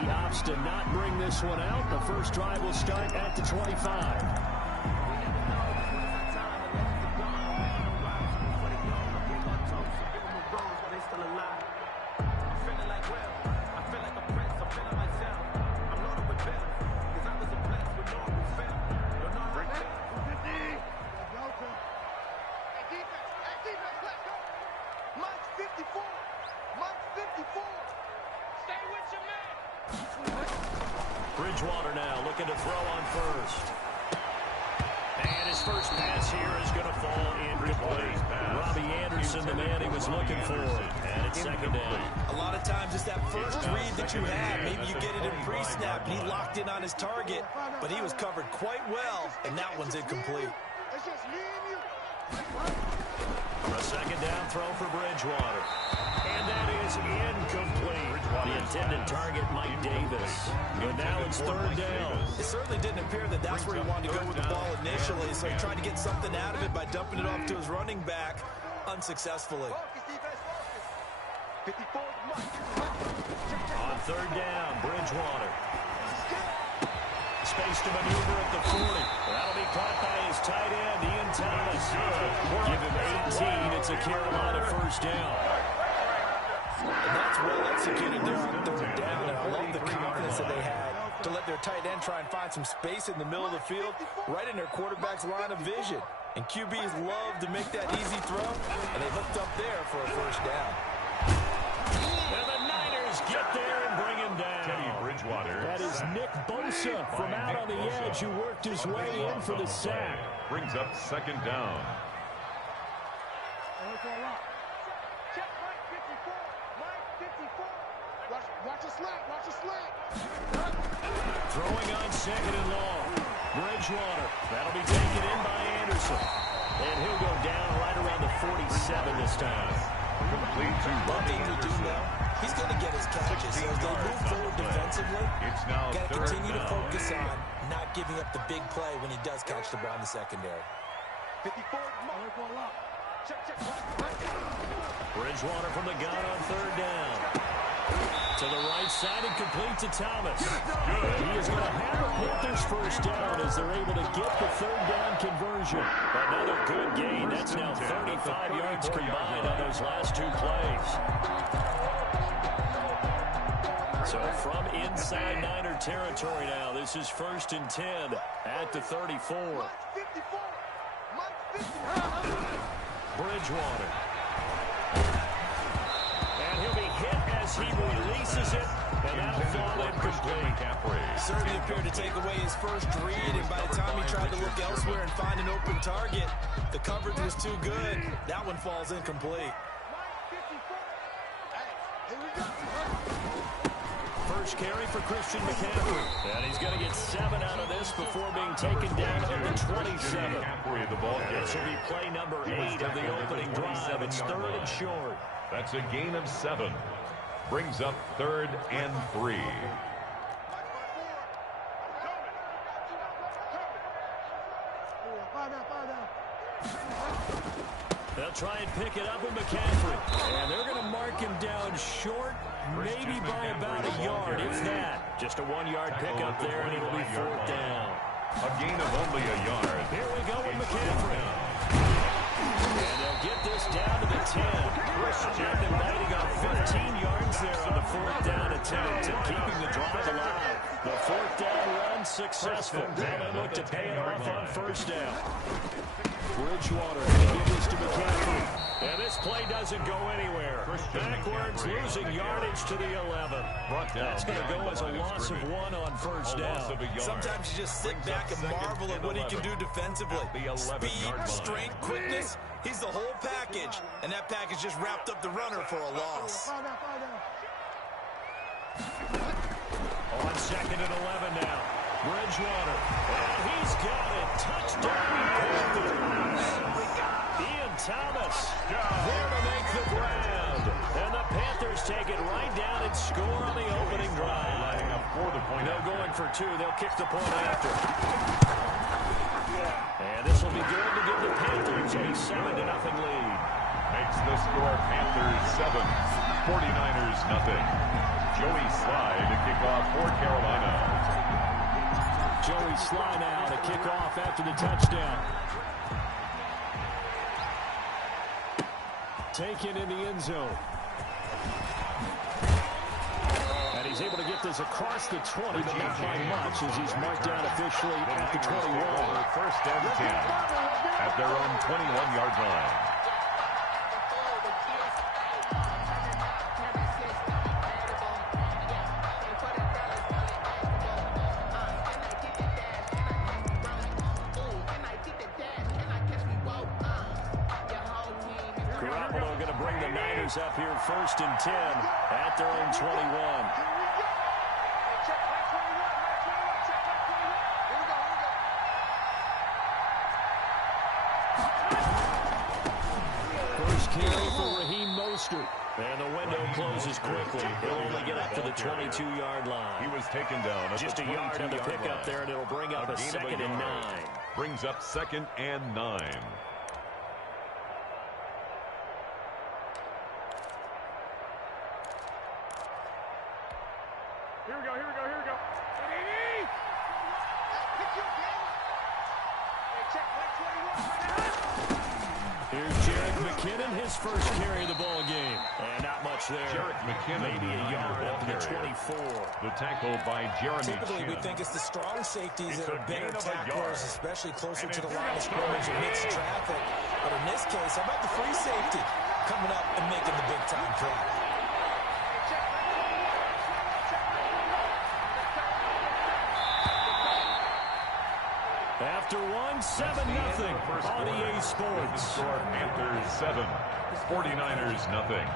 he opts to not bring this one out. The first drive will start at the 25. Bridgewater now looking to throw on first. And his first pass here is going to fall incomplete. Robbie Anderson, the man he was looking for. And it's second down. A lot of times it's that first read that you have. Maybe you get it in pre-snap and he locked in on his target, but he was covered quite well, and that one's incomplete. A second down throw for Bridgewater. And that is incomplete. The intended target, Mike Davis. And now it's third down. It certainly didn't appear that that's where he wanted to go with the ball initially, so he tried to get something out of it by dumping it off to his running back unsuccessfully. On third down, Bridgewater. Space to maneuver at the 40. That'll be caught by his tight end, Ian Thomas. Give him 18. It's a Carolina first down. And that's well executed there on third down, and I love the confidence that they had to let their tight end try and find some space in the middle of the field, right in their quarterback's line of vision. And QBs love to make that easy throw, and they hooked up there for a first down. And the Niners get there and bring him down. Teddy Bridgewater. That is Nick Bosa from out on the edge who worked his way in for the sack. Brings up second down. Watch a slant, watch a slant. Throwing on second and long. Bridgewater. That'll be taken in by Anderson. And he'll go down right around the 47 this time. Complete to One thing to do now, he's going to get his catches. So as they move forward defensively, It's now got to third continue to down. focus on not giving up the big play when he does catch the ball in the secondary. Bridgewater from the gun on third down. To the right side and complete to Thomas. He is going to have a Panthers first down as they're able to get the third down conversion. Another good gain. That's now 35 yards combined on those last two plays. So from inside Niner territory now, this is 1st and 10 at the 34. Bridgewater. And he'll be hit as he releases it, and that'll fall incomplete. Certainly appeared to take away his first read, and by the time he tried to look elsewhere and find an open target, the coverage was too good. That one falls incomplete. First carry for Christian McCaffrey. And he's going to get 7 out of this before being taken down at the 27. This will be play number 8 of the opening drive. It's third and short. That's a gain of 7. Brings up 3rd and 3. They'll try and pick it up with McCaffrey. And they're going to mark him down short, maybe by about a yard, if that. Just a 1-yard pickup there, and it'll be 4th down. A gain of only a yard. Here we go with McCaffrey. And they'll get this down to the 10. Jack biting off 15 yards there on the 4th down attempt and keeping the drive alive. The 4th down run successful. They look to pay it off on first down. Bridgewater give this to McCaffrey. And this play doesn't go anywhere. Backwards, losing yardage to the 11. That's going to go as a loss of 1 on first down. Sometimes you just sit back and marvel at what he can do defensively. Speed, strength, quickness, he's the whole package. And that package just wrapped up the runner for a loss. On second and 11 now. Bridgewater. And he's got it. Touchdown, Panthers. Ian Thomas there to make the ground. And the Panthers take it right down and score on the opening drive. No going for 2. They'll kick the point after. And this will be good to give the Panthers a 7-0 lead. Makes the score Panthers 7, 49ers nothing. Joey Sly to kick off for Carolina. Joey Sly now to kick off after the touchdown. Taken in the end zone. And he's able to get this across the 20, but not by much as he's marked down officially at the 21. First and 10 at their own 21-yard line. Up here first and 10 at their own 21. First carry for Raheem Mostert. And the window closes quickly. He'll only get up to the 22-yard line. He was taken down at just a yard on the pickup there, and it'll bring up a second and 9. Brings up second and 9. Here we go. Here's Jarek McKinnon, his first carry of the ball game. And not much there. Jarek McKinnon, maybe a yard up to the 24. The tackle by Jeremy Typically, Chin. we think it's the strong safeties that are better tacklers, especially closer to the line of scrimmage amidst traffic. But in this case, how about the free safety coming up and making the big-time play? After 7-0 on EA Sports. Score Panthers 7, 49ers nothing.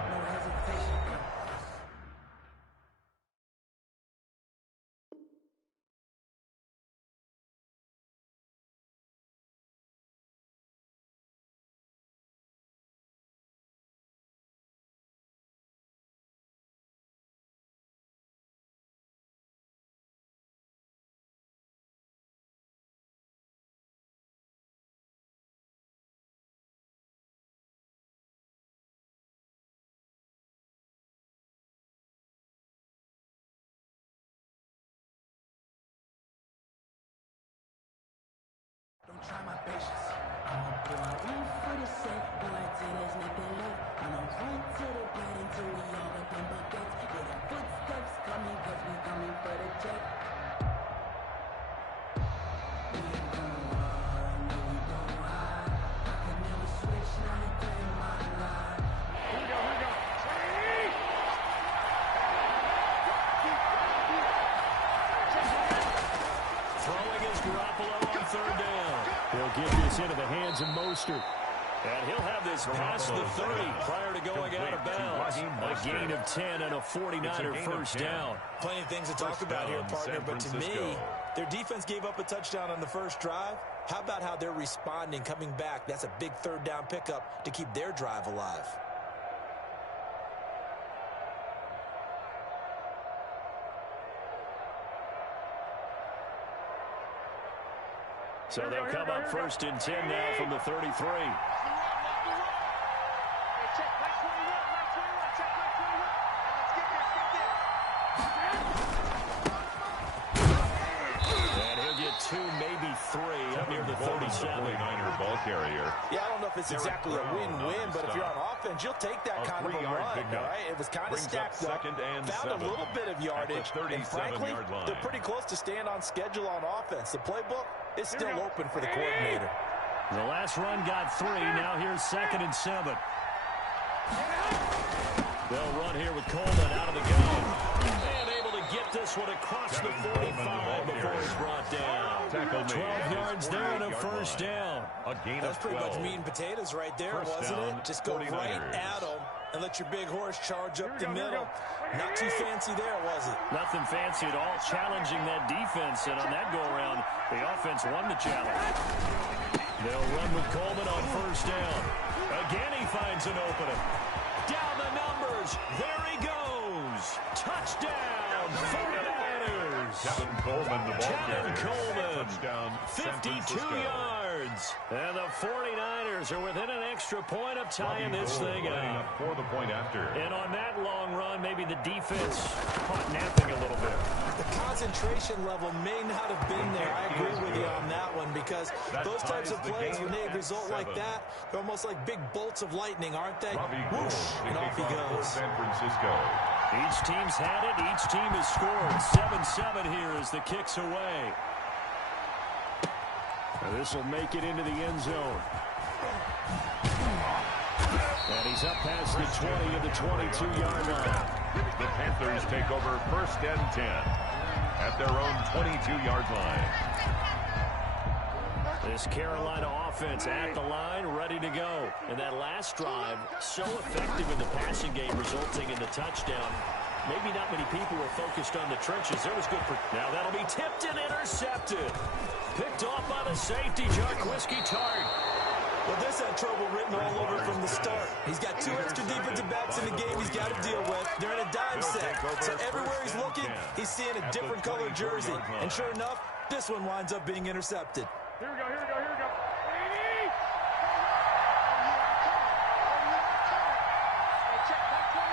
Don't try my patience. I'ma put my run for the set, boy, till there's nothing left. I'ma run to the bed until we all got them buckets. Yeah, the footsteps coming, cause we coming for the check. We ain't gon' run, no, we gon' hide. I can never switch, not a day in my life. Here we go. Throwing is Garoppolo on third down. He'll get this into the hands of Mostert. And he'll have this past the 30 prior to going out of bounds. A gain of 10 and a 49er first down. Plenty of things to talk about here, partner, but to me, their defense gave up a touchdown on the first drive. How about how they're responding, coming back? That's a big third down pickup to keep their drive alive. So they'll come up first and 10 now from the 33. And he'll get 2, maybe 3 up near the 37. 49er ball carrier. Yeah, I don't know if it's exactly a win-win, but if you're on offense, you'll take that kind of a run, all right? It was kind of stacked up, found a little bit of yardage, and frankly, they're pretty close to staying on schedule on offense. The playbook is still open for the coordinator. The last run got 3. Now here's 2nd and 7. They'll run here with Coleman out of the gun. And able to get this one across the 45 before he's brought down. 12 yards there and a first down. That's pretty much meat and potatoes right there, wasn't it? Just go right at them and let your big horse charge up the middle. Not too fancy there, was it? Nothing fancy at all, challenging that defense. And on that go-around, the offense won the challenge. They'll run with Coleman on first down. Again, he finds an opening. Down the numbers. There he goes. Touchdown, 49ers. Tevin Coleman, the ball carrier. Coleman, Touchdown, 52 yards. And the 49ers are within an extra point of tying this thing up. For the point after. And on that long run, maybe the defense caught napping a little bit. The concentration level may not have been there. I agree with you on that one, because those types of plays, when they result like that, they're almost like big bolts of lightning, aren't they? Whoosh, and off he goes. San Francisco. Each team's had it. Each team has scored. 7-7 here as the kick's away. This will make it into the end zone. And he's up past the 20 of the 22-yard line. The Panthers take over 1st and 10 at their own 22-yard line. This Carolina offense at the line, ready to go. And that last drive, so effective in the passing game, resulting in the touchdown. Maybe not many people were focused on the trenches. There was good. Now that'll be tipped and intercepted. Picked off by the safety, Jarquiski Tart. Well, this had trouble written all over from the start. He's got 2 extra defensive backs in the game he's got to deal with. They're in a dime set. So everywhere he's looking, he's seeing a different color jersey. And sure enough, this one winds up being intercepted. Here we go, here we go, here we go. Check back 21,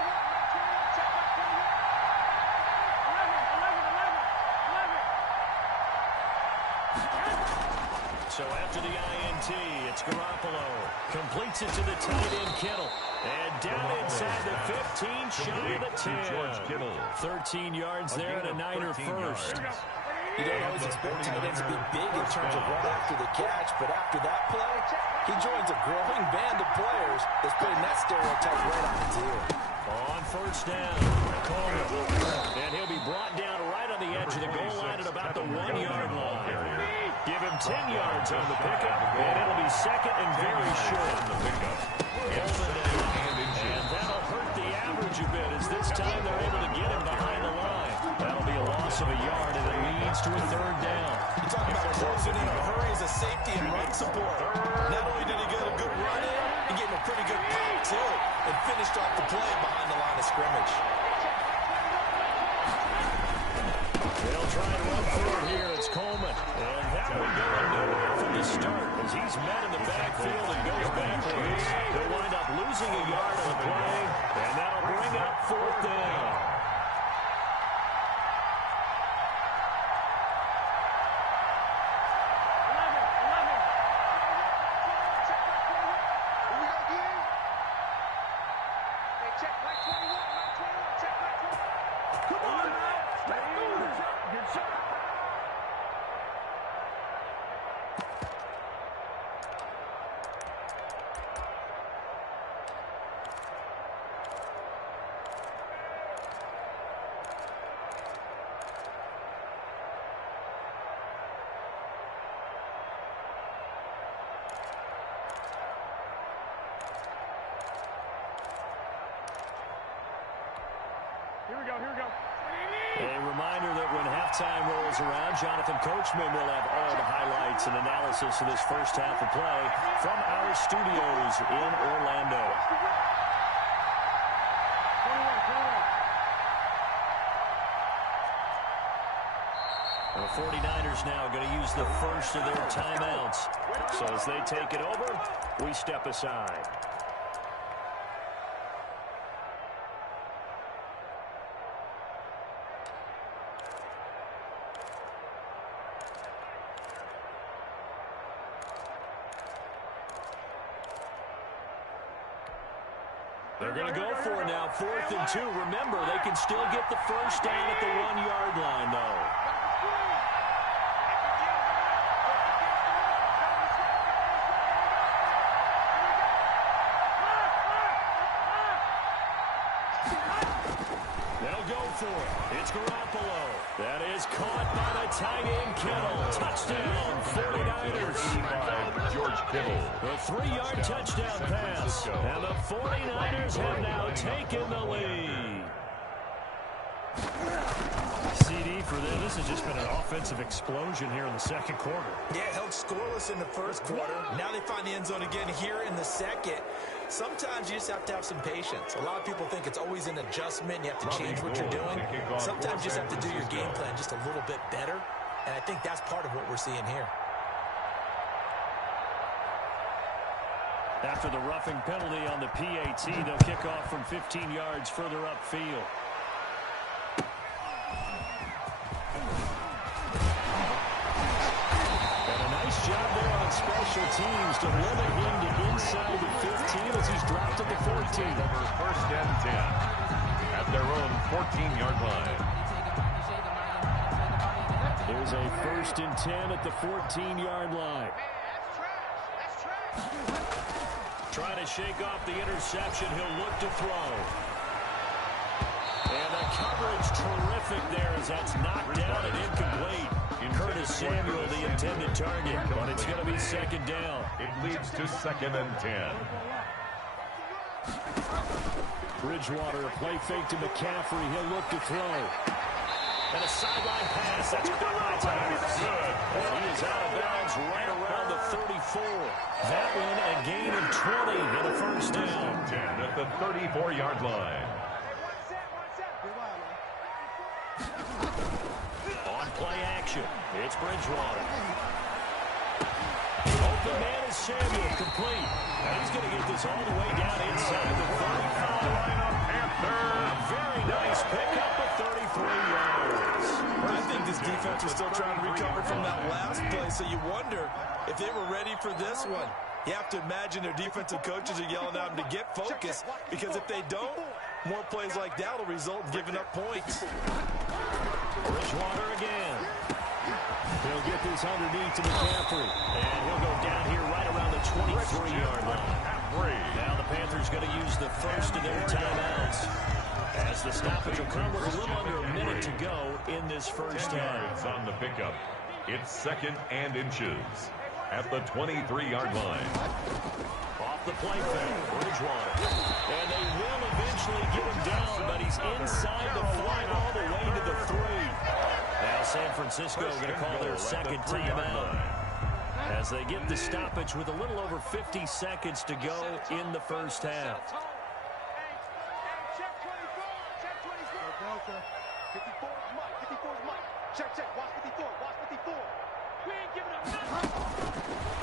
check back 21. 11. So after the INT, it's Garoppolo. Completes it to the tight end, Kittle. And down inside the 15, shy of the 10. 13 yards there and a Niner first. You don't always expect tight ends to be big in terms of run after the catch, but after that play, he joins a growing band of players that's putting that stereotype right on its ear. On first down, Coleman. And he'll be brought down right on the edge of the goal line at about the 1-yard line. Give him 10 yards on the pickup, and it'll be second and very short. And that'll hurt the average a bit, as this time they're able to get him behind the line. That'll be a loss of a yard, and it leads to a 3rd down. You talk about closing in a hurry as a safety and run support. Not only did he get a good run in, he gave him a pretty good pop, too, and finished off the play behind the line of scrimmage. They'll try and run through here. It's Coleman. And that one going nowhere from the start, as he's met in the backfield and goes backwards. They'll wind up losing a yard on the play, and that'll bring up 4th down. Here we go. A reminder that when halftime rolls around, Jonathan Coachman will have all the highlights and analysis of this first half of play from our studios in Orlando. 21. The 49ers now going to use the first of their timeouts. So as they take it over, we step aside. They're going to go for it now, 4th and 2. Remember, they can still get the first down at the 1-yard line, though. They'll go for it. It's Garoppolo. That is caught by the tight end, Kittle. Touchdown, 49ers. George Kittle. The 3-yard touchdown pass. And the 49ers have now taken the lead. CD for them. This has just been an offensive explosion here in the second quarter. Yeah, held scoreless in the first quarter. Now they find the end zone again here in the second. Sometimes you just have to have some patience. A lot of people think it's always an adjustment. You have to change what you're doing. Sometimes you just have to do your game plan just a little bit better. And I think that's part of what we're seeing here. After the roughing penalty on the PAT, they'll kick off from 15 yards further upfield. And a nice job there on special teams to limit him to inside the 15 as he's dropped at the 14. First and 10 at their own 14-yard line. There's a 1st and 10 at the 14-yard line. Trying to shake off the interception. He'll look to throw. And the coverage terrific there as that's knocked down and incomplete. Curtis Samuel, the intended target, but it's going to be 2nd down. It leads to 2nd and 10. Bridgewater, a play fake to McCaffrey. He'll look to throw. And a sideline pass. That's Duaita. And he is out of bounds right around the 34. That one a gain of 20 and a 1st down. 10 at the 34-yard line. On play action, it's Bridgewater. Open man is Samuel, complete. And he's going to get this all the way down inside the 35. A very nice pickup of 33 yards. I think this defense was still trying to recover from that last play, so you wonder if they were ready for this one. You have to imagine their defensive coaches are yelling at them to get focused, because if they don't, more plays like that will result in giving up points. Bridgewater again. He'll get this underneath to McCaffrey. And he'll go down here right around the 23-yard line. Now the Panthers going to use the first of their timeouts, as the stoppage will come with a little under a minute to go in this first half. On the pickup, it's 2nd and inches at the 23-yard line. Off the play fake, Bridgewater. And they will eventually get him down, but he's inside the 5 all the way to the 3. Now San Francisco going to call their 2nd timeout, as they get the stoppage with a little over 50 seconds to go in the first half.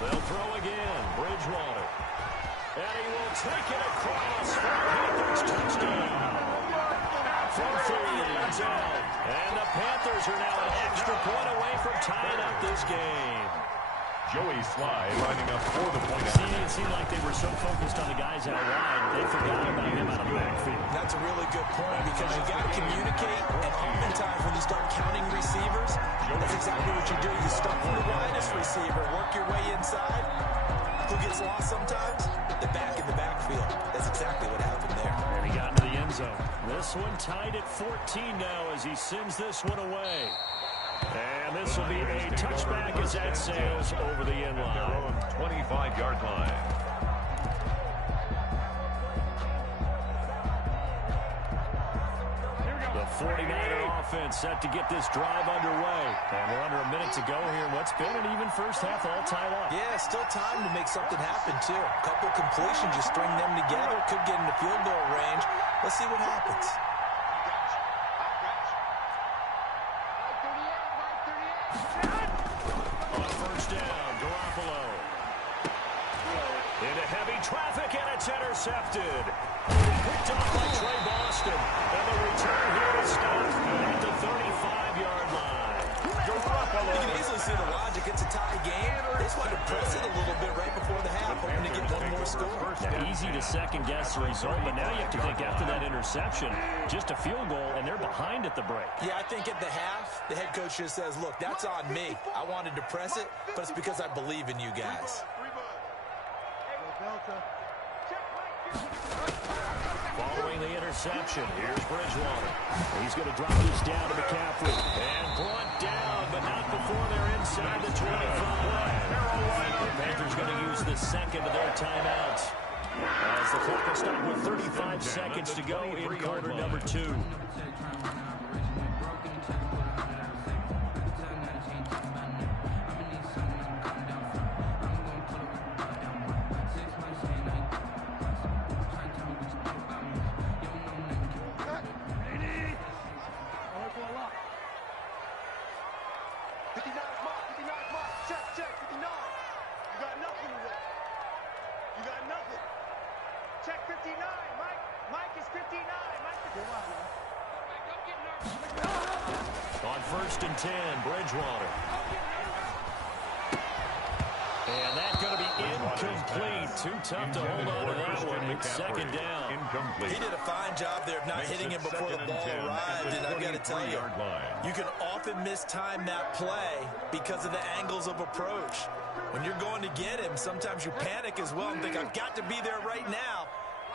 They'll throw again. Bridgewater. And he will take it across for a Panthers touchdown. From 3 yards out. And the Panthers are now an extra point away from tying up this game. Joey Sly lining up for the point. It seemed like they were so focused on the guys out wide, they forgot about him out of the backfield. That's a really good point, because you got to communicate, and oftentimes when you start counting receivers, that's exactly what you do. You start from the widest receiver, work your way inside. Who gets lost sometimes? The back in the backfield. That's exactly what happened there. And he got into the end zone. This one tied at 14 now as he sends this one away. And this will be a touchback as that sails over the end line. Their own 25-yard line. The 49er offense set to get this drive underway. And we're under a minute to go here. What's been an even first half all tied up. Yeah, still time to make something happen, too. A couple completions, you string them together, could get into field goal range. Let's see what happens. On first down, Garoppolo. Into heavy traffic, and it's intercepted. Picked off by Trey Boston. And the return here is stopped at the 35-yard line. Garoppolo. You can easily see the logic. It's a tie game. They just wanted to press it a little bit right before the half, hoping to get one more score. Yeah, easy to second-guess the result, but now you have to think after that interception, just a field goal, and they're behind at the break. Yeah, I think at the half, the head coach just says, look, that's on me. I wanted to press it, but it's because I believe in you guys. Following the interception, here's Bridgewater. He's going to drop this down to McCaffrey. And brought down, but not before they're inside the 25. The Panthers going to use the second of their timeouts, as the clock will stop with 35 seconds to go in quarter number 2. and 10, Bridgewater. And that's going to be incomplete. Too tough to hold on to that one. It's second down. Incomplete. He did a fine job there of not hitting him before the ball arrived. And I've got to tell you, you can often mistime that play because of the angles of approach. When you're going to get him, sometimes you panic as well and think, I've got to be there right now.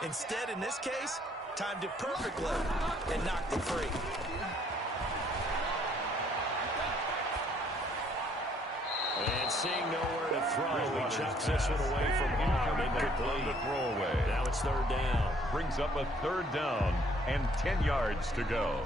Instead, in this case, timed it perfectly and knocked it free. And seeing nowhere to throw, he chucks this one away from home. Incomplete. Throwaway. Now it's third down. Brings up a third down and 10 yards to go.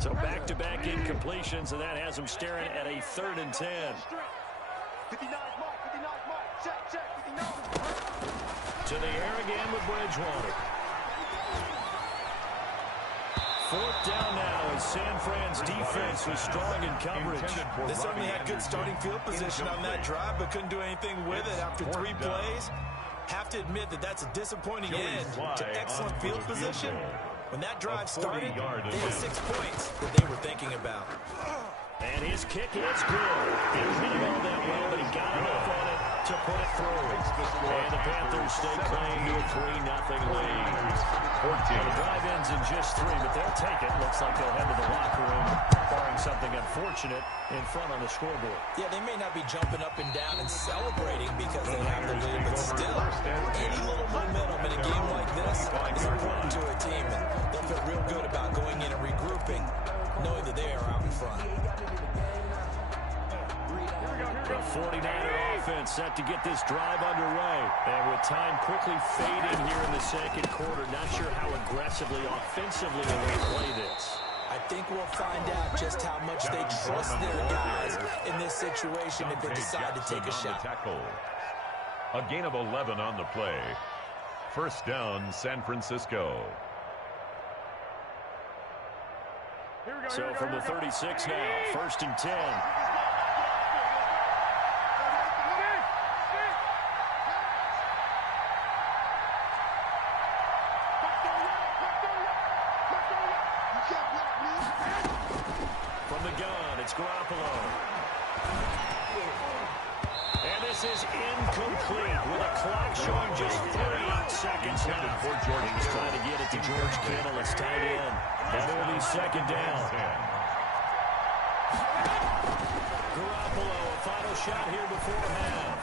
So back-to-back incompletions, and that has him staring at a 3rd and 10. 59 mark, 59 mark, check, 59. To the air again with Bridgewater. 4th down now as San Fran's defense was strong in coverage. They certainly had good starting field position on that drive, but couldn't do anything with it after 3 plays. Have to admit that that's a disappointing end to excellent field position. When that drive started, they had 6 points that they were thinking about. And his kick is good. He didn't hit it all that well, but he got enough on it to put it through. And the Panthers stay claim to a 3-0 lead. The drive ends in just 3, but they'll take it. Looks like they'll head to the locker room, barring something unfortunate in front on the scoreboard. Yeah, they may not be jumping up and down and celebrating because they have the lead, but still, any little momentum in a game like this is important to a team, and they'll feel real good about going in and regrouping, knowing that they are out in front. The 49er offense set to get this drive underway. And with time quickly fading here in the second quarter, not sure how aggressively, offensively they will play this. I think we'll find out just how much they trust their guys in this situation if they decide to take a shot. A gain of 11 on the play. First down, San Francisco. So from the 36 now, 1st and 10. From the gun, it's Garoppolo. And this is incomplete with a clock showing just 38 seconds left. He's trying to get it to George Kittle. It's tight end. That will be second down. Garoppolo, a final shot here before half.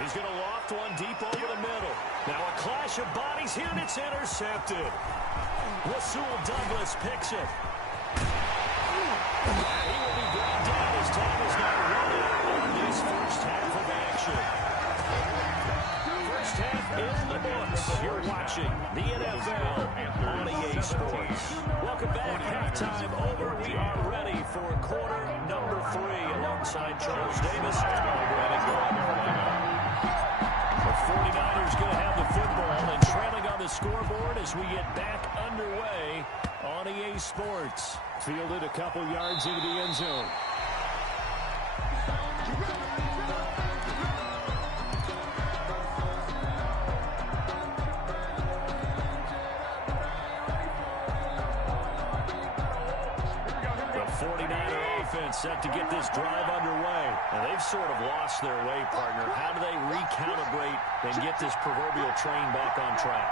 He's going to loft one deep over the middle. Now a clash of bodies here, and it's intercepted. Rasul Douglas picks it. He will be brought down as time is now running on this first half of action. First half in the books. You're watching the NFL on EA Sports. Welcome back. Halftime over. We are ready for quarter number 3 alongside Charles Davis. The 49ers going to have the football and trailing on the scoreboard as we get back underway on EA Sports. Fielded a couple yards into the end zone. The 49er offense set to get this drive underway. Now they've sort of lost their way, partner. How do they recalibrate and get this proverbial train back on track?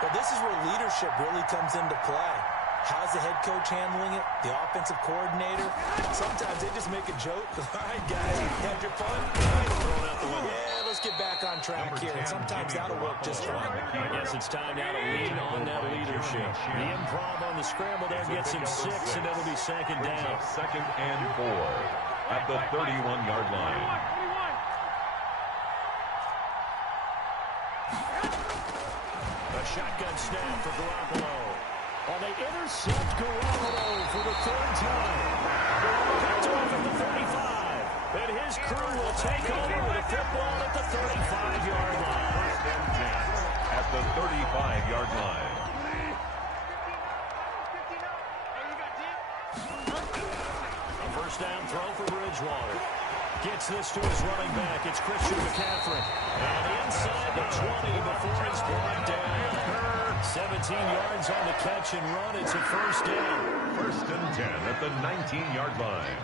Well, this is where leadership really comes into play. How's the head coach handling it? The offensive coordinator? Sometimes they just make a joke. All right, guys, you had your fun? Yeah, let's get back on track here. And sometimes that'll work just fine. I guess it's time now to lean on that leadership. The improv on the scramble there gets him 6, and it'll be second down. Second and 4 at the 31-yard line. A shotgun snap for Garoppolo. And they intercept Garoppolo for the 3rd time. Picked off at the 35. And his crew will take over with a football at the 35-yard line. First and 10 at the 35-yard line. A first down throw for Bridgewater. Gets pass to his running back. It's Christian McCaffrey. And inside the 20 before he's brought down. 17 yards on the catch and run. It's a first down. First and 10 at the 19-yard line.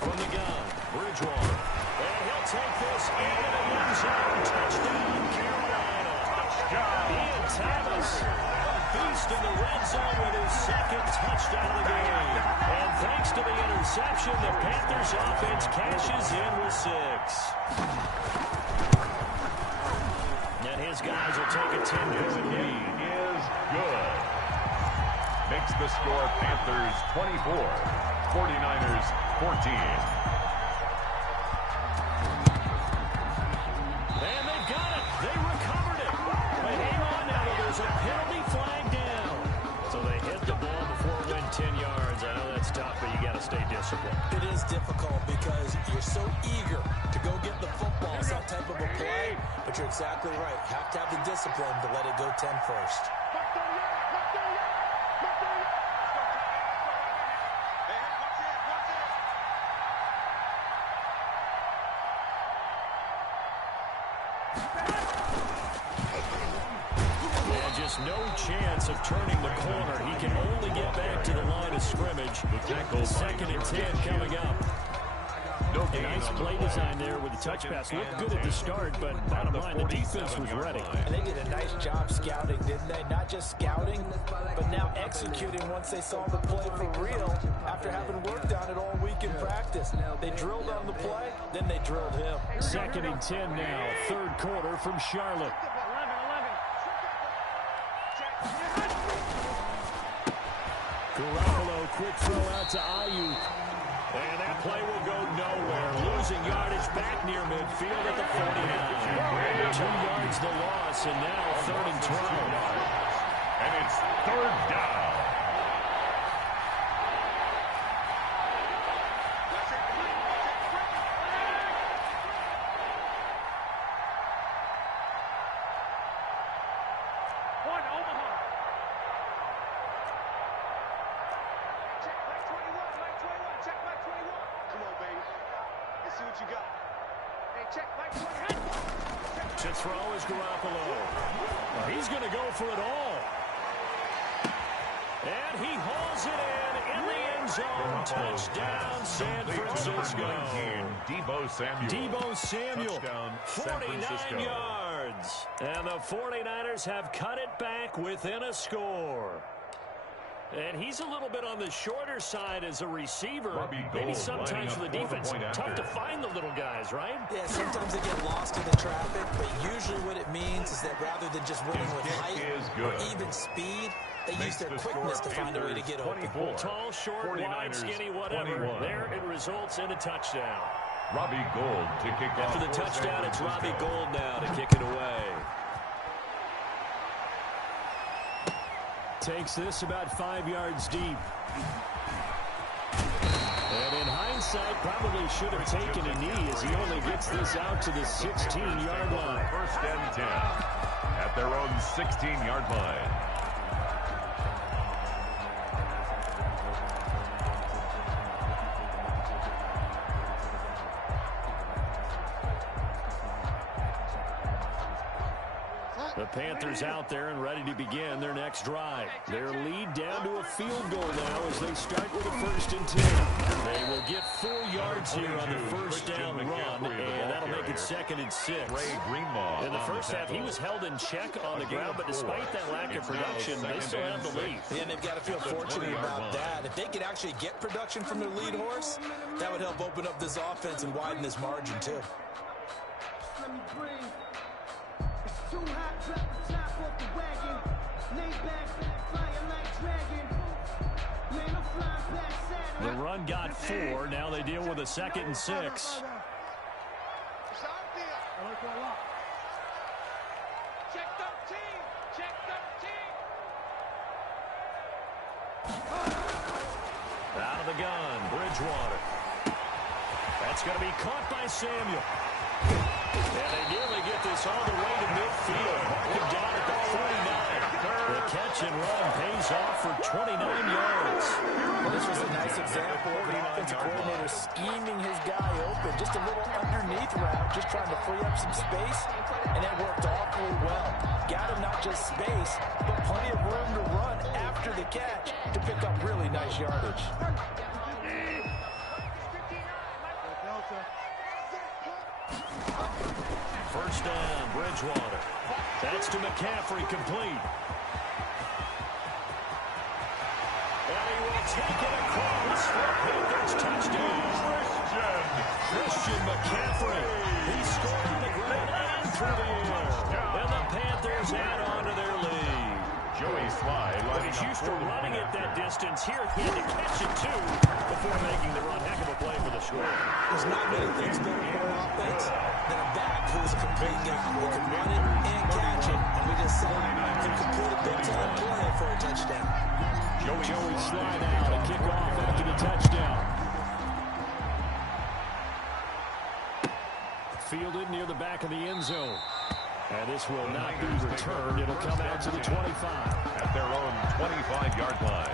From the gun, Bridgewater. And he'll take this into the end zone. Touchdown, Carolina. Ian Thomas, a beast in the red zone with his second touchdown of the game. And thanks to the interception, the Panthers offense cashes in with 6. And his guys will take a 10-point lead. Is good. Makes the score Panthers 24, 49ers 14. And they've got it. They recovered it. But hang on now. There's a penalty flag down. So they hit the ball before it went 10 yards. I know that's tough, but you got to stay disciplined. It is difficult because you're so eager to go get the football, some type of a play, but you're exactly right. You have to have the discipline to let it go 10 first. And just no chance of turning the corner. He can only get back to the line of scrimmage. Second and 10 coming up. A nice play design there with the touch pass. Looked good at the start, but bottom line, the defense was ready. And they did a nice job scouting, didn't they? Not just scouting, but now executing once they saw the play for real after having worked on it all week in practice. They drilled on the play, then they drilled him. Second and 10 now, third quarter from Charlotte. Garoppolo, quick throw out to Ayuk. And that play will go nowhere. Losing yardage back near midfield at the 49. 2 yards the loss, and now third and 12. And it's third down. To throw is Garoppolo. Well, he's going to go for it all. And he hauls it in the end zone. Touchdown, San Francisco. Deebo Samuel, 49 yards. And the 49ers have cut it back within a score. And he's a little bit on the shorter side as a receiver. Maybe sometimes for the defense, tough to find the little guys, right? Yeah, sometimes they get lost in the traffic, but usually what it means is that rather than just winning with height or even speed, they use their quickness to find a way to get open. Well, tall, short, wide, skinny, whatever. There it results in a touchdown. Robbie Gould to kick off. After the touchdown, it's Robbie Gould now to kick it away. Takes this about 5 yards deep. And in hindsight, probably should have taken a knee as he only gets this out to the 16-yard line. First and 10 at their own 16-yard line. The Panthers out there and ready to begin their next drive. Their lead down to a field goal now as they start with a first and 10. They will get 4 yards here on the first down run, and that'll make it second and 6. In the first half, he was held in check on the ground, but despite that lack of production, they still have the lead. And they've got to feel fortunate about that. If they could actually get production from their lead horse, that would help open up this offense and widen this margin, too. Let me breathe. It's too hot, drop the top off the wagon. Lay back, flying like dragon. Man, I'm flying past Saturn. The run got 4. Now they deal with a second and 6. Check 13. Check 13. Out of the gun, Bridgewater. That's going to be caught by Samuel. And they nearly get this all the way to midfield. Mark him down at the 49. The catch catch and run pays off for 29 yards. Well, this was a nice example of an offensive coordinator scheming his guy open. Just a little underneath route, just trying to free up some space, and it worked awfully well. Got him not just space, but plenty of room to run after the catch to pick up really nice yardage. First down, Bridgewater. That's to McCaffrey, complete. And he will take it across for a Panthers touchdown. Christian McCaffrey. He scored on the ground and through the air. And the Panthers add on to their lead. Joey Sly lining He's up used to for the running win. it that distance. Here he had to catch it, too, before making the run. Heck of a play for the score. There's not many things better for our offense than a back who's a complete guy. Who can run it and catch it, and we just saw him can complete a big-time play for a touchdown. Joey slide out and kick off after the touchdown. Fielded near the back of the end zone. And this will not be returned. It'll come out to the 25. At their own 25-yard line.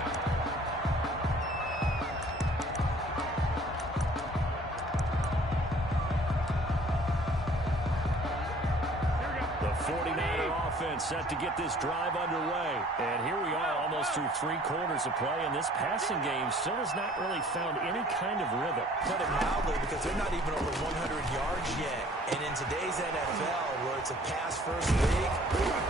The 49er offense set to get this drive underway. And here we are almost through 3 quarters of play, and this passing game still has not really found any kind of rhythm. Put it mildly, because they're not even over 100 yards yet. And in today's NFL, where it's a pass-first league,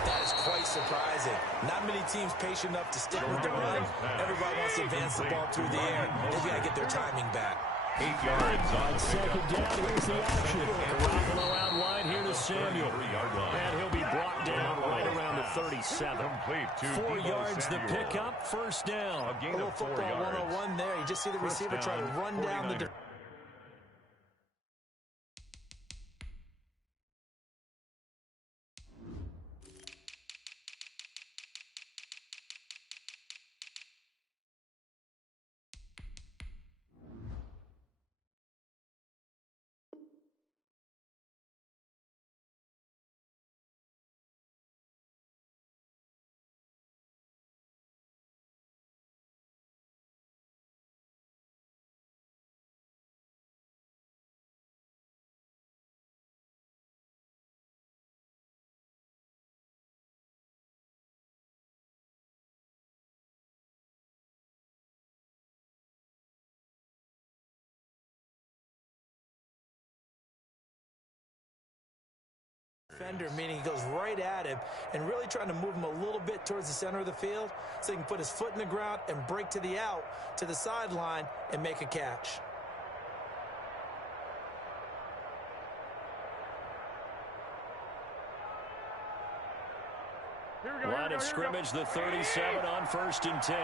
that is quite surprising. Not many teams patient enough to stick with the run. Everybody wants to advance the ball through the air. They've got to get their timing back. 8 yards on second down. Here's the action. Garoppolo out wide here to Samuel. And he'll be brought down right around the 37. Complete to 4 Deebo yards the Samuel. pickup. First down. A gain A little of 4 football yards. 101 there. You just see the receiver try to run down the... 49ers. Defender, meaning he goes right at him and really trying to move him a little bit towards the center of the field so he can put his foot in the ground and break to the out, to the sideline, and make a catch. Line of scrimmage, the 37 on 1st and 10.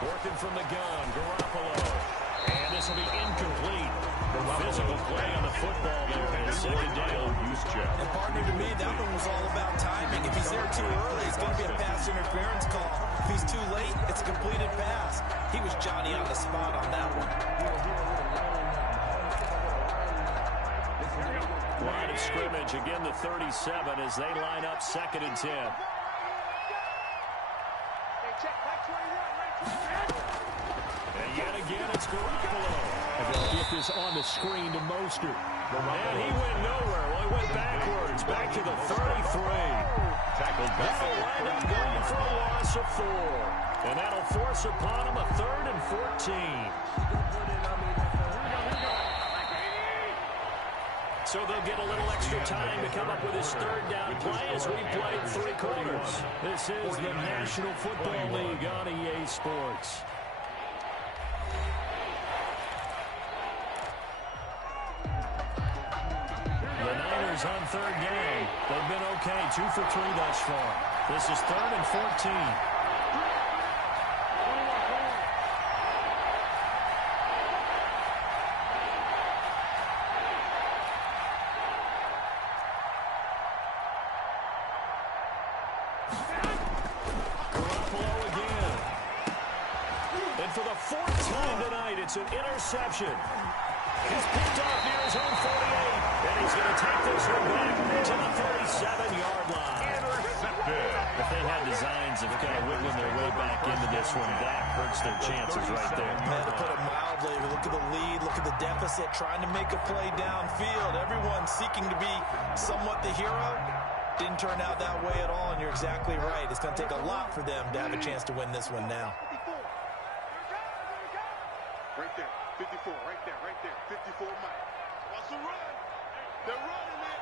Working from the gun, Garoppolo. And this will be incomplete. Physical play on the football there. And second down. And partner, to me, that one was all about timing. If he's there too early, it's going to be a pass interference call. If he's too late, it's a completed pass. He was Johnny on the spot on that one. Line of scrimmage, again the 37 as they line up 2nd and 10. And yet again, it's Garoppolo. And they'll get this on the screen to Mostert. And he went nowhere. Well, he went backwards, back to the 33. Tackled back. That'll wind up going for a loss of 4. And that'll force upon him a 3rd and 14. So they'll get a little extra time to come up with his 3rd down play as we played 3 quarters. This is the National Football League on EA Sports. The Niners on 3rd down. They've been okay, 2 for 3 thus far. This is 3rd and 14. And for the fourth time tonight, it's an interception. He's picked off near his own 48, and he's going to take this one back to the 37-yard line. Intercepted. If they had designs of kind of wiggling their way back into this one, that hurts their chances right there. Man, to put it mildly, look at the lead, look at the deficit, trying to make a play downfield. Everyone seeking to be somewhat the hero. Didn't turn out that way at all, and you're exactly right. It's going to take a lot for them to have a chance to win this one now. Right there, 54, right there, 54, Mike. Watch the run. They're running it.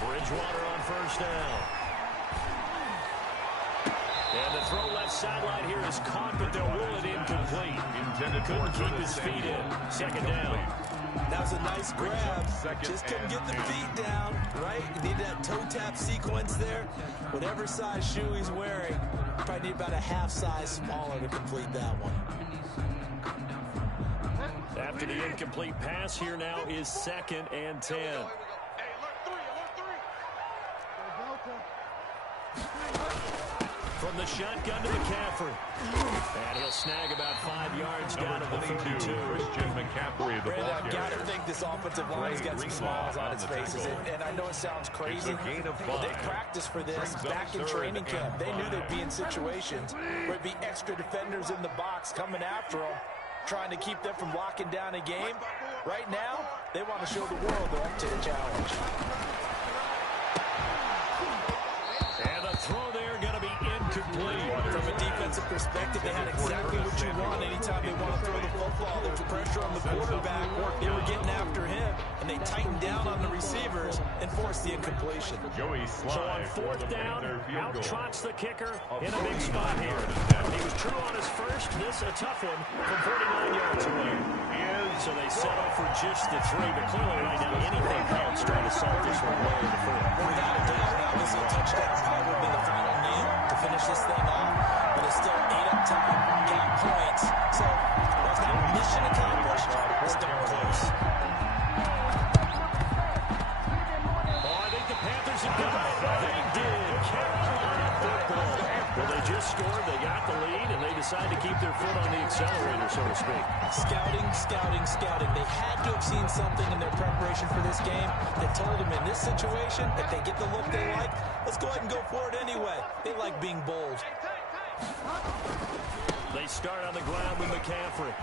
Bridgewater on first down. And the throw left sideline here is caught, but they'll rule it incomplete. Couldn't keep his feet in. Second down. That was a nice grab. Just couldn't get the feet down, right? You need that toe tap sequence there. Whatever size shoe he's wearing, probably need about a half size smaller to complete that one. After the incomplete pass, here now is 2nd and 10. Hey, alert three. From the shotgun to McCaffrey. And he'll snag about 5 yards down to the 32. Christian McCaffrey, the ball I've got to think this offensive line's got some smiles on its faces. And I know it sounds crazy, but they practiced for this back in training camp. They knew they'd be in situations where it'd be extra defenders in the box coming after them, trying to keep them from locking down a game. Right now, they want to show the world they're up to the challenge. And the throw there going to be incomplete. From a defensive perspective, they had exactly what you want anytime they want to throw the football. There was pressure on the quarterback. They were getting after him, and they tightened down on the receivers and forced the incompletion. So on fourth down, out trots the kicker in a big spot here. He was true on his first. This a tough one from 49 yards away. So they settle for just the 3, but clearly right now anything counts trying to solve this one well in the fourth. Without a doubt, this is a touchdown. Probably would be the final kneel to finish this thing off, but it's still 8 up top, got points. So was that mission accomplished? It's darn close. Oh, I think the Panthers have got it. They did. Carolina football. Well, they just scored, they got the lead, and they decide to keep their foot on the accelerator, so to speak. Scouting. They had to have seen something in their preparation for this game that told them in this situation, if they get the look they like, let's go ahead and go for it anyway. They like being bold. They start on the ground with McCaffrey.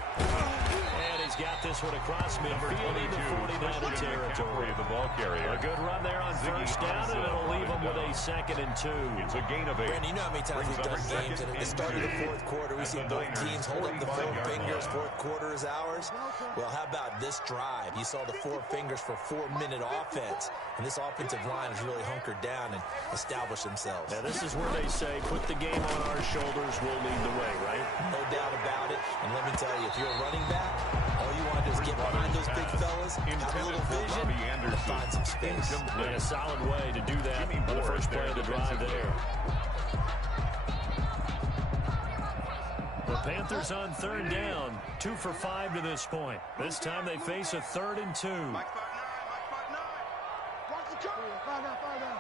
And he's got this one across midfield into 49er territory. The ball carrier. A good run there on first down, and it'll leave them with a 2nd and 2. It's a gain of 8. Brandon, you know how many times we've done games, and at the start of the fourth quarter, we see both teams hold up the 4 fingers, fourth quarter is ours. Well, how about this drive? You saw the 4 fingers for 4-minute offense, and this offensive line has really hunkered down and established themselves. Now, this is where they say, put the game on our shoulders, we'll lead the way, right? No doubt about it, and let me tell you, if you're a running back, all you want to do is get behind those big fellas, have a little vision, and find some space. And a solid way to do that on the first play of the drive there. The Panthers on 3rd down, 2 for 5 to this point. This time they face a 3rd and 2. Mike 5-9. Watch the cover. 5-9.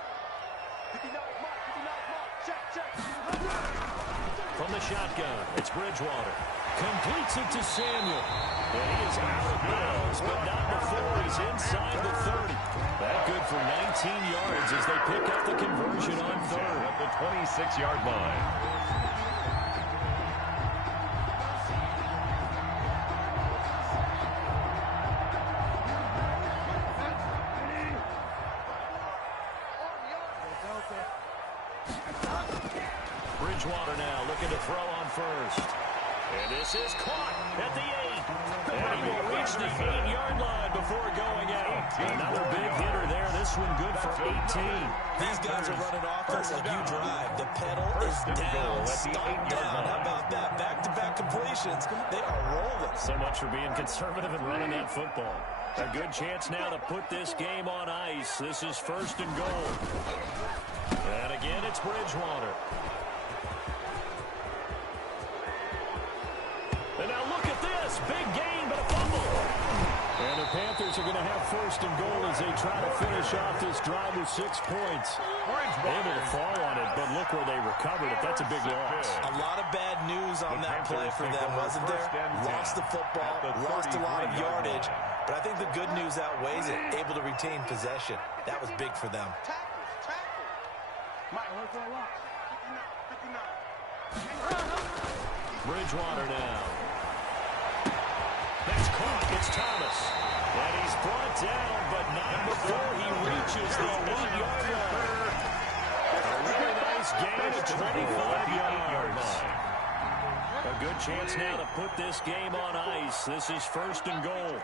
59, Mike. Check. From the shotgun, it's Bridgewater. Completes it to Samuel. And he is out of bounds, but not before he's inside the 30. That good for 19 yards as they pick up the conversion on 3rd. At the 26-yard line. Bridgewater now looking to throw on first. And this is caught at the 8. And he will reach the 8-yard line before going out. Another big hitter there. This one good for 18. These guys are running offense like you drive. The pedal is down, stomped down. How about that? Back-to-back completions. They are rolling. So much for being conservative and running that football. A good chance now to put this game on ice. This is 1st and goal. And again, it's Bridgewater. And now look at this. Big gain, but a fumble. And they're Panthers are going to have first and goal as they try to finish off this drive with 6 points. Able to fall on it, but look where they recovered it. That's a big loss. A lot of bad news on that play for them, wasn't there? Lost the football, lost a lot of yardage, but I think the good news outweighs it. Able to retain possession. That was big for them. Bridgewater now. That's caught. It's Thomas. And he's brought down, but not before he reaches the 8-yard line. A really nice gain of 25 yards. A good chance now to put this game on ice. This is first and goal.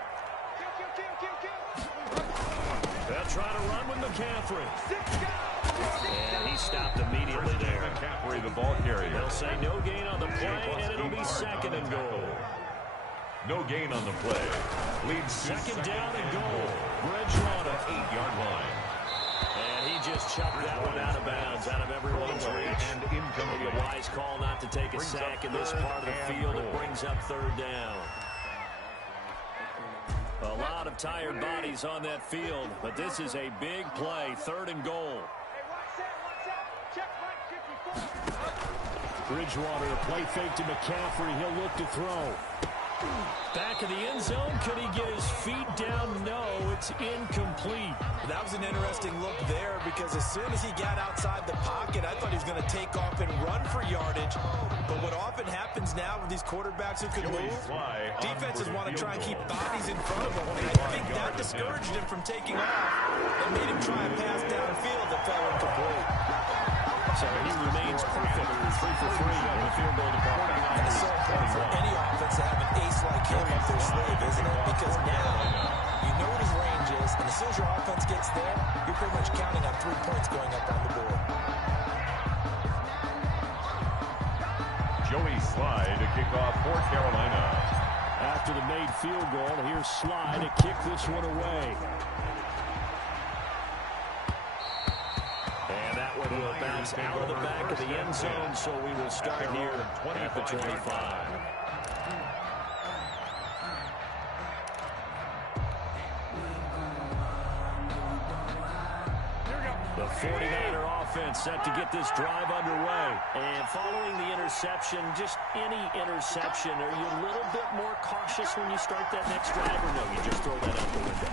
They'll try to run with McCaffrey. And he stopped immediately there. McCaffrey, the ball carrier. They'll say no gain on the play, and it'll be second and goal. No gain on the play. Leads second down and goal. Bridgewater, 8-yard line. And he just chucked that one out of bounds, out of everyone's reach. And incoming. Maybe a wise call not to take a sack in this part of the field. It brings up third down. A lot of tired bodies on that field, but this is a big play, third and goal. Bridgewater, a play fake to McCaffrey. He'll look to throw. Back of the end zone. Could he get his feet down? No, it's incomplete. That was an interesting look there because as soon as he got outside the pocket, I thought he was going to take off and run for yardage. But what often happens now with these quarterbacks who can move, defenses want to try and keep bodies in front of them. And I think that discouraged him from taking off and made him try a pass downfield that fell incomplete. So he remains perfect, 3 for 3 in the field goal department. And it's so important for any offense to have an ace like him up their sleeve, isn't it? Because now you know what his range is, and as soon as your offense gets there, you're pretty much counting on 3 points going up on the board. Joey Sly to kick off for Carolina. After the made field goal, here's Sly to kick this one away. And that one will bounce out of the back of the end zone, so we will start here at the 25. The 49er offense set to get this drive underway. And following the interception, just any interception, are you a little bit more cautious when you start that next drive, or no, you just throw that out the window?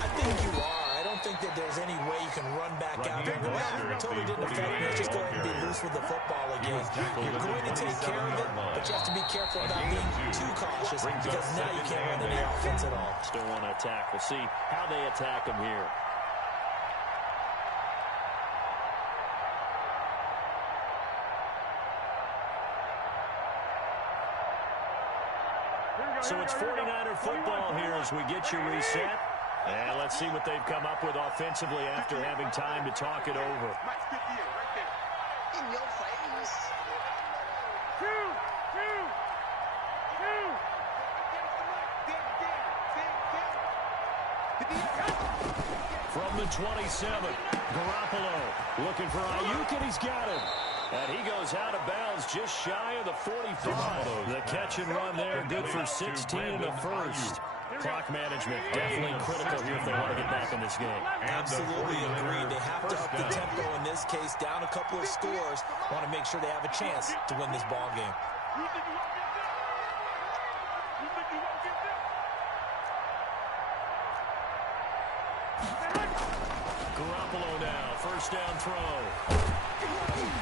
I think you are. I don't think that there's any way you can run back out there and go, it totally didn't affect me. Let's just go ahead and be loose with the football again. You're going to take care of it, but you have to be careful about being too cautious because now you can't run any offense at all. Still want to attack. We'll see how they attack them here. So it's 49er football here as we get you reset. And let's see what they've come up with offensively after having time to talk it over. In your face. From the 27, Garoppolo looking for Ayuk, and he's got him. And he goes out of bounds just shy of the 45. The catch and run there, good for 16 in the first. Clock management definitely critical here if they want to get back in this game. Absolutely agreed. They have to up the tempo in this case, down a couple of scores. Want to make sure they have a chance to win this ball game. Garoppolo now, first down throw.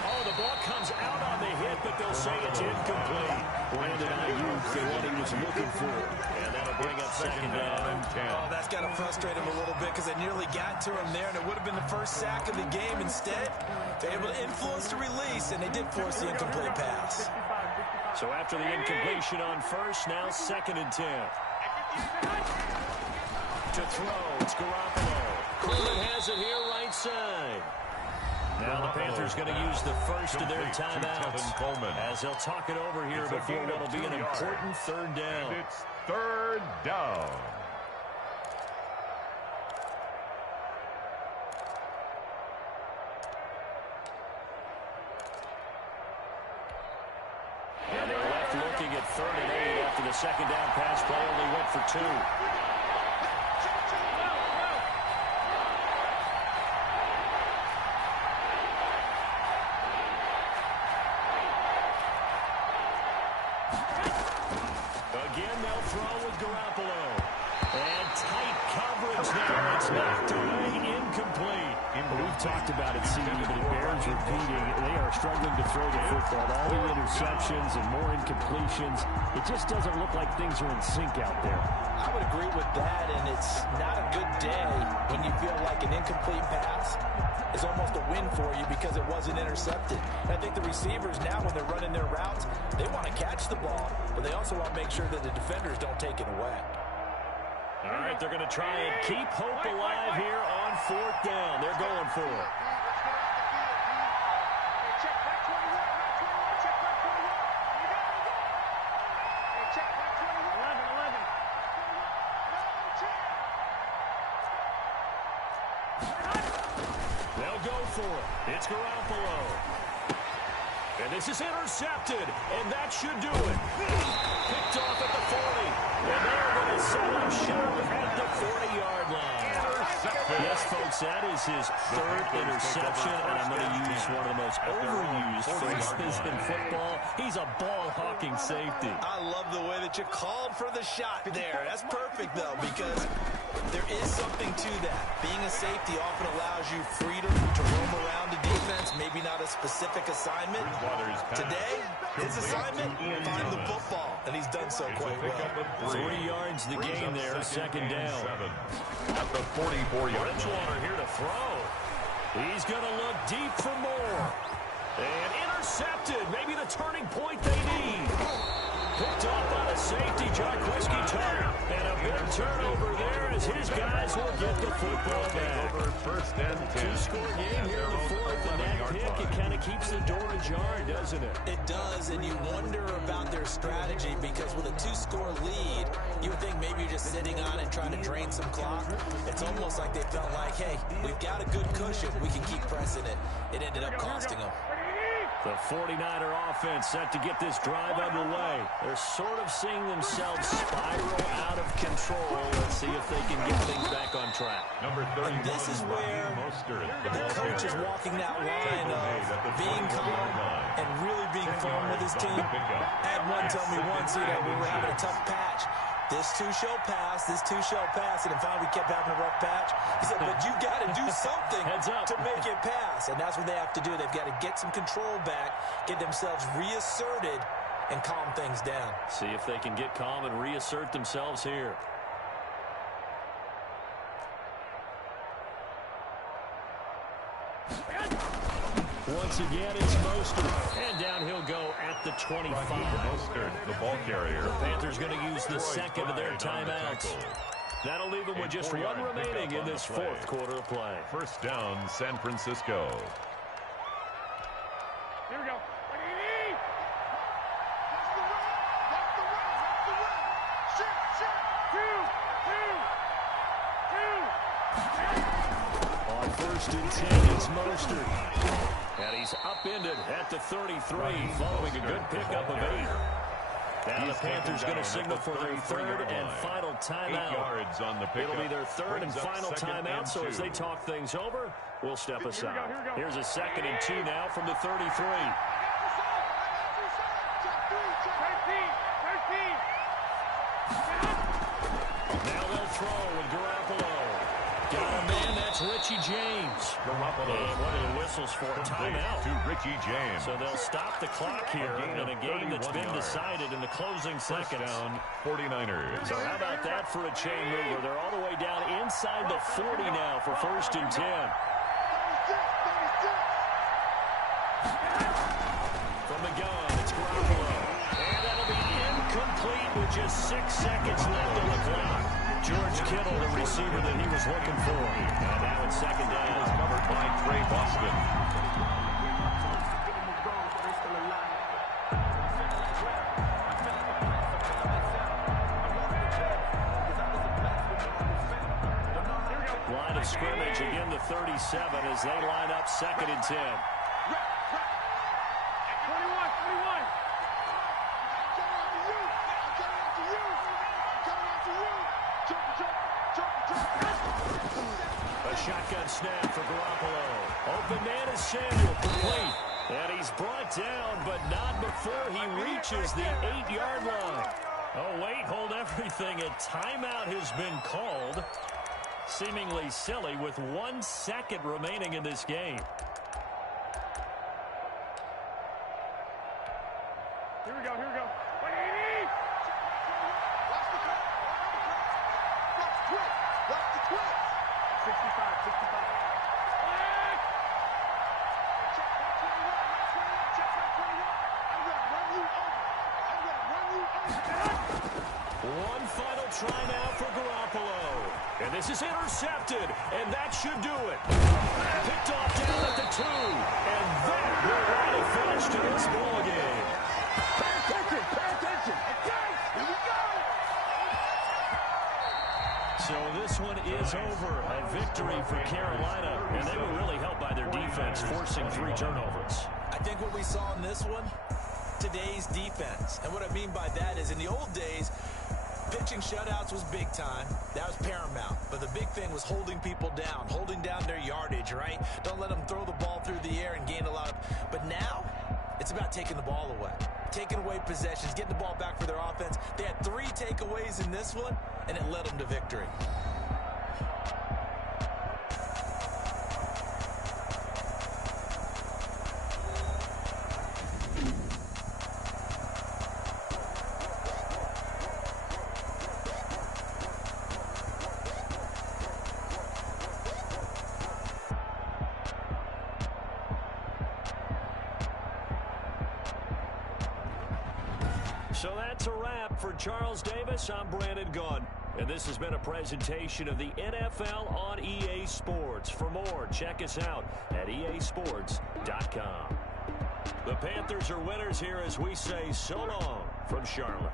Oh, the ball comes out on the hit, but they'll say it's incomplete. Brandon Ayuk, the one he was looking for. And that'll bring up second down. Oh, that's got to frustrate him a little bit because they nearly got to him there, and it would have been the first sack of the game. Instead, they're able to influence the release, and they did force the incomplete pass. So after the incompletion on first, now second and 10. To throw, it's Garoppolo. Coleman has it here right side. Now the Panthers going to use the first of their timeouts as they'll talk it over here before what will be an important third down. It's third down. And they're left looking at 3rd and 8 after the second down pass play only went for 2. throw with Garoppolo. And tight coverage now. It's knocked away, incomplete. We've talked about it, CD, but it bears repeating. They are struggling to throw the football. All the interceptions and more incompletions. It just doesn't look like things are in sync out there. I would agree with that, and it's not a good day when you feel like an incomplete pass is almost a win for you because it wasn't intercepted. And I think the receivers now, when they're running their routes, they want to catch the ball, but they also want to make sure that the defenders don't take it away. All right, they're going to try and keep hope alive here on 4th down. They're going for it. They'll go for it. It's Garoppolo. And this is intercepted, and that should do it. Picked off at the 40. And they're going to set up shop at the 40-yard line. Yes, folks, that is his 3rd interception, and I'm going to use one of the most overused phrases in football. He's a ball-hawking safety. I love the way that you called for the shot there. That's perfect, though, because there is something to that. Being a safety often allows you freedom to roam around the defense, maybe not a specific assignment. Today, his assignment, find the football, and he's done so quite well. 3 yards the game there, 2nd down. At the 44-yard Bridgewater here to throw. He's going to look deep for more. And intercepted. Maybe the turning point they need. Picked off by the safety, John Whiskey-Tart. And a big turnover there as his guys will get the football back. Over 1st and 10. 2-score game here in the 4th, and that pick, it kind of keeps the door ajar, doesn't it? It does, and you wonder about their strategy because with a 2-score lead, you would think maybe you're just sitting on it trying to drain some clock. It's almost like they felt like, hey, we've got a good cushion. We can keep pressing it. It ended up costing them. The 49er offense set to get this drive underway. They're sort of seeing themselves spiral out of control. Let's see if they can get things back on track. Number 31. And this is where the coach is walking that line of being calm and really being firm with his team. I had one tell me once, we were having a tough patch. This too shall pass, this too shall pass, and finally we kept having a rough patch. He said, but you got to do something to make it pass, and that's what they have to do. They've got to get some control back, get themselves reasserted, and calm things down. See if they can get calm and reassert themselves here. Once again, it's Mostert. And down he'll go at the 25. Mostert, the ball carrier. The Panthers going to use the second of their timeouts. That'll leave them with just one remaining in this 4th quarter of play. 1st down, San Francisco. Here we go. On 1st and 10, it's Mostert. And he's upended at the 33 following a good pickup of 8. Now the Panthers going to signal for their 3rd and final timeout. 8 yards on the pickup. It'll be their 3rd and final timeout, so as they talk things over, we'll step aside. Here's a 2nd and 2 now from the 33. Now they'll throw with Garoppolo. Got a man, that's Richie James. Garoppolo. And what are the whistles for? Timeout. To Richie James. So they'll stop the clock here in a game that's been decided in the closing seconds. Down, 49ers. So how about that for a chain mover? They're all the way down inside the 40 now for 1st and 10. From the gun, it's Garoppolo. And that'll be incomplete with just 6 seconds left on the clock. George Kittle, the receiver that he was looking for. And now it's 2nd down. Covered by Trey Boston. Line of scrimmage again to 37 as they line up 2nd and 10. 21. A shotgun snap for Garoppolo. Open man is Samuel, complete. And he's brought down, but not before he reaches the 8-yard line. Oh, wait, hold everything. A timeout has been called. Seemingly silly with 1 second remaining in this game. Here we go, here we go. Wait! Watch the cut. Watch the twist. Watch the twist. 65, 65. Check back 21, check back 21. I'm going to run you over. I'm going to run you over. One final try now for Garoppolo. And this is intercepted, and that should do it. Picked off down at the 2. And that will write a finish to this ballgame. Pay attention, pay attention. Okay, here we go. So this one is over. A victory for Carolina, and they were really helped by their defense, forcing 3 turnovers. I think what we saw in this one, today's defense. And what I mean by that is in the old days, pitching shutouts was big time. That was paramount. But the big thing was holding people down, holding down their yardage, right? Don't let them throw the ball through the air and gain a lot of... But now, it's about taking the ball away. Taking away possessions, getting the ball back for their offense. They had 3 takeaways in this one, and it led them to victory. So that's a wrap for Charles Davis. I'm Brandon Gunn. And this has been a presentation of the NFL on EA Sports. For more, check us out at easports.com. The Panthers are winners here as we say so long from Charlotte.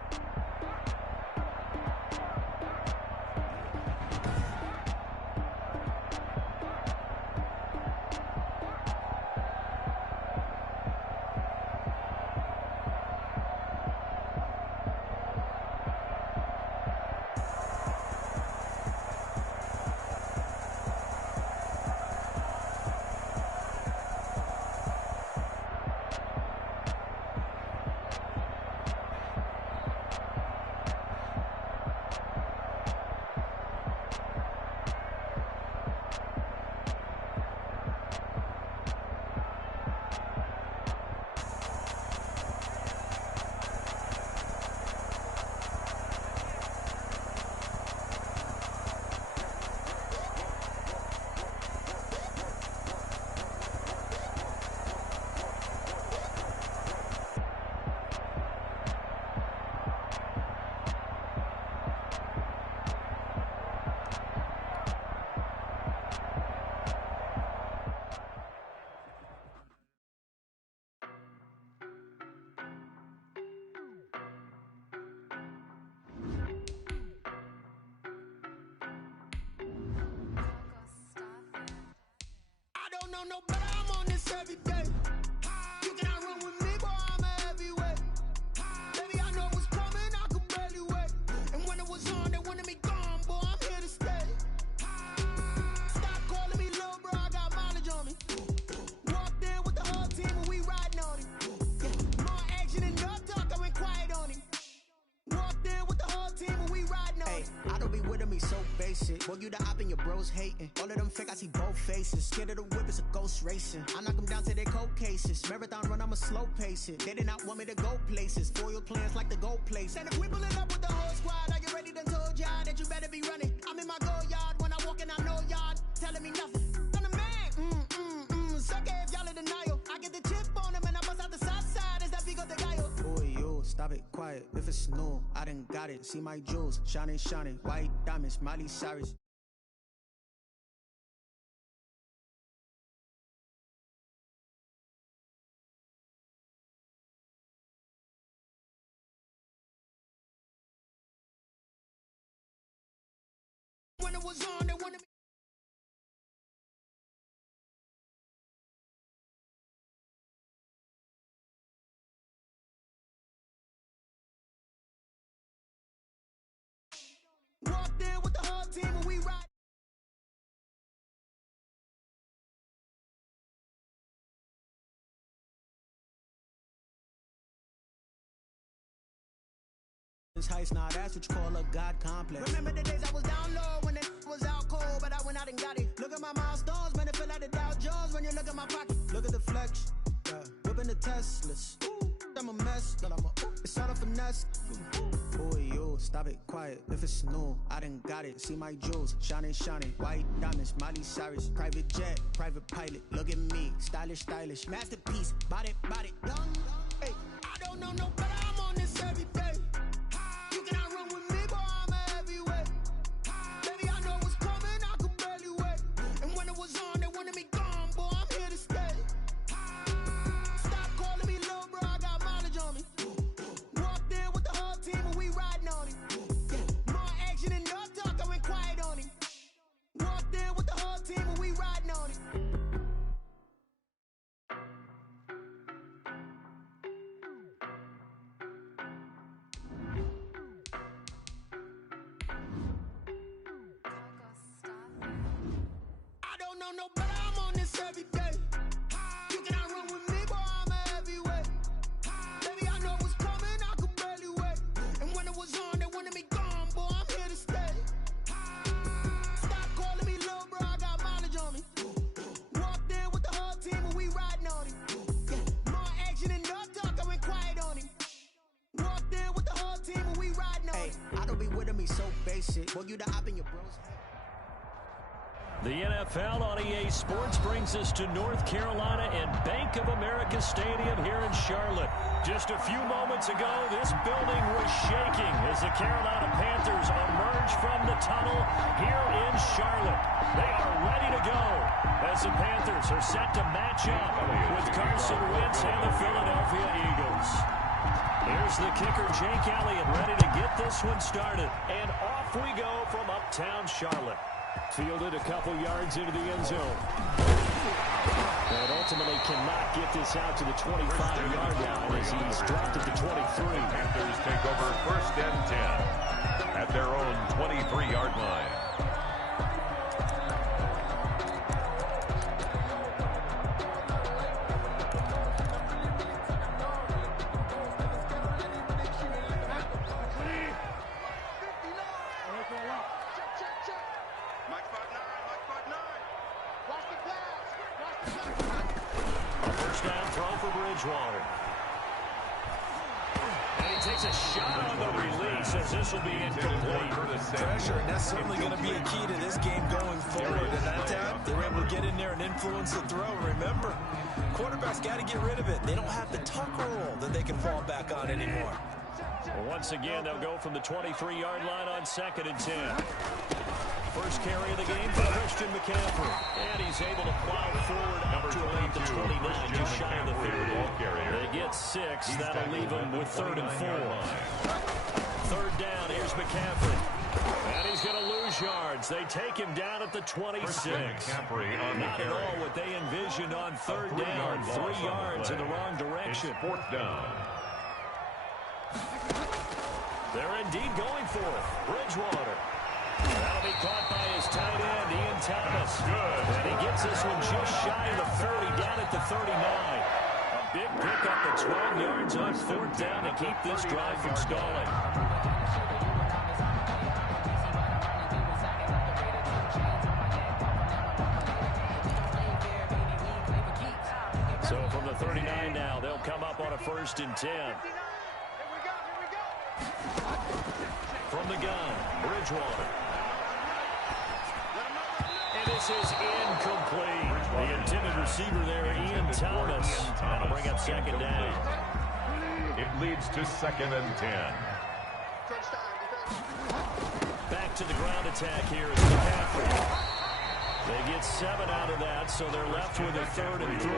No, but I'm on this every day. You cannot run with me, boy, I'm a heavyweight. Baby, I know what's coming, I could barely wait. And when it was on, they wanted me gone, boy, I'm here to stay. Stop calling me little bro, I got mileage on me. Walked in with the whole team and we riding on him. Yeah, more action and no talk, I went quiet on him. Walked in with the whole team and we riding on him. I don't be with him, he's so basic. Boy, you the op and your bros hating. All of them fake, I see both faces. Scared of the whip, it's a ghost racing. I knock them down to their cold cases. Marathon run, I'ma slow pace it. They did not want me to go places. Foil plans like the gold place. And if we pulling up with the whole squad, are you ready? Done told y'all that you better be running. I'm in my go yard when I walk in, I know y'all telling me nothing. I'm the man, suck it if y'all in denial. I get the chip on him and I bust out the south side. Is that Vigo the guy? Boy, you, stop it, quiet. If it's new, I done got it. See my jewels, shining, shining. White diamonds, Miley Cyrus. When it was on, they wanted me. Walked in with the whole team and we ride. Heist, nah, that's what you call a God complex. Remember the days I was down low when it was out cold, but I went out and got it. Look at my milestones, man, it feel like the Dow Jones when you look at my pocket. Look at the flex, yeah. Whipping the Teslas. I'm a mess, but it's all a finesse. Oh, yo, stop it, quiet. If it's new, I done got it. See my jewels, shining, shining. White diamonds, Miley Cyrus. Private jet, private pilot. Look at me, stylish, stylish. Masterpiece, body, young. Hey, I don't know no better. I'm on this every day. You cannot run with me, boy, I'm a heavyweight. Baby, I know what's coming, I could barely wait. And when it was on, they wanted me gone, boy, I'm here to stay. Stop calling me little bro, I got mileage on me. Walked in with the whole team and we riding on it. Yeah. More action and no talk, I went quiet on it. Walked in with the whole team and we riding on it. I don't know no better, I'm on this every day. You cannot run with me, boy, I'm a heavyweight. Baby, I know what's coming, I could barely wait. And when it was on, they wanted me gone, boy, I'm here to stay. Stop calling me little bro, I got mileage on me. Walked in with the whole team and we riding on it. Yeah. More action and no talk, I went quiet on it. Walked in with the whole team and we riding on it. I don't be with me so basic. Boy, you the op in your bros. The NFL on EA Sports brings us to North Carolina and Bank of America Stadium here in Charlotte. Just a few moments ago, this building was shaking as the Carolina Panthers emerge from the tunnel here in Charlotte. They are ready to go as the Panthers are set to match up with Carson Wentz and the Philadelphia Eagles. Here's the kicker, Jake Elliott, ready to get this one started. And off we go from uptown Charlotte. Fielded a couple yards into the end zone. And ultimately cannot get this out to the 25-yard line as he's dropped at the 23. Panthers take over 1st and 10 at their own 23-yard line. And he takes a shot on the release as this will be incomplete. Pressure, and that's certainly going to be a key to this game going forward. And that time, they were able to get in there and influence the throw. Remember, quarterbacks got to get rid of it. They don't have the tucker roll that they can fall back on anymore. Well, once again, they'll go from the 23-yard line on 2nd and 10. First carry of the game for Christian McCaffrey. And he's able to plow forward out to about the 29, just shy of the 30. They get 6. That'll leave them with 3rd and 4. 3rd down, here's McCaffrey. And he's going to lose yards. They take him down at the 26. Not at all what they envisioned on 3rd down. 3 yards in the wrong direction. 4th down. They're indeed going for it. Bridgewater. That'll be caught by his tight end, Ian Thomas. Good. And he gets this one just shy of the 40, down at the 39. A big pickup at 12 yards on 4th down to keep this drive from stalling. So from the 39 now, they'll come up on a 1st and 10. From the gun, Bridgewater. And this is incomplete. The intended receiver there, Ian Thomas. That'll bring up 2nd down. It leads to 2nd and 10. Back to the ground attack here is McCaffrey. They get 7 out of that, so they're left with a 3rd and 3.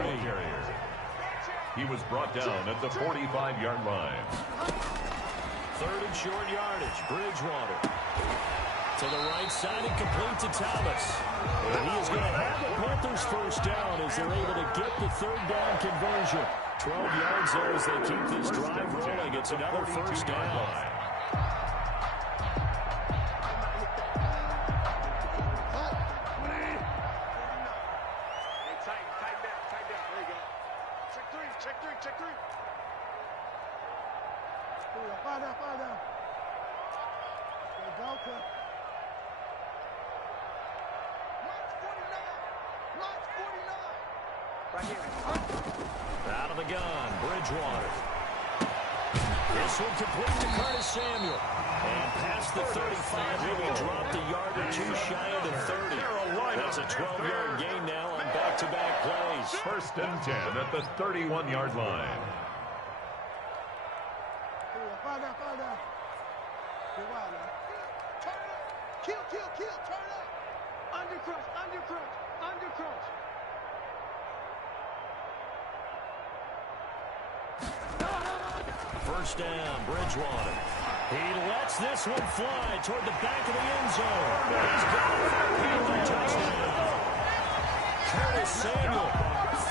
He was brought down at the 45-yard line. 3rd and short yardage. Bridgewater to the right side and complete to Thomas. And he is going to have the Panthers 1st down as they're able to get the 3rd down conversion. 12 yards there as they keep this drive rolling. It's another 1st down. Check 3. Fire down. Delta. March 49. Right here. Out of the gun, Bridgewater. This one complete to Curtis Samuel. And past the 35, maybe dropped a yard or two shy of the 30. That's a 12-yard gain now on back-to-back plays. 1st and 10 at the 31-yard line. Fall down. Turn up. Kill. Turn up. Undercrunch. First down, Bridgewater. He lets this one fly toward the back of the end zone. He's got it for a Panther touchdown. Curtis Samuel,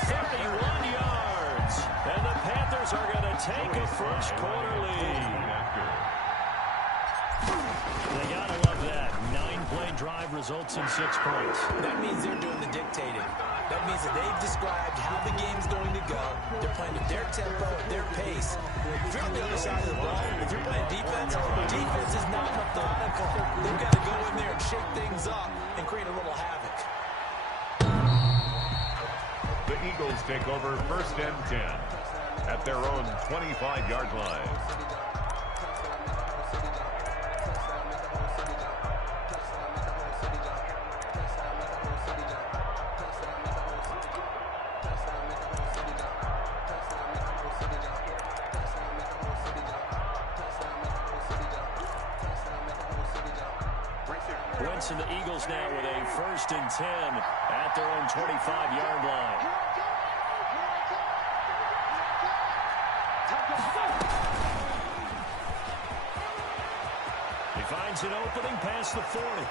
31 yards. And the Panthers are going to take a first-quarter lead. They got to love that. 9-play drive results in 6 points. That means they're doing the dictating. That means that they've described how the game's going to go. They're playing at their tempo, at their pace. If you're on the other side of the ball, if you're playing defense is not methodical. They've got to go in there and shake things up and create a little havoc. The Eagles take over 1st and 10 at their own 25-yard line. And the Eagles now with a 1st and 10 at their own 25-yard line. He finds an opening past the 40.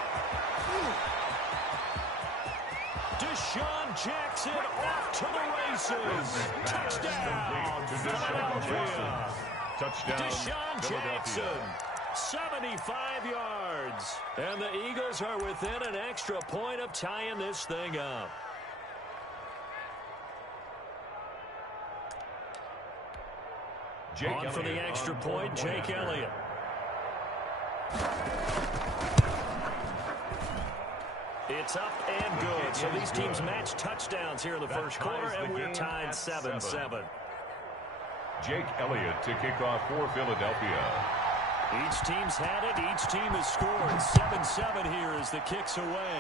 Deshaun Jackson off to the races. Touchdown, Philadelphia. Touchdown, Deshaun Jackson. 75 yards. And the Eagles are within an extra point of tying this thing up. On for the extra point, Jake Elliott. It's up and good. So these teams match touchdowns here in the first quarter, and we're tied 7-7. Jake Elliott to kick off for Philadelphia. Each team's had it. Each team has scored. 7-7 here as the kick's away.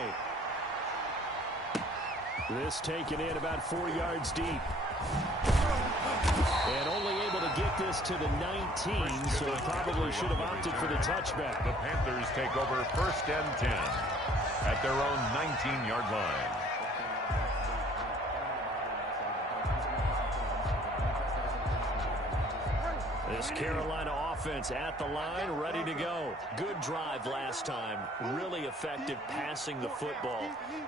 This taken in about 4 yards deep. And only able to get this to the 19, so probably should have opted for the touchback. The Panthers take over 1st and 10 at their own 19-yard line. This Carolina offense at the line, ready to go. Good drive last time. Really effective passing the football.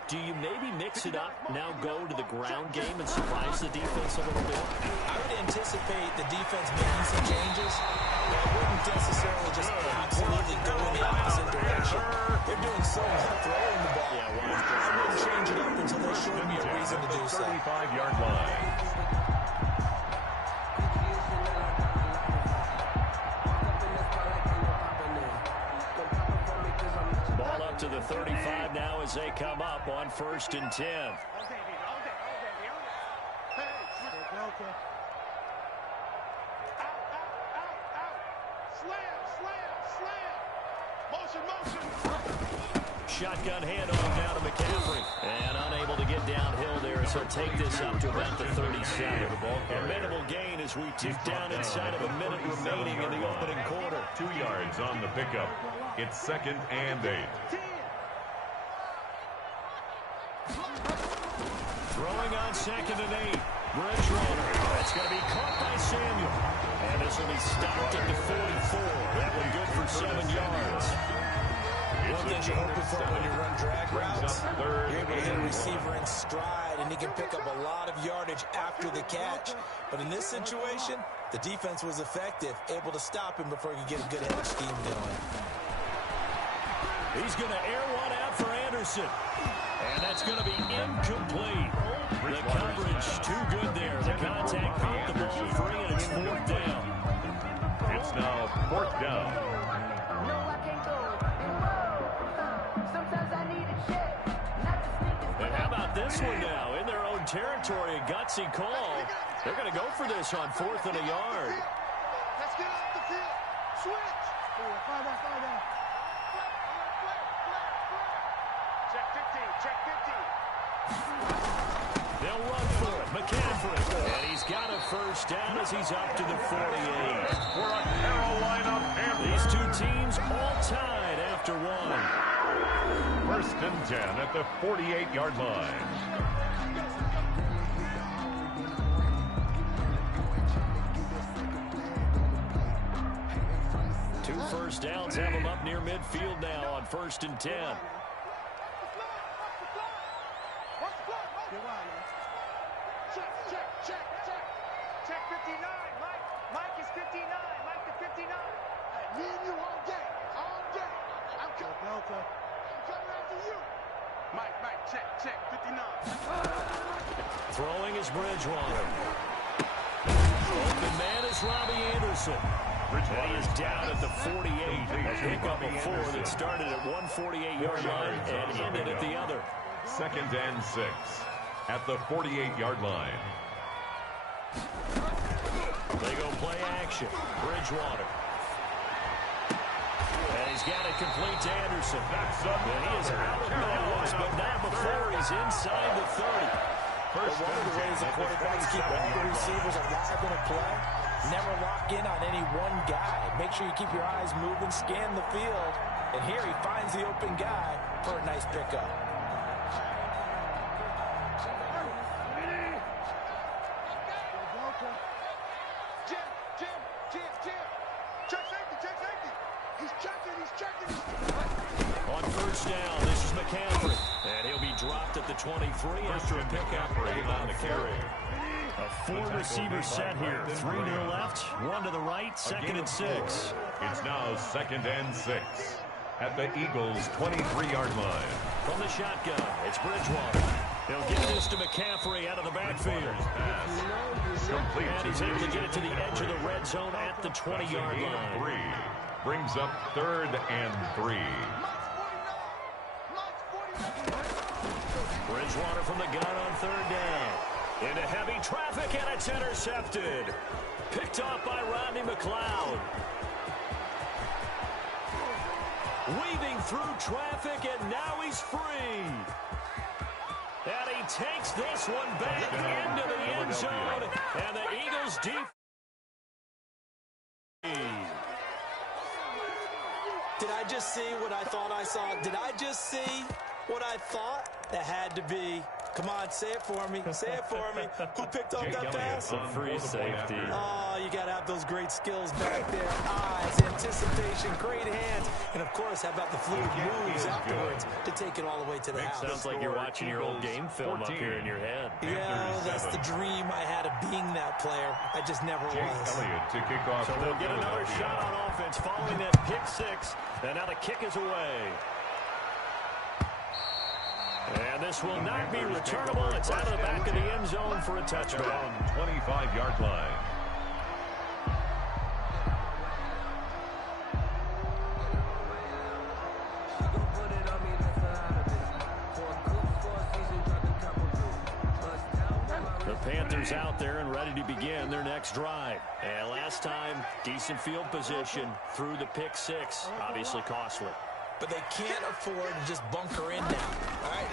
Do you maybe mix it up, now go to the ground game and surprise the defense a little bit? I would anticipate the defense making some changes. But I wouldn't necessarily just absolutely go in the opposite direction. They're doing so well throwing the ball. Yeah, well, I wouldn't change it up until they showed me a reason to do so. 35-yard line. To the 35 now as they come up on 1st and 10. Shotgun handoff down to McCaffrey. And unable to get downhill there as he'll take this up to about the 37. A minimal gain as we tick down inside of a minute remaining in the opening quarter. 2 yards on the pickup. It's 2nd and 8. Throwing on 2nd and 8. Bridgewater. That's going to be caught by Samuel. And this will be stopped at the 44. That one good for 7 yards. One thing you're hoping for when you run drag routes, you're able to hit a receiver in stride, and he can pick up a lot of yardage after the catch. But in this situation, the defense was effective, able to stop him before he could get a good head of steam going. He's going to air one out for Anderson. And that's going to be incomplete. The coverage too good there. The contact popped the ball free, and it's 4th down. It's now 4th down. get this one now in their own territory. A gutsy call. They're going to go for this on 4th and a yard. Let's get off the field. Switch. Fire down. Check 15. Check 15. They'll run for it. McCaffrey. And he's got a first down as he's up to the 48. For a Carolina Panthers. These two teams all tied after one. 1st and 10 at the 48-yard line. Two first downs have them up near midfield now on 1st and 10. Check 59. Mike is 59. Mike is 59. Hey, me and you all day. I'm coming after you. Mike, check 59. Throwing is Bridgewater. Open man is Robbie Anderson. And he is down at the 48. A pickup of 4 that started at 148-yard line and ended at the other. 2nd and 6 at the 48-yard line. They go play action. Bridgewater. And he's got it complete to Anderson. And he is out of bounds, but not before he's inside the 30. One of the ways the quarterbacks keep all the receivers alive in a play, never lock in on any one guy. Make sure you keep your eyes moving, scan the field. And here he finds the open guy for a nice pickup. Check safety. He's checking. On first down, this is McCaffrey. And he'll be dropped at the 23 after a pickup on the carry. A 4-receiver set here. 3 to the left, 1 to the right, 2nd and 6. It's now 2nd and 6 at the Eagles' 23-yard line. From the shotgun, it's Bridgewater. He'll get this to McCaffrey out of the backfield. Complete And he's able to get it to the edge of the red zone at the 20-yard line. Brings up 3rd and 3. Bridgewater from the gun on 3rd down. Into heavy traffic, and it's intercepted. Picked off by Rodney McLeod. Weaving through traffic, and now he's free. And he takes this one back into the end zone. And the Eagles deep. Did I just see what I thought I saw? Did I just see what I thought? That had to be. Come on, say it for me. Say it for me. Who picked up that pass? A free safety. Oh, you got to have those great skills back there. Eyes, anticipation, great hands. And, of course, how about the fluid moves afterwards to take it all the way to the house? Sounds like you're watching your old game film up here in your head. Yeah, that's the dream I had of being that player. I just never was. Elliott to kick off. So they'll get another shot on offense following that pick 6. And now the kick is away. And this will not be returnable. It's out of the back of the end zone for a touchback. 25-yard line. The Panthers out there and ready to begin their next drive. And last time, decent field position through the pick 6. Obviously costly. But they can't afford to just bunker in now. All right,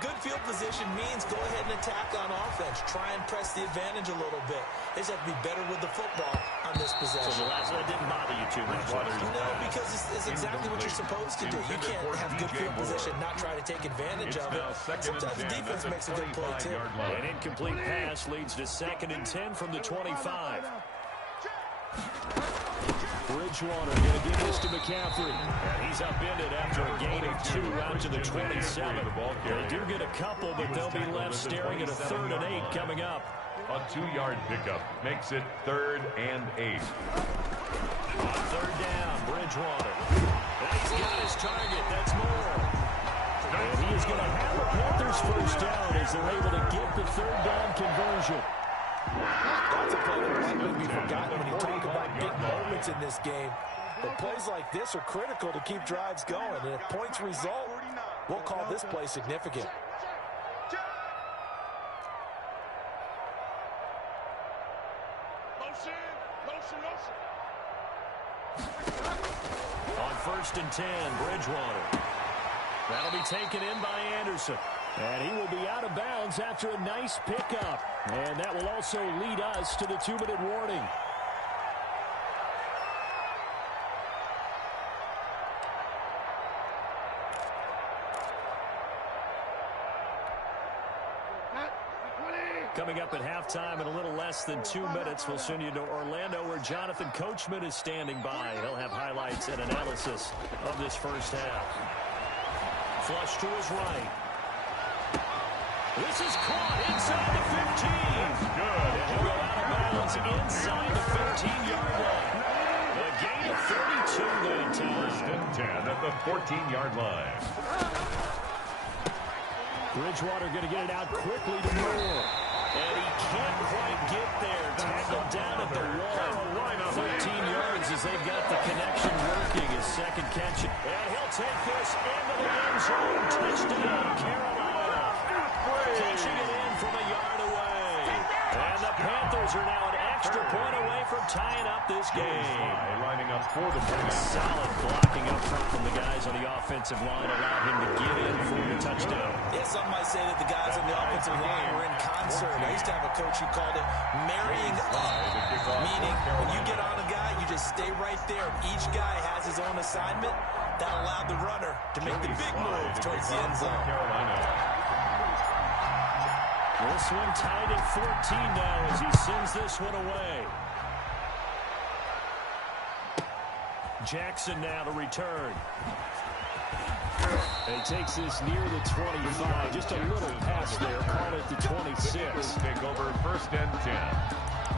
good field position means go ahead and attack on offense. Try and press the advantage a little bit. They just have to be better with the football on this possession. So the last one didn't bother you too much. No, because it's exactly what you're supposed to do. You can't have good field position, not try to take advantage of it. Sometimes the defense makes a good play, too. An incomplete pass leads to 2nd and 10 from the 25. Bridgewater going to give this to McCaffrey. And he's upended after a gain of 2 out to the 27. They do get a couple, but they'll be left staring at a 3rd and 8 coming up. A 2-yard pickup makes it 3rd and 8. On 3rd down, Bridgewater. And he's got his target. That's more. And he is going to have the Panthers first down as they're able to get the 3rd down conversion. That's a play that might be forgotten when you talk about big moments in this game. But plays like this are critical to keep drives going. And if points result, we'll call this play significant. On 1st and 10, Bridgewater. That'll be taken in by Anderson. And he will be out of bounds after a nice pickup. And that will also lead us to the 2-minute warning. Coming up at halftime in a little less than 2 minutes, we'll send you to Orlando where Jonathan Coachman is standing by. He'll have highlights and analysis of this first half. Flush to his right. This is caught inside the 15. Good. And he'll go out of bounds inside the 15-yard line. A gain of 32 that time. 1st and 10 at the 14-yard line. Bridgewater going to get it out quickly to Moore. And he can't quite get there. Tackled down at the 1. 13 yards as they've got the connection working. His second catch. And he'll take this into the end zone. Touchdown, Carolina. Catching it in from a yard away. And the Panthers are now an extra point away from tying up this game. Lining up for the point. Solid blocking up front from the guys on the offensive line allowed him to get in for the touchdown. Yeah, some might say that the guys on the offensive line were in concert. I used to have a coach who called it marrying up, meaning when you get on a guy, you just stay right there. Each guy has his own assignment. That allowed the runner to make the big move towards the end zone. This one tied at 14 now as he sends this one away. Jackson now to return. And he takes this near the 25. Just a little pass there. Call it the 26. Take over 1st and 10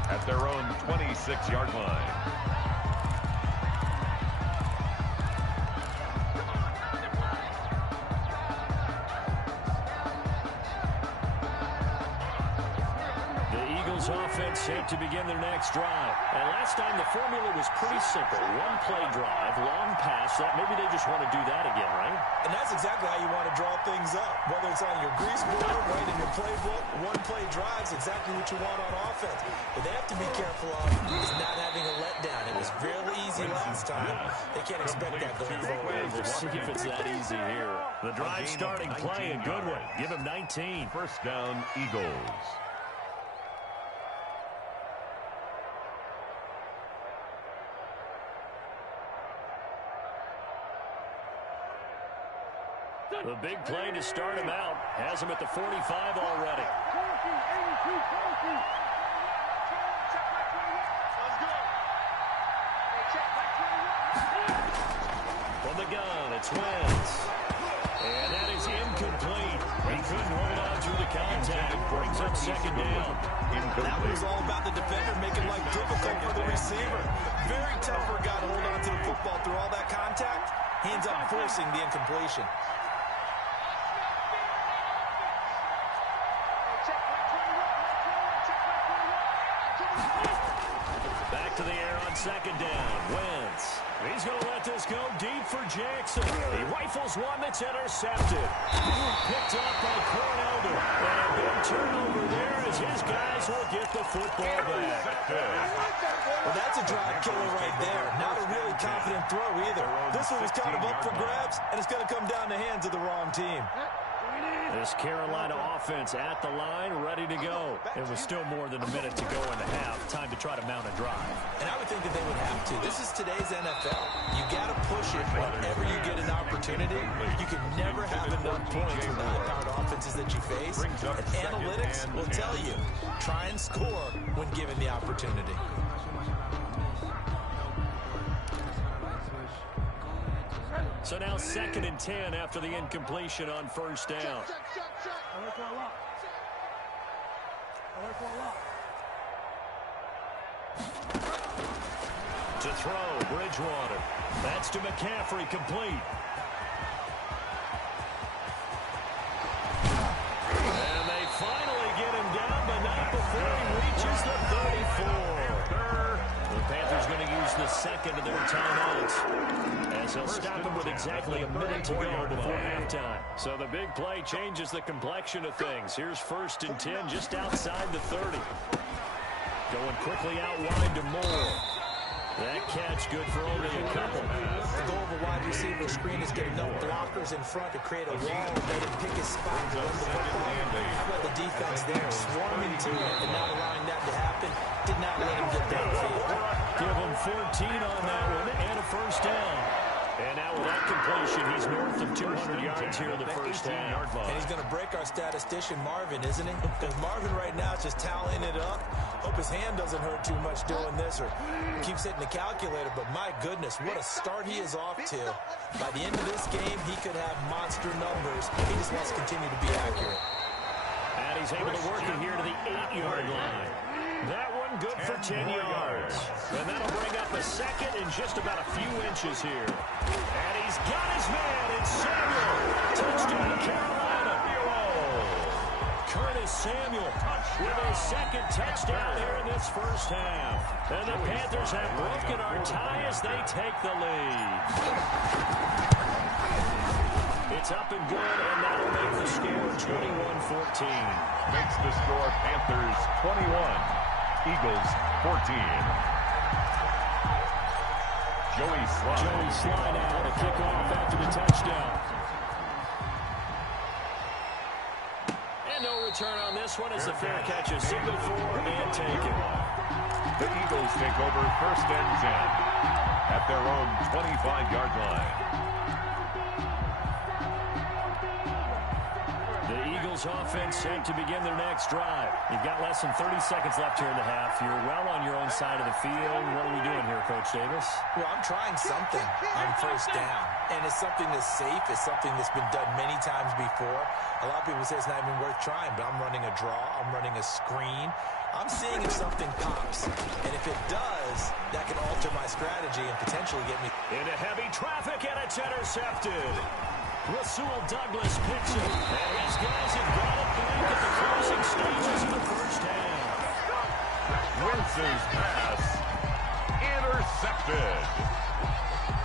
at their own 26-yard line. Offense set to begin their next drive. And last time the formula was pretty simple. One play drive, long pass. Maybe they just want to do that again, right? And that's exactly how you want to draw things up. Whether it's on your grease board, right in your playbook, one play drive's exactly what you want on offense. But they have to be careful of is not having a letdown. It was fairly easy last time. They can't expect that going forward. We'll see if it's that easy here. The drive starting play, a good one. Give him 19. 1st down, Eagles. The big play to start him out. Has him at the 45 already. From the gun, it's Wentz. And that is incomplete. He couldn't hold on through the contact. Brings up 2nd down. That was all about the defender making life difficult for the receiver. Very tough for a guy to hold on to the football through all that contact. He ends up forcing the incompletion. Back to the air on 2nd down. Wentz. He's going to let this go deep for Jackson. He rifles one that's intercepted. Picked up by Cornelder. And a big turnover there as his guys will get the football back. Well, that's a drive killer right there. Not a really confident throw either. This one was kind of up for grabs, and it's going to come down the hands of the wrong team. This Carolina offense at the line, ready to go. It was still more than a minute to go in the half. Time to try to mount a drive. And I would think that they would have to. This is today's NFL. You got to push it whenever you get an opportunity. You can never have enough points with the high-powered offenses that you face. And analytics will tell you, try and score when given the opportunity. So now 2nd and 10 after the incompletion on 1st down. To throw, Bridgewater. That's to McCaffrey, complete. And they finally get him down, but not before he reaches the 34. The Panthers going to use the second of their timeouts, as they'll stop him with exactly a minute to go before halftime. So the big play changes the complexion of things. Here's 1st and 10 just outside the 30. Going quickly out wide to Moore. That catch good for only a couple. The goal of a wide receiver screen is get enough blockers in front to create a wall and let him pick his spot to run the football. How about the defense there, swarming to it and not allowing that to happen? Did not let him get downfield. Give him 14 on that one and a first down. And now with that completion, he's north of 200 yards here in the first half. And he's going to break our statistician Marvin, isn't he? Because Marvin right now is just tallying it up. Hope his hand doesn't hurt too much doing this or keeps hitting the calculator. But my goodness, what a start he is off to. By the end of this game, he could have monster numbers. He just wants to continue to be accurate. And he's able to work it here to the 8-yard line. That one good for 10 yards. And that'll bring up a second in just about a few inches here. And he's got his man. It's Samuel. Touchdown, Carolina. Curtis Samuel with his second touchdown here in this first half. And the Panthers have broken our tie as they take the lead. It's up and good, and that'll make the score 21-14. Makes the score Panthers 21. Eagles 14. Joey Slide out to kick off after the touchdown. And no return on this one as the fair catch is signaled for and taken. The Eagles take over first and 10 at their own 25-yard line. The Eagles offense set to begin their next drive. You've got less than 30 seconds left here in the half. You're well on your own side of the field. What are we doing here, Coach Davis? Well, I'm trying something on first down. And it's something that's safe. It's something that's been done many times before. A lot of people say it's not even worth trying, but I'm running a draw. I'm running a screen. I'm seeing if something pops. And if it does, that can alter my strategy and potentially get me into heavy traffic, and it's intercepted. Rasul Douglas picks it, and these guys have got it back at the closing stages of the first half. Wentz's pass intercepted.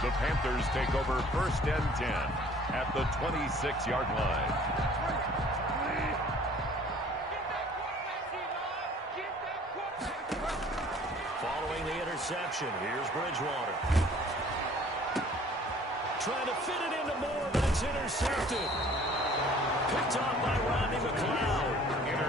The Panthers take over first and 10 at the 26-yard line. Following the interception, here's Bridgewater. Trying to fit it into Moore, but it's intercepted. Picked off by Rodney McLeod.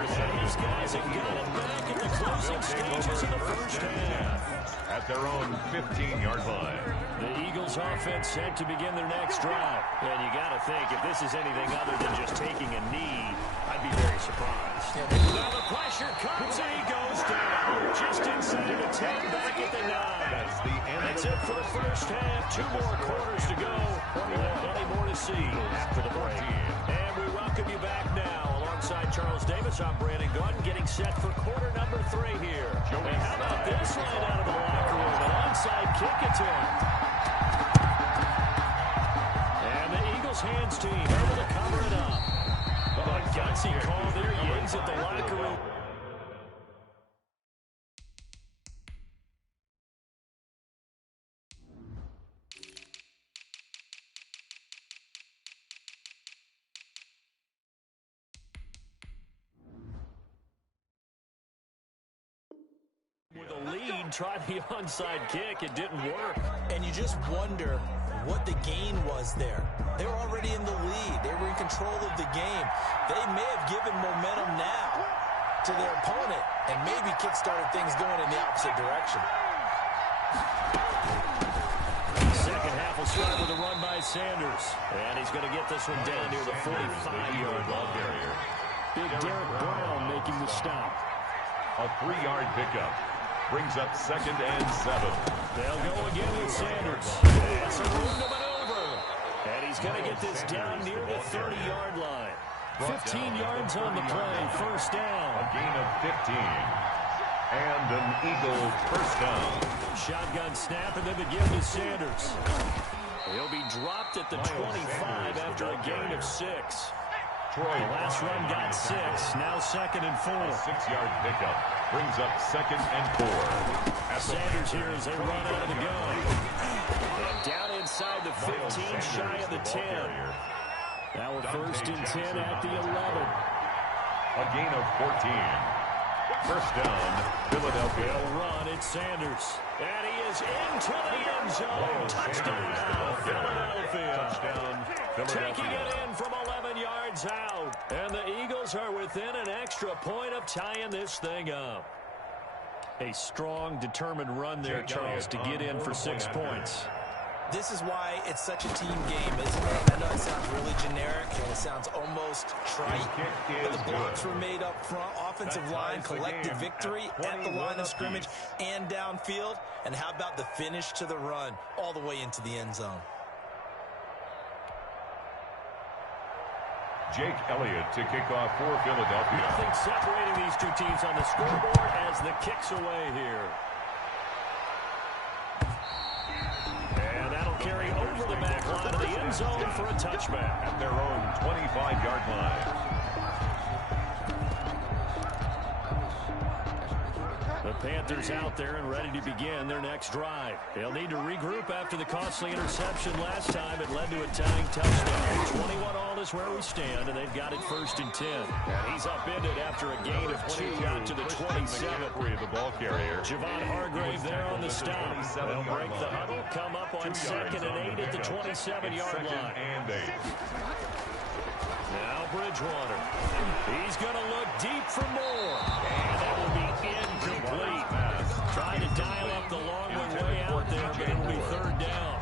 And these guys have got it back at the closing stages of the first half. At their own 15-yard line. The Eagles offense set to begin their next drive. And you got to think, if this is anything other than just taking a knee, I'd be very surprised. Now the pressure comes and he goes down. Just inside the 10, back at the 9. That's it for the first half. 2 more quarters to go. Plenty more to see after the break. And we welcome you back now. Alongside Charles Davis, I'm Brandon Gunn, getting set for quarter number 3 here. And how about this line out of the locker room? An onside kick attempt. And the Eagles hands team able to cover it up. A gutsy call there. Yates at the locker room. With a lead, tried the onside kick. It didn't work. And you just wonder what the gain was there. They were already in the lead. They were in control of the game. They may have given momentum now to their opponent and maybe kick-started things going in the opposite direction. Second half will start with a run by Sanders. And he's going to get this one down near the 45-yard line. Big Derek Brown making the stop. A 3-yard pickup. Brings up second and 7. They'll go again with Sanders. It's a room to maneuver. And he's going to get this down near the 30-yard line. 15 yards on the play. First down. A gain of 15. And an Eagle first down. Shotgun snap and then the give to Sanders. He'll be dropped at the 25 after a gain of 6. The last run got 6. Now second and 4. A 6-yard pickup brings up second and 4. Sanders here as they run out of the gun. And down inside the 15, shy of the 10. Now we're first and 10 at the 11. A gain of 14. First down, Philadelphia. They'll run. It's Sanders. And he is into the end zone. Touchdown, Philadelphia. Touchdown, Taking Philadelphia. it in from 11 yards out. And the Eagles are within an extra point of tying this thing up. A strong, determined run there, Charles, to get in for 6 points. This is why it's such a team game, isn't it? I know it sounds really generic and it sounds almost trite, but the blocks were made up front. Offensive line, collective victory at the line of scrimmage and downfield. And how about the finish to the run all the way into the end zone? Jake Elliott to kick off for Philadelphia. Nothing separating these two teams on the scoreboard as the kick's away here. And that'll carry over the back line of the end zone for a touchback. At their own 25-yard line. The Panthers out there and ready to begin their next drive. They'll need to regroup after the costly interception last time. It led to a tying touchdown. 21-all is where we stand, and they've got it 1st and 10. And he's upended after a gain of 2 out to the 27. The ball carrier. Javon Hargrave there on the stop. They'll break the huddle, come up on 2nd and 8 at the 27-yard line. And 8. Now Bridgewater. He's going to look deep for more. And that will be incomplete. Trying to dial up the long one way out there, but it'll be 3rd down.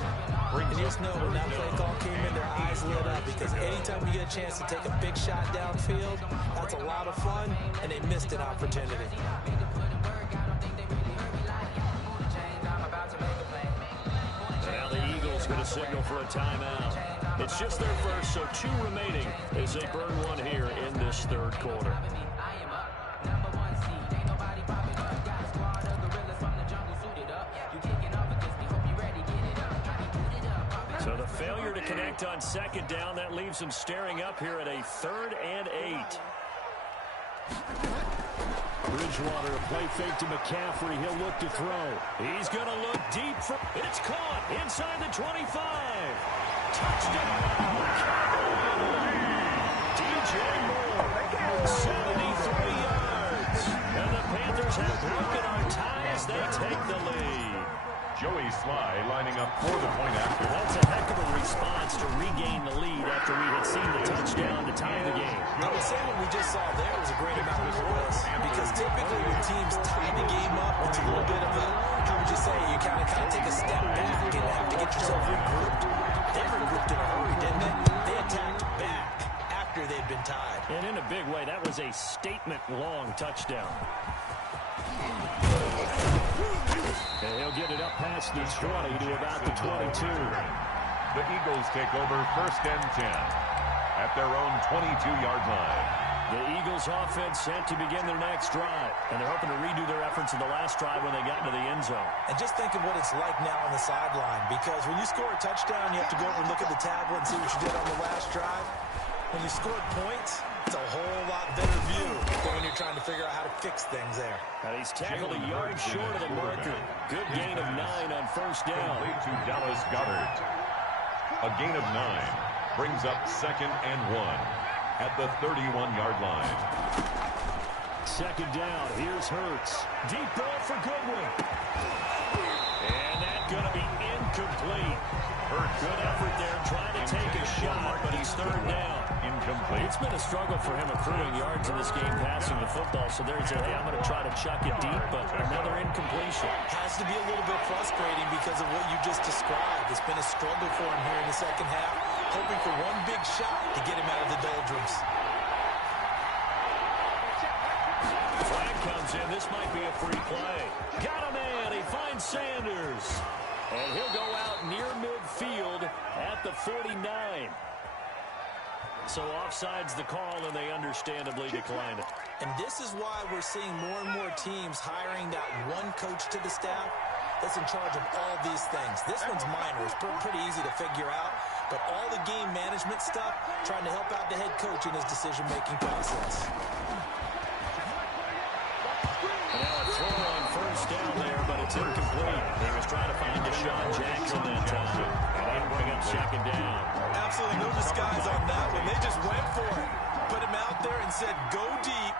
And just know when that play call came in, their eyes lit up because anytime you get a chance to take a big shot downfield, that's a lot of fun, and they missed an opportunity. Now the Eagles going to signal for a timeout. It's just their first, so 2 remaining as they burn one here in this 3rd quarter. So the failure to connect on 2nd down, that leaves them staring up here at a 3rd and 8. Bridgewater, a play fake to McCaffrey. He'll look to throw. He's going to look deep for... It's caught inside the 25. Touchdown, Carolina. DJ Moore, 73 yards. And the Panthers have broken our ties. They take the lead. Joey Sly lining up for the point after. That's a heck of a response to regain the lead after we had seen the touchdown to tie the game. I would say what we just saw there was a great amount of poise because typically when teams tie the game up, it's a little bit of a, how would you say, you kind of take a step back and have to get yourself regrouped. They regrouped in a hurry, didn't they? They attacked back after they'd been tied. And in a big way, that was a statement-long touchdown. And he'll get it up past the 20 to about the 22. The Eagles take over 1st and 10 at their own 22-yard line. The Eagles offense sent to begin their next drive. And they're hoping to redo their efforts in the last drive when they got into the end zone. And just think of what it's like now on the sideline because when you score a touchdown, you have to go over and look at the tablet and see what you did on the last drive. When you scored points, it's a whole lot better view than when you're trying to figure out how to fix things there. And he's tackled a yard short of the marker. Good gain of 9 on 1st down. Complete to Dallas Goedert. A gain of 9 brings up 2nd and 1 at the 31-yard line. 2nd down. Here's Hurts. Deep ball for Goodwin. And that's going to be incomplete. Hurts. Good effort there trying to take a shot, but he's 3rd down. Incomplete. It's been a struggle for him accruing yards in this game passing the football. So there he said, hey, I'm going to try to chuck it deep, but another incompletion. Has to be a little bit frustrating because of what you just described. It's been a struggle for him here in the 2nd half, hoping for one big shot to get him out of the doldrums. Flag comes in. This might be a free play. Got a man. He finds Sanders. And he'll go out near midfield at the 49. So offside's the call, and they understandably declined it. And this is why we're seeing more and more teams hiring that one coach to the staff that's in charge of all these things. This one's minor. It's pretty easy to figure out. But all the game management stuff, trying to help out the head coach in his decision-making process. And now a throw on 1st down there, but it's incomplete. He was trying to find Deshaun Jackson that time. And they bring up 2nd down. Absolutely no disguise on that one. They just went for it. Put him out there and said, go deep.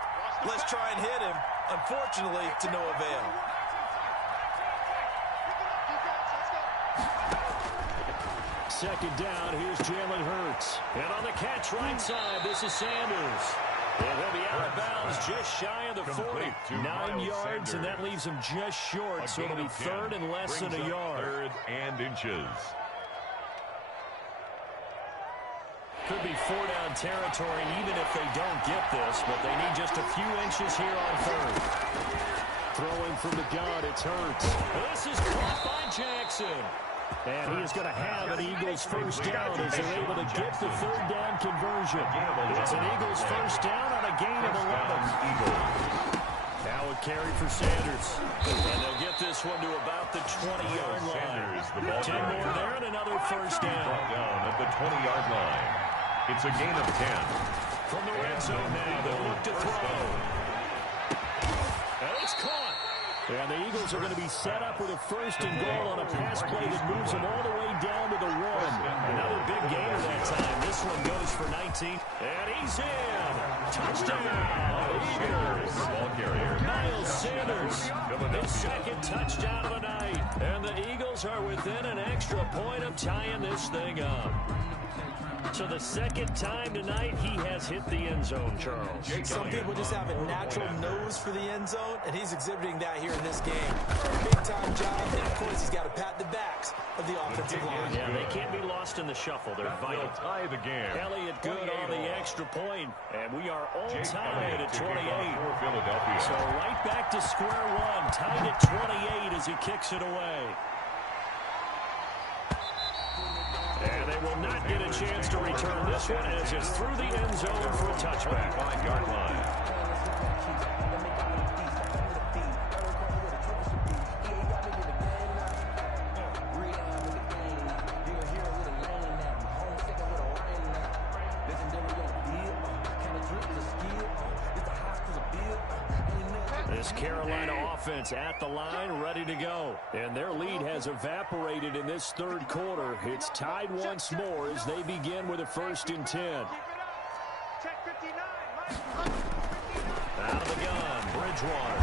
Let's try and hit him. Unfortunately, to no avail. Second down, here's Jalen Hurts. And on the catch right side, this is Sanders. And he'll be out of bounds just shy of the 40. 9 yards, and that leaves him just short, so it'll be third and less than a yard. Third and inches. Could be 4-down territory even if they don't get this, but they need just a few inches here on third. Throwing from the gun, it's Hurts. This is caught by Jackson. And he is going to have an Eagles first down as they're able to get the third down conversion. It's an Eagles first down on a gain of 11. Now a carry for Sanders. And they'll get this one to about the 20-yard line. 10 more there and another first down. Down at the 20-yard line. It's a gain of 10. From the red zone now, they'll look to throw. And it's caught. And the Eagles are going to be set up with a first and goal on a pass play that moves them all the way down to the 1. Another big gainer that time. This one goes for 19. And he's in. Touchdown. Eagles. Ball carrier. Miles Sanders. His second touchdown of the night. And the Eagles are within an extra point of tying this thing up. So the second time tonight he has hit the end zone, Charles. Some people just have a natural nose for the end zone, and he's exhibiting that here in this game. Big-time job, and of course he's got to pat the backs of the offensive line. Yeah, they can't be lost in the shuffle. They're vital. Tie the game. Elliott good on the extra point, and we are all tied at 28. Philadelphia. So right back to square one, tied at 28 as he kicks it away. And they will not get a chance to return this one as it's through the end zone for a touchback. 5-yard line. This Carolina offense at the line, ready to go. And their lead has evaporated in this third quarter. It's tied once more as they begin with a first and 10. Out of the gun, Bridgewater.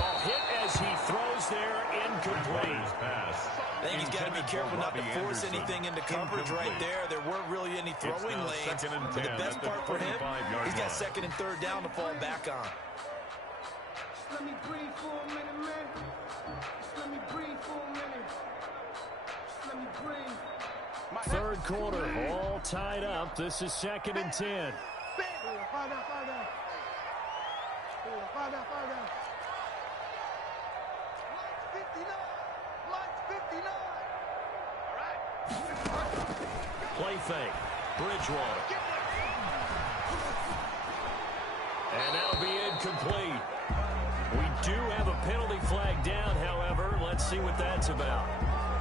Oh, hit as he throws there, incomplete. I think he's got to be careful not to force anything into coverage right there. There weren't really any throwing lanes. But the best part for him, he's got second and third down to fall back on. Let me breathe for a minute, man. Just let me breathe for a minute. Just let me breathe. Third quarter, all tied up. This is second and 10. Play fake. Bridgewater. And that'll be incomplete. We do have a penalty flag down, however. Let's see what that's about.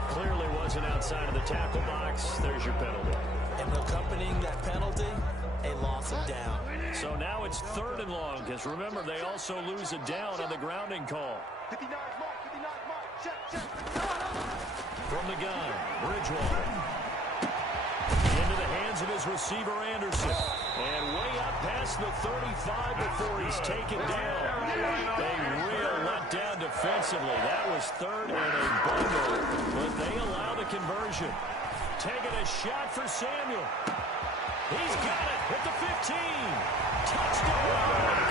Clearly wasn't outside of the tackle box. There's your penalty. And accompanying that penalty, a loss of down. So now it's third and long, because remember, they also lose a down on the grounding call. 59 mark, 59 mark. Check. From the gun, Bridgewater. Into the hands of his receiver, Anderson. And way up past the 35 before he's taken down. A real letdown defensively. That was third and a bundle, but they allow the conversion. Taking a shot for Samuel. He's got it at the 15. Touchdown!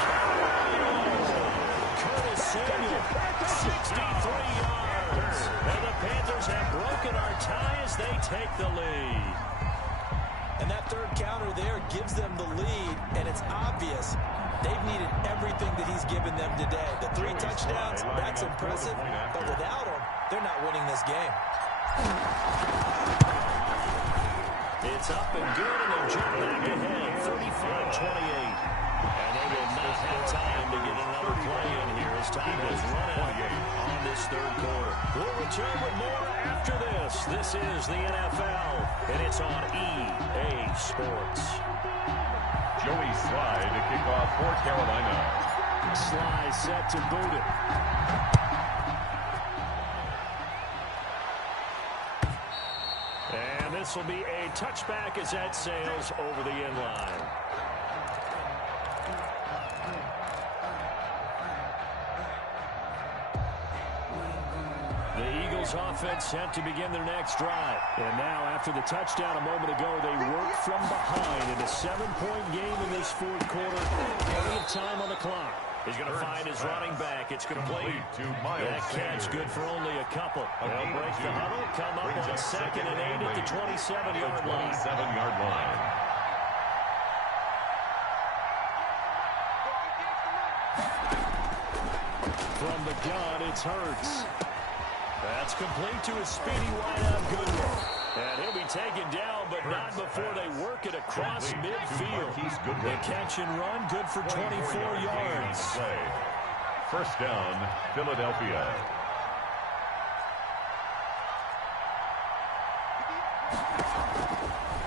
Curtis Samuel, 63 yards. And the Panthers have broken our tie as they take the lead. And that third counter there gives them the lead, and it's obvious they've needed everything that he's given them today. The 3 touchdowns, that's impressive, but without him, they're not winning this game. It's up and good, and they'll jump back ahead, 35-28. And they will not have time to get another play in here as time has run out on this third quarter. We'll return with more after this. This is the NFL, and it's on EA Sports. Joey Sly to kick off for Carolina. Sly set to boot it. And this will be a touchback as that sails over the end line. Eagles offense set to begin their next drive. And now, after the touchdown a moment ago, they work from behind in a 7-point game in this fourth quarter. Plenty of time on the clock. He's going to find his running back. It's complete. That catch good for only a couple. They'll break the huddle, come up on 2nd and 8 at the 27-yard line. 27-yard line. From the gun, it's Hurts. That's complete to a speedy wideout Goodwin. And he'll be taken down, but not before they work it across midfield. The catch and run, good for 24 yards. First down, Philadelphia.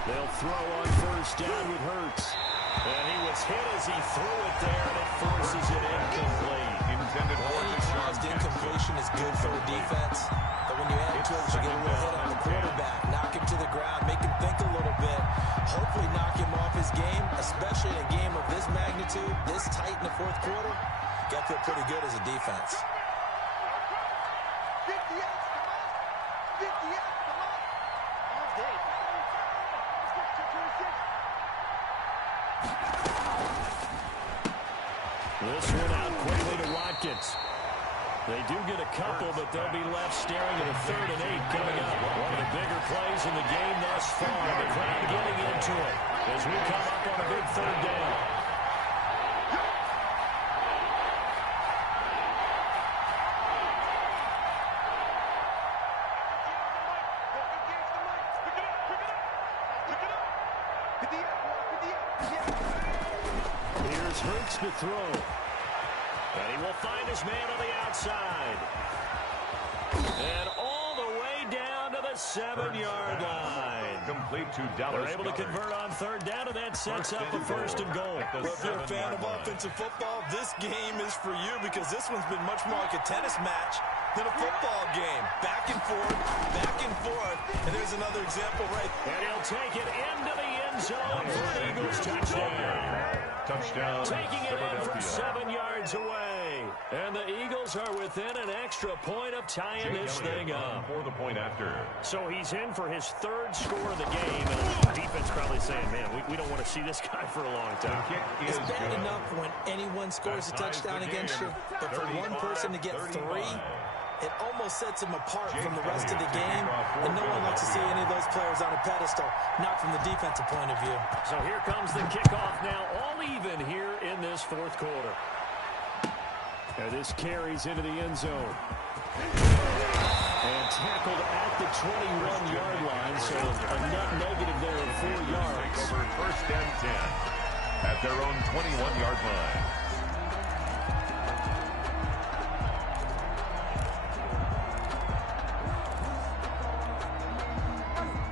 They'll throw on first down with Hurts. And he was hit as he threw it there, and it forces it incomplete. Intended for Any caused incompletion is good for a defense. But when you add to it, you get a little hit on the quarterback, knock him to the ground, make him think a little bit, hopefully knock him off his game, especially in a game of this magnitude, this tight in the fourth quarter. Got to feel pretty good as a defense. 58, come on. 58, come on. All day. This one out quickly to Watkins. They do get a couple, but they'll be left staring at a 3rd and 8 coming up. One of the bigger plays in the game thus far. The crowd getting into it as we come up on a big 3rd down. Here's Hurts to throw. And he will find his man on the outside. And all the way down to the 7-yard line. Complete to Dallas. They're able to convert on 3rd down, and that sets up a 1st and goal. Well, if you're a fan of offensive football, this game is for you because this one's been much more like a tennis match than a football game. Back and forth, and there's another example right there. And he'll take it into the end zone for an Eagles touchdown. Touchdown, Taking it in from 7 yards away. And the Eagles are within an extra point of tying this thing up. For the point after. So he's in for his 3rd score of the game. And the defense probably saying, man, we don't want to see this guy for a long time. It's bad enough when anyone scores a touchdown against you, but for one person to get 3, it almost sets him apart from the rest of the game, and no one likes to see any of those players on a pedestal, not from the defensive point of view. So here comes the kickoff now, all even here in this 4th quarter. And this carries into the end zone. And tackled at the 21-yard line, so a net negative there of 4 yards. Over 1st and 10 at their own 21-yard line.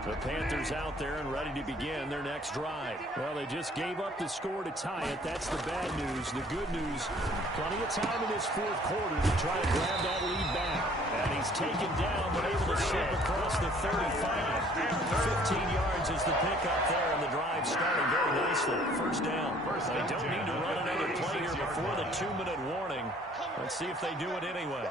The Panthers out there and ready to begin their next drive. Well, they just gave up the score to tie it. That's the bad news. The good news, plenty of time in this 4th quarter to try to grab that lead back. And he's taken down, but able to slip across the 35. 15 yards is the pickup there, and the drive starting very nicely. First down. They don't need to run another play here before the 2-minute warning. Let's see if they do it anyway.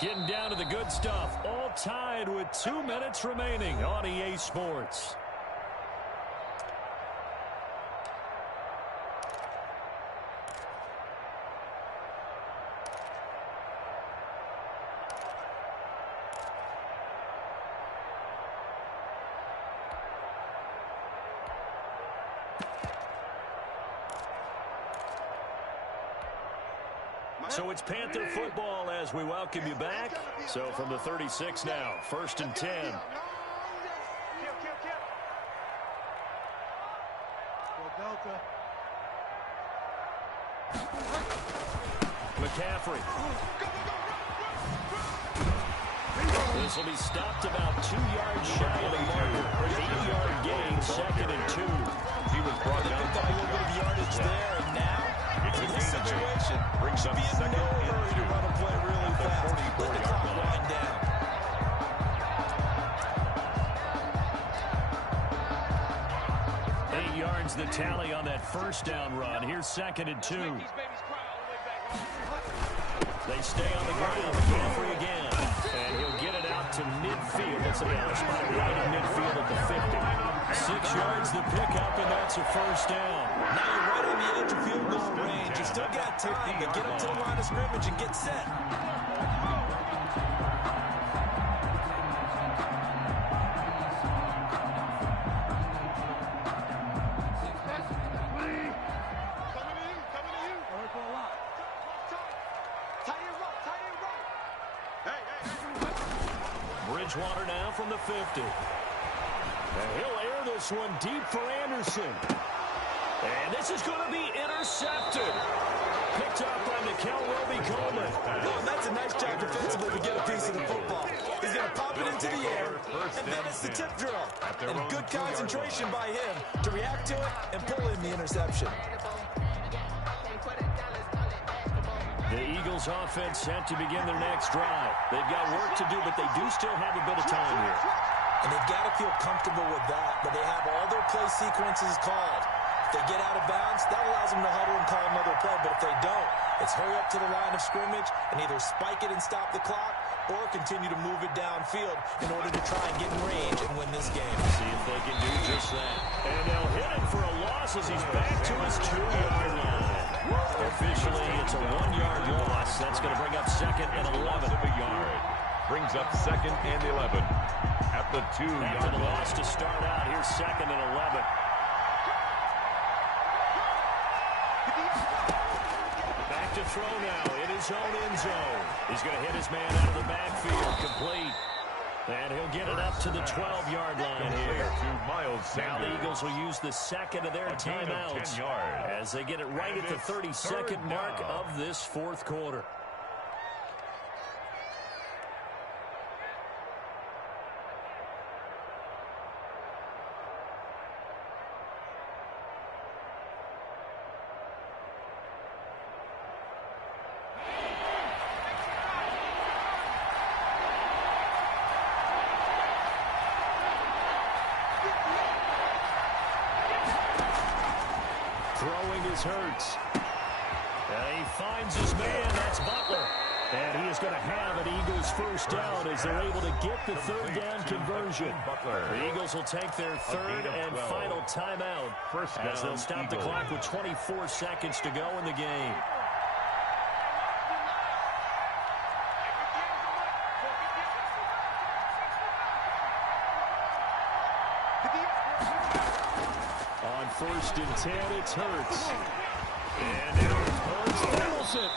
Getting down to the good stuff. All tied with 2 minutes remaining on EA Sports. So it's Panther football as we welcome you back. So from the 36 now, 1st and 10. McCaffrey. This will be stopped about 2 yards shy of the marker. 8-yard gain, 2nd and 2. He was brought down by a little bit of yardage there, and now in this situation, brings up 2nd and 2. Run a play really fast. Let the clock wind down. yards the tally on that first down run. Here's 2nd and 2. They stay on the ground. McCaffrey again. And he'll get it out to midfield. It's a spot right in midfield at the 50. 6 yards the pickup, and that's a first down. Now you're right on the edge of field goal range. You still got time to get up to the line of scrimmage and get set. Bridgewater now from the 50. And he'll air this one deep for Anderson. And this is going to be intercepted. Picked up by Nikel Roby-Coleman. Oh, that's a nice job defensively to get a piece of the football. He's going to pop it into the air, and then it's the tip drill. And good concentration by him to react to it and pull in the interception. The Eagles offense set to begin their next drive. They've got work to do, but they do still have a bit of time here. And they've got to feel comfortable with that, but they have all their play sequences called. If they get out of bounds, that allows them to huddle and call another play, but if they don't, it's hurry up to the line of scrimmage and either spike it and stop the clock or continue to move it downfield in order to try and get in range and win this game. See if they can do just that. And they'll hit him for a loss as he's back to his 2-yard line. Officially, it's a 1-yard loss. That's going to bring up 2nd and 11. Brings up 2nd and 11 at the 2-yard After the line. loss to start out, here's 2nd and 11. Back to throw now in his own end zone. He's going to hit his man out of the backfield, complete. And he'll get it up to the 12-yard line here. Now the Eagles will use the 2nd of their timeouts as they get it right at the 32nd mark of this 4th quarter. Throwing is Hurts. And he finds his man. That's Butler. And he is going to have an Eagles first down as they're able to get the 3rd down conversion. The Eagles will take their 3rd and final timeout as they'll stop the clock with 24 seconds to go in the game. On 1st and 10, it's Hurts. And Hurts fumbles it.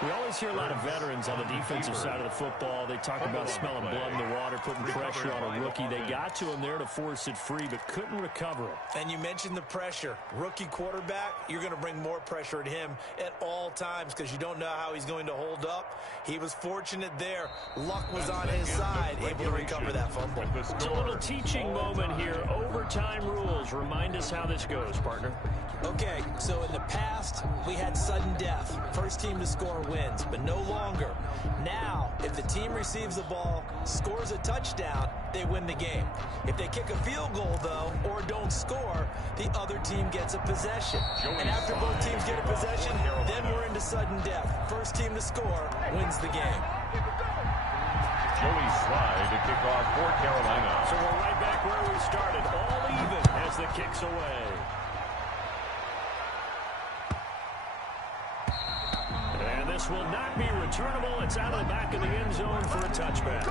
We always hear a lot of veterans on the defensive side of the football. They talk about smelling blood in the water, putting pressure on a rookie. They got to him there to force it free, but couldn't recover it. And you mentioned the pressure. Rookie quarterback, you're going to bring more pressure at him at all times because you don't know how he's going to hold up. He was fortunate there. Luck was on his side, able to recover that fumble. It's a little teaching moment here. Overtime rules. Remind us how this goes, partner. Okay, so in the past, we had sudden death. First team to score wins, but no longer. Now, if the team receives the ball, scores a touchdown, they win the game. If they kick a field goal, though, or don't score, the other team gets a possession. And after both teams get a possession, then we're into sudden death. First team to score wins the game. Joey Slye to kick off for Carolina. So we're right back where we started, all even as the kick's away. And this will not be returnable. It's out of the back of the end zone for a touchback.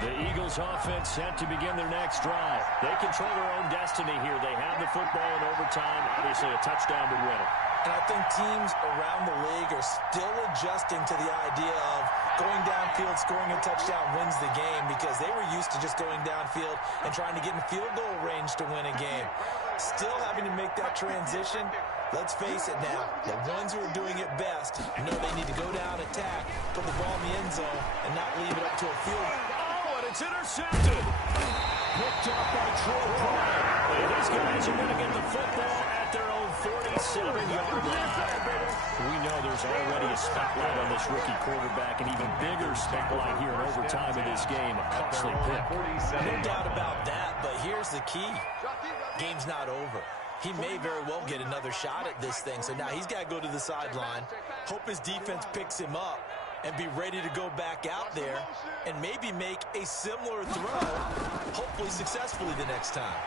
The Eagles offense set to begin their next drive. They control their own destiny here. They have the football in overtime. Obviously, a touchdown would win it. And I think teams around the league are still adjusting to the idea of going downfield, scoring a touchdown wins the game because they were used to just going downfield and trying to get in field goal range to win a game. Still having to make that transition. Let's face it now, the ones who are doing it best know they need to go down, attack, put the ball in the end zone, and not leave it up to a field goal. Oh, and it's intercepted. Picked up by Troy Prime. And these guys are going to get the football at their own 47-yard line. We know there's already a spotlight on this rookie quarterback, an even bigger spotlight here in overtime of this game. A costly pick. No doubt about that, but here's the key. Game's not over. He may very well get another shot at this thing, so now he's got to go to the sideline, hope his defense picks him up, and be ready to go back out there and maybe make a similar throw, hopefully successfully the next time.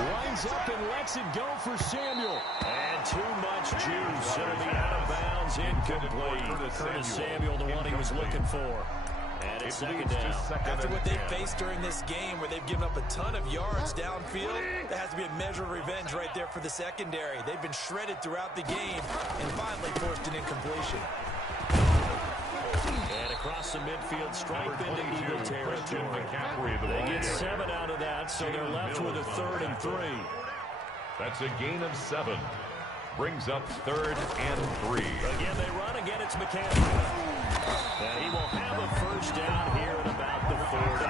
Lines up and lets it go for Samuel. And too much juice. It'll be out of bounds, incomplete. Curtis Samuel, the one he was looking for. And it's second down. After what they've faced during this game where they've given up a ton of yards downfield, there has to be a measure of revenge right there for the secondary. They've been shredded throughout the game and finally forced an incompletion. And across the midfield, stripe into Eagle territory. They get 7 out of that, so they're left with a 3rd and 3. That's a gain of 7. Brings up 3rd and 3. Again, they run. Again, it's McCaffrey. And he will have a first down here at about the 40.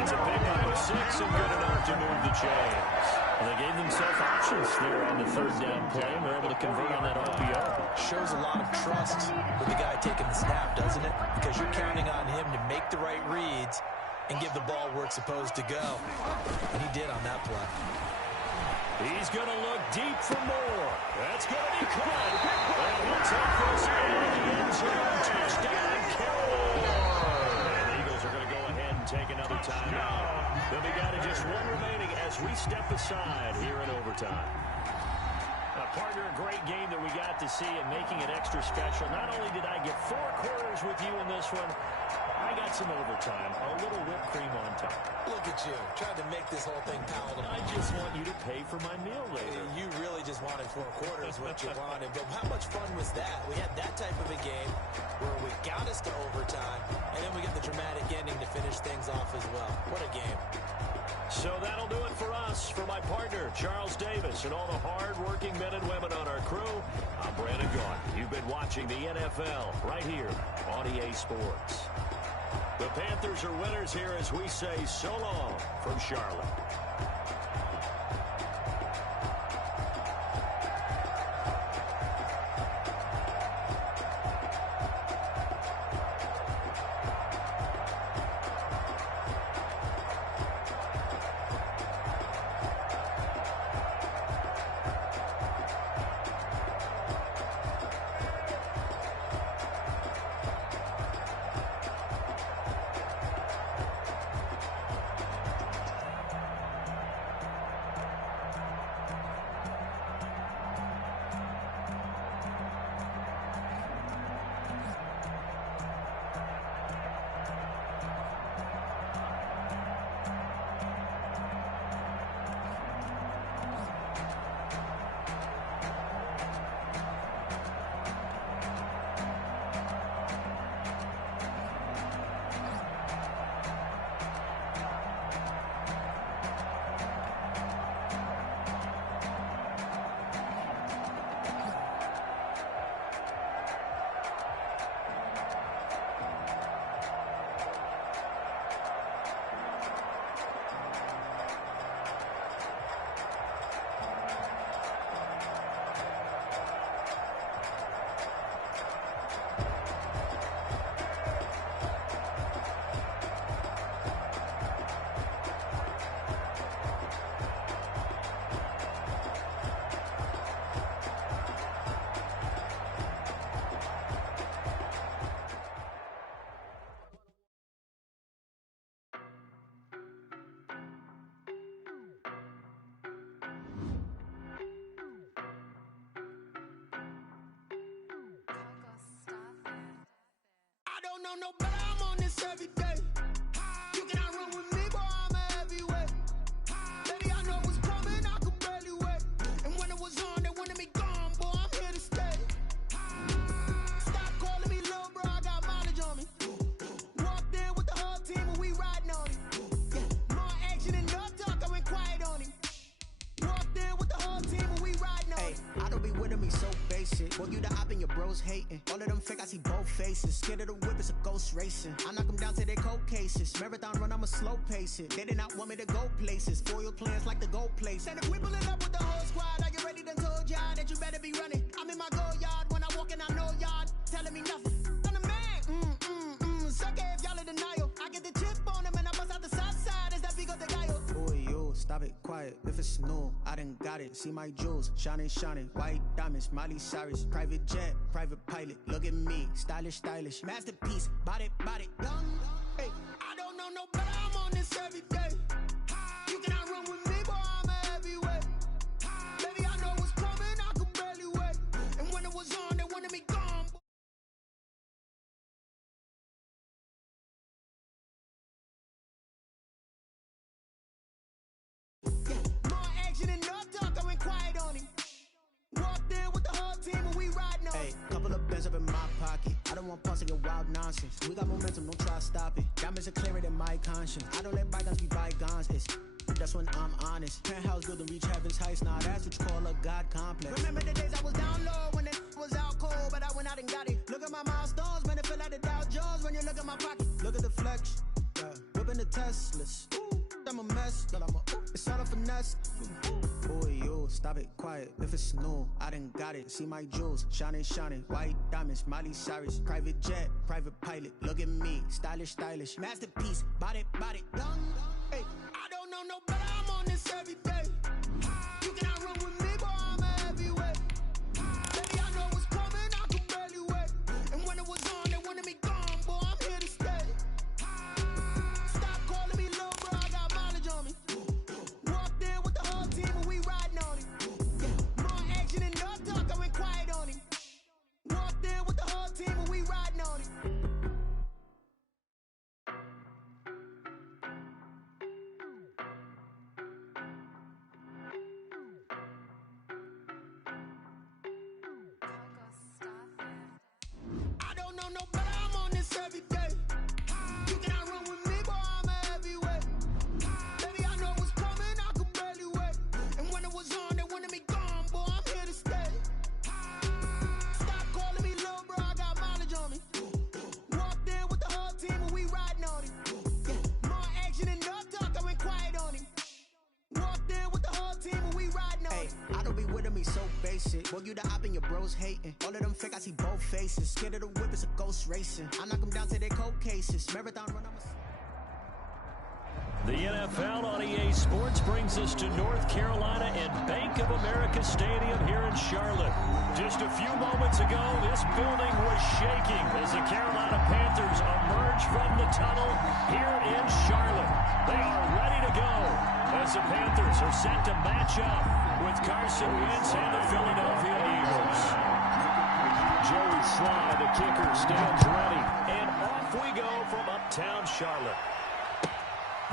It's a pickup of 6 and good enough to move the chains. Well, they gave themselves options there on the 3rd down play, and were able to convert on that RPO. Shows a lot of trust with the guy taking the snap, doesn't it? Because you're counting on him to make the right reads and give the ball where it's supposed to go. And he did on that play. He's going to look deep for more. That's going to be caught. And he'll take this into the end zone. Touchdown, Carroll. And the Eagles are going to go ahead and take another timeout. They'll be down to just 1 remaining as we step aside here in overtime. Partner, a great game that we got to see and making it extra special. Not only did I get 4 quarters with you in this one, I got some overtime, a little whipped cream on top. Look at you, trying to make this whole thing palatable. I just want you to pay for my meal later. You really just wanted 4 quarters, what you wanted. But how much fun was that? We had that type of a game where we got us to overtime, and then we got the dramatic ending to finish things off as well. What a game. So that'll do it for us. For my partner, Charles Davis, and all the hard-working men and women on our crew, I'm Brandon Gaudin. You've been watching the NFL right here on EA Sports. The Panthers are winners here as we say so long from Charlotte. No, but I'm on this every day. You cannot run with me, boy, I'm a heavyweight. Baby, I know what's coming, I could barely wait. And when it was on, they wanted me gone, boy, I'm here to stay. Stop calling me little bro, I got mileage on me. Walked in with the whole team and we riding on him. Yeah, more action and no talk, I went quiet on him. Walked in with the whole team and we riding on him. I don't be with me so basic. Boy, you the op and your bros hating. All of them fake, I see both faces. Scared of the whip, it's a ghost racing. I knock them down to their cold cases. Marathon run, I'ma slow pace it. They did not want me to go places. Foil plans like the gold place. And if we pulling up with the whole squad, already done told y'all that you better be running. I'm in my go yard when I walk in, I know y'all telling me nothing. I'm the man. Suck it if y'all in denial. I get the chip on them and I bust out the south side. Is that big of the guy? Boy, yo, stop it, quiet. If it's new, I done got it. See my jewels, shining, white diamonds, Miley Cyrus, private jet, private pilot. Look at me, stylish, masterpiece, body, young. Hey, I don't know no better. I'm on this every day. You cannot run with me, boy. I'm a heavyweight. Baby, I know what's coming. I could barely wait. And when it was on, they wanted me gone. More action and no talk, I went quiet on him. Walked in with the whole team and we riding on. Hey, couple of bands up in my pocket. I don't want pulse of your wild nonsense. We got momentum, don't try to stop it. Diamonds are clearer than my conscience. I don't let bygones be bygones. That's when I'm honest. Penthouse building, reach heaven's heights. Nah, that's what you call a God complex. Remember the days I was down low when it was out cold, but I went out and got it. Look at my milestones, man, it feel like the Dow Jones when you look at my pocket. Look at the flex, yeah. Whipping the Teslas. Ooh, I'm a mess, but it's all a finesse. Boy, yo, stop it, quiet. If it's new, I done got it. See my jewels, shining, white diamonds, Miley Cyrus, private jet, private pilot. Look at me, stylish, masterpiece, body, young. Hey, I don't know no better. I'm on this every day. You cannot run with me, boy. I'm a heavyweight. Baby, I know what's coming. I could barely wait. And when it was on, they wanted me gone, boy. I'm here to stay. Stop calling me little bro. I got mileage on me. Walked in with the whole team and we riding on him. More action and no talk. I went quiet on him. Walked in with the whole team and we riding on him. I don't know no better. I'm on this every day. You cannot run with me, boy. I'm a heavyweight. Baby, I know what's coming. I could barely wait. And when it was on, they wanted me gone, boy. I'm here to stay. Stop calling me little bro. I got mileage on me. Walked in with the whole team and we riding on him. More action and no talk. I went quiet on him. Walked in with the whole team and we riding on him. I don't be with me so basic. Boy, you the op and your bros hating. All of them fake, I see both faces. Scared of the whip, it's a ghost racing. I knock them down to their cold cases. Marathon run, The NFL on EA Sports brings us to North Carolina and Bank of America Stadium here in Charlotte. Just a few moments ago, this building was shaking as the Carolina Panthers emerge from the tunnel here in Charlotte. They are ready to go as the Panthers are set to match up with Carson Wentz and the Philadelphia Eagles. Joey Sly, the kicker, stands ready. And off we go from uptown Charlotte.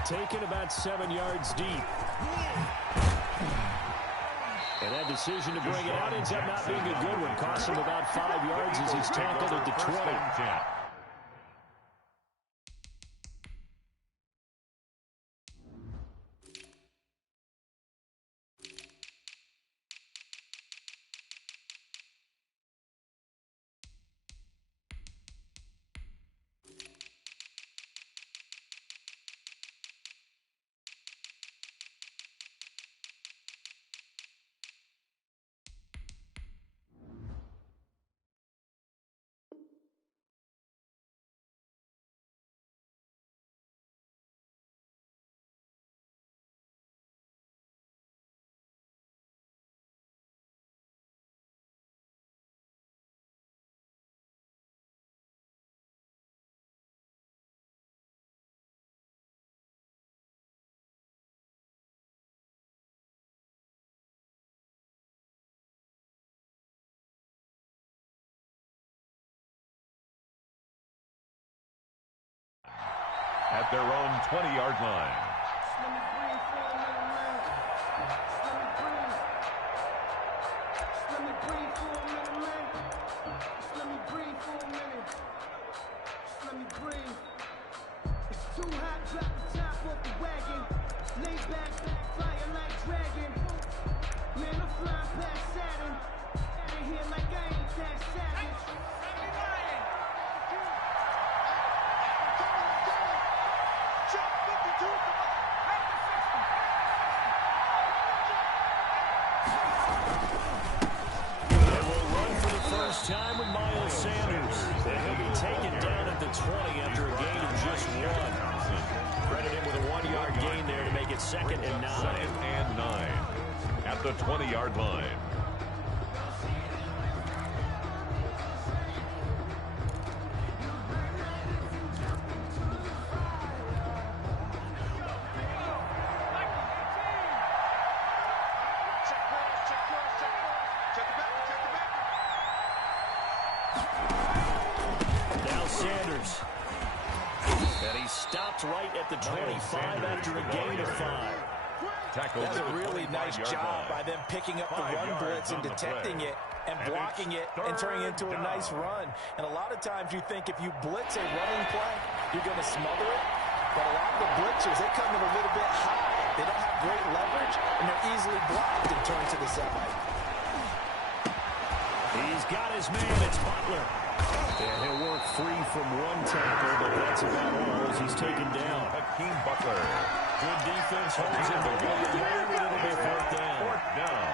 Taken about 7 yards deep. And that decision to bring it out ends up not being a good one. Cost him about 5 yards as he's tackled at the 20. At their own 20-yard line. Too hot, drop the top off the wagon. Lay back, fire like dragon. Man, I'm flying past Saturn. Out here like I ain't that savage. 2nd and 9. 2nd and 9 at the 20-yard line. Now Sanders. And he stopped right at the 25 after a gain of 5. That's a really nice job by them picking up the run blitz and detecting it and blocking it and turning it into a nice run. And a lot of times you think if you blitz a running play, you're going to smother it. But a lot of the blitzers, they come in a little bit high. They don't have great leverage, and they're easily blocked and turned to the side. He's got his man. It's Butler. And he'll work free from one tackle, but that's about all as he's taken down. Hakeem Butler. Good defense holds him to one yard, and it'll be 4th down. 4th down.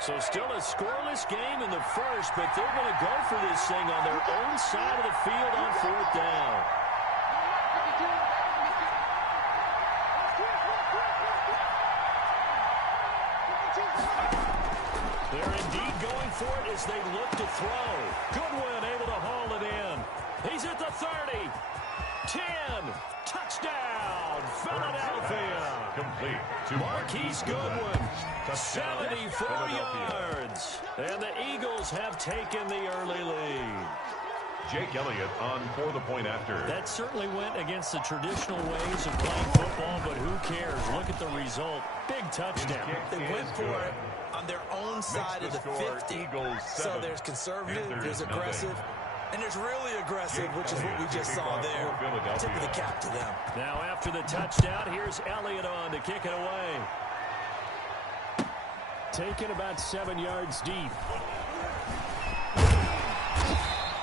So still a scoreless game in the first, but they're going to go for this thing on their own side of the field on 4th down. They're indeed going for it as they look to throw. Goodwin able to haul it in. He's at the 30. 10. Touchdown, Philadelphia. Complete to Marquise Goodwin, 74 yards. And the Eagles have taken the early lead. Jake Elliott on for the point after. That certainly went against the traditional ways of playing football, but who cares? Look at the result. Big touchdown. They went for it on their own side of the 50. So there's conservative, there's aggressive, and there's really aggressive, which is what we just saw there. Tip of the cap to them. Now after the touchdown, here's Elliott on to kick it away. Taken about 7 yards deep.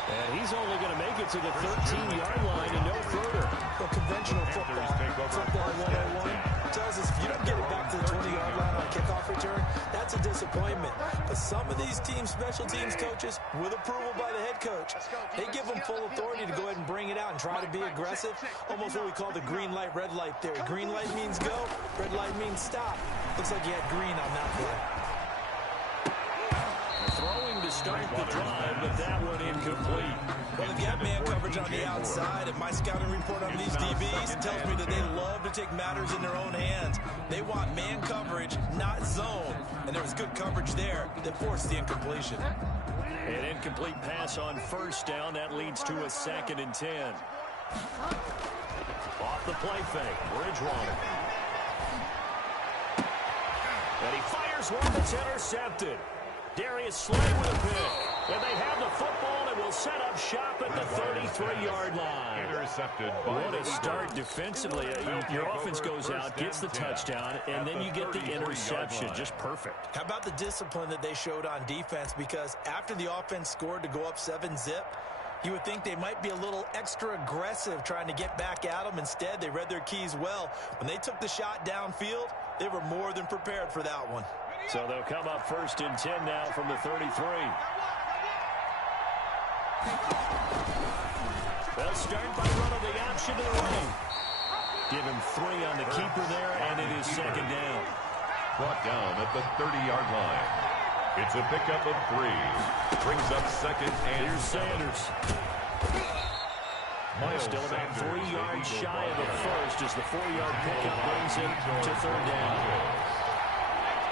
And he's only going to make it to the 13-yard line and no further. Well, conventional football 101 tells us if you don't get it back to the 20-yard line on kickoff return, that's a disappointment. But some of these teams, special teams coaches, with approval by the head coach, they give them full authority to go ahead and bring it out and try to be aggressive, almost what we call the green light, red light theory. Green light means go, red light means stop. Looks like you had green on that play. Throwing to start the drive, but that one incomplete. Well, they've got man coverage on the outside, and my scouting report on these DBs tells me that they love to take matters in their own hands. They want man coverage, not zone. And there was good coverage there that forced the incompletion. An incomplete pass on 1st down. That leads to a 2nd and 10. Off the play fake, Bridgewater. And he fires one that's intercepted. Darius Slay with a pick. And they have the football and will set up shop at the 33-yard line. Intercepted. What a start defensively. Your offense goes out, gets the touchdown, and then you get the interception. Just perfect. How about the discipline that they showed on defense? Because after the offense scored to go up 7-zip, you would think they might be a little extra aggressive trying to get back at them. Instead, they read their keys well. When they took the shot downfield, they were more than prepared for that one. So they'll come up 1st and 10 now from the 33. They'll start by running the option to the right. Give him 3 on the keeper there, and it is 2nd down. Brought down at the 30-yard line. It's a pickup of 3. Brings up 2nd and here's Sanders. Still about 3 yards shy of the first as the 4-yard pickup brings him to 3rd down.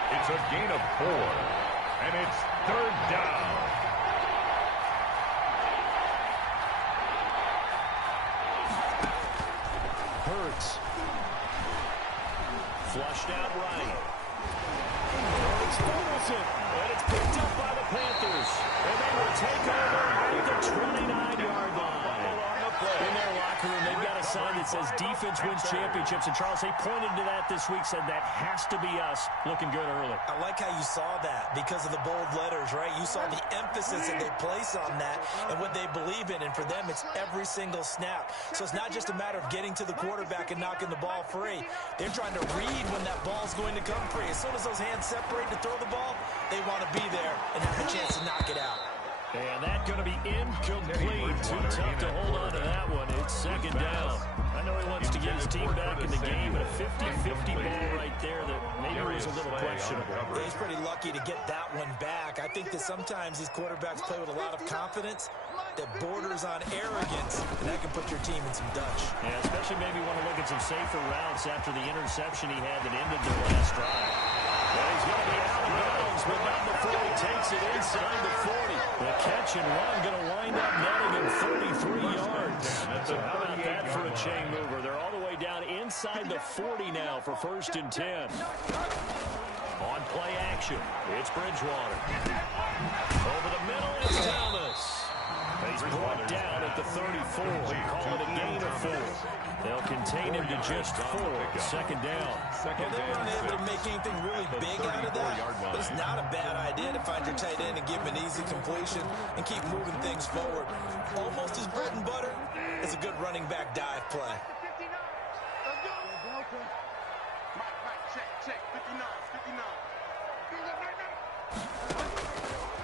It's a gain of 4, and it's 3rd down. Hurts. Flushed out right. Funnels it, and it's picked up by the Panthers. And they will take over at the 29-yard line. In their locker room, they've got a sign that says defense wins championships. And Charles, they pointed to that this week, said that has to be us. Looking good early. I like how you saw that because of the bold letters, right? You saw the emphasis that they place on that and what they believe in. And for them, it's every single snap. So it's not just a matter of getting to the quarterback and knocking the ball free. They're trying to read when that ball's going to come free. As soon as those hands separate to throw the ball, they want to be there and have a chance to knock it out. And that's going to be incomplete. Too tough to hold on to that one. It's second down. I know he wants to get his team back in the game, but a 50-50 ball right there that maybe was a little questionable. Yeah, he's pretty lucky to get that one back. I think that sometimes these quarterbacks play with a lot of confidence that borders on arrogance, and that can put your team in some Dutch. Yeah, especially maybe want to look at some safer routes after the interception he had that ended their last drive. Well, he's going to be out of bounds, but not before he takes it inside the 40. The catch and run going to wind up netting him 33 yards. So how about that for a chain mover? They're all the way down inside the 40 now for 1st and 10. On play action, it's Bridgewater. Over the middle, it's Thomas. He's brought down at the 34. Call it a gain of 4. They'll contain him to just 4. Second down. Well, they weren't able to make anything really big out of that, but it's not a bad idea to find your tight end and give him an easy completion and keep moving things forward. Almost as bread and butter as a good running back dive play. Check, 59.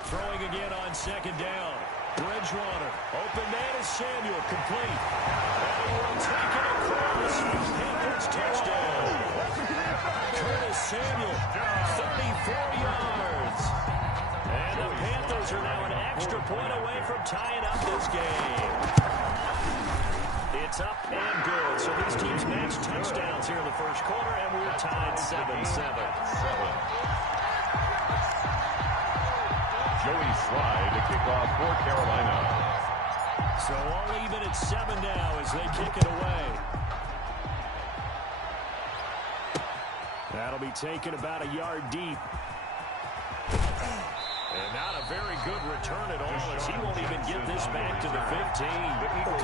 Throwing again on second down. Bridgewater, open man is Samuel, complete. And he will take it across. Panthers touchdown. Curtis Samuel, 34 yards. And the Panthers are now an extra point away from tying up this game. It's up and good. So these teams match touchdowns here in the first quarter, and we're tied 7-7. Joey Slye to kick off for Carolina. So all even at 7 now as they kick it away. That'll be taken about a yard deep. And not a very good return at all as he won't even get this back to the 15.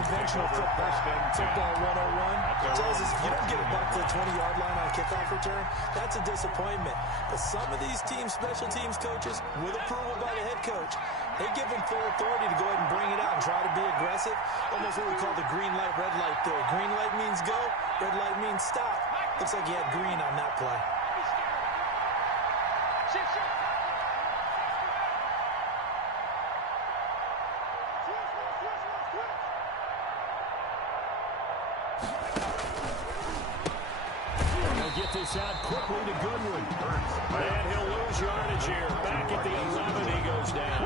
Conventional football 101 tells us if you don't get it back to the 20-yard line on a kickoff return, that's a disappointment. But some of these special teams coaches, with approval by the head coach, they give them full authority to go ahead and bring it out and try to be aggressive. Almost what we call the green light, red light theory. Green light means go, red light means stop. Looks like he had green on that play. This out quickly to Goodwin. And he'll lose yardage here. Back at the 11, he goes down.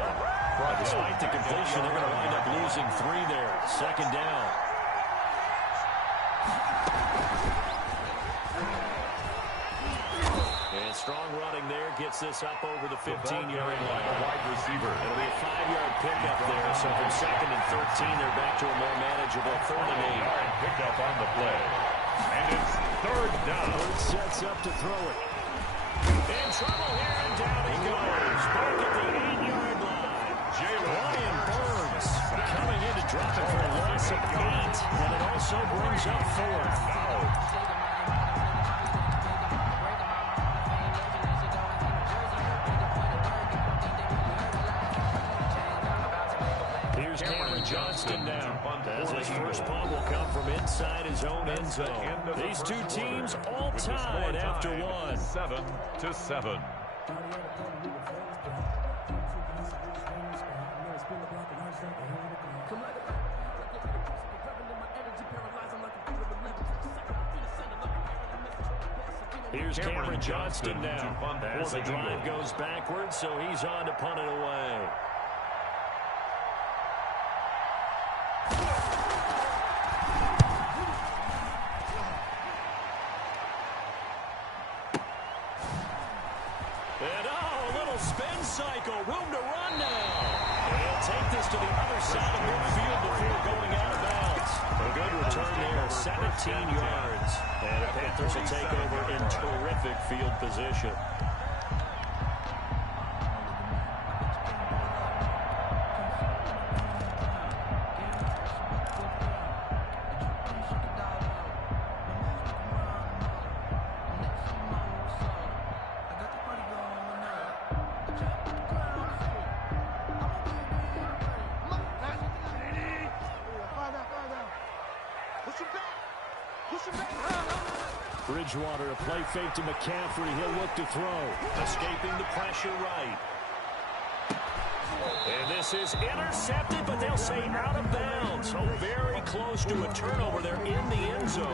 But despite the completion, they're going to wind up losing 3 there. Second down. And strong running there gets this up over the 15-yard line. Wide receiver. It'll be a 5-yard pickup there. So from 2nd and 13, they're back to a more manageable 3rd and 8. Picked up on the play. And it's 3rd down. Sets up to throw it. In trouble here, and down he goes. Back at the 8-yard line. Brian Burns coming in to drop it for a loss of 8. And it also brings up 4th. Johnston now, as his first punt will come from inside his own end zone. These two teams all tied after 1. 7-7. Here's Cameron Johnston now, as the drive goes backwards, so he's on to punt it away. And a little spin cycle, room to run now. They'll take this to the other side of midfield before going out of bounds. A good return there, 17 yards. And the Panthers will take over in terrific field position. Bridgewater, a play fake to McCaffrey. He'll look to throw. Escaping the pressure right. And this is intercepted, but they'll say out of bounds. So very close to a turnover there in the end zone.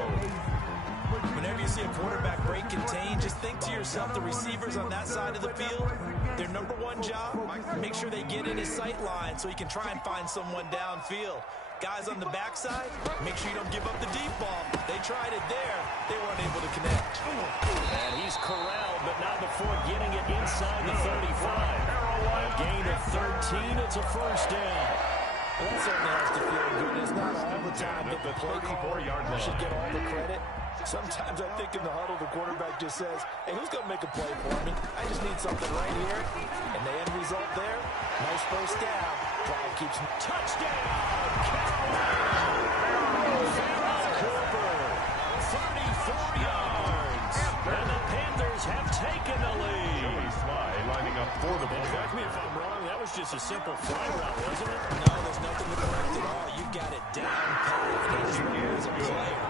Whenever you see a quarterback break contain, just think to yourself, the receivers on that side of the field, their number one job, make sure they get in his sight line so he can try and find someone downfield. Guys on the backside, make sure you don't give up the deep ball. They tried it there. They weren't able to connect. And he's corralled, but not before getting it inside the 35. A gain of 13. It's a first down. Well, that certainly has to feel good. It's not all the time that the play caller should get all the credit. Sometimes I think in the huddle, the quarterback just says, hey, who's going to make a play for me? I just need something right here. And the end result there, nice first down. Drive keeps touchdown. Carroll Cooper, 34 yards. And the Panthers have taken the lead. Joey Sly lining up for the ball. Correct me if I'm wrong. That was just a simple fly route, wasn't it? No, there's nothing to correct at all. You got it down pat. And that's what you as a player.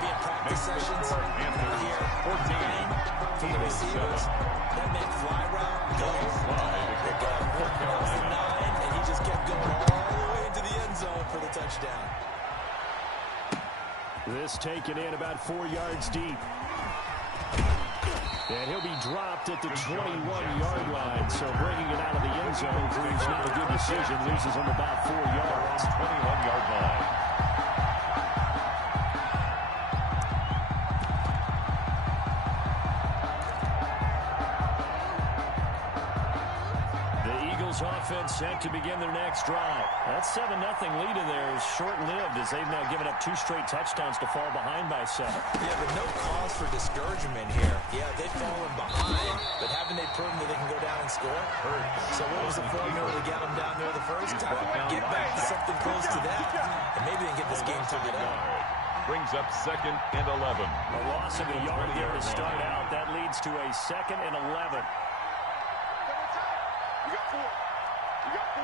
Be in practice sessions here, 14 from the receivers. That meant fly route, go. They got 9, and he just kept going all the way into the end zone for the touchdown. This taken in about 4 yards deep. And he'll be dropped at the 21-yard line. So bringing it out of the end zone proves not a good decision. Loses him about 4 yards. 21-yard line. Offense set to begin their next drive. That 7-0 lead in there is short-lived as they've now given up 2 straight touchdowns to fall behind by 7. Yeah, but no cause for discouragement here. Yeah, they've fallen behind, but haven't they proven that they can go down and score? So what was the formula to get them down there the first time? Get back to something close to that, and maybe they can get this game tied up. Brings up 2nd and 11. A loss of a yard there to start out. That leads to a 2nd and 11. You got 4. You got 4.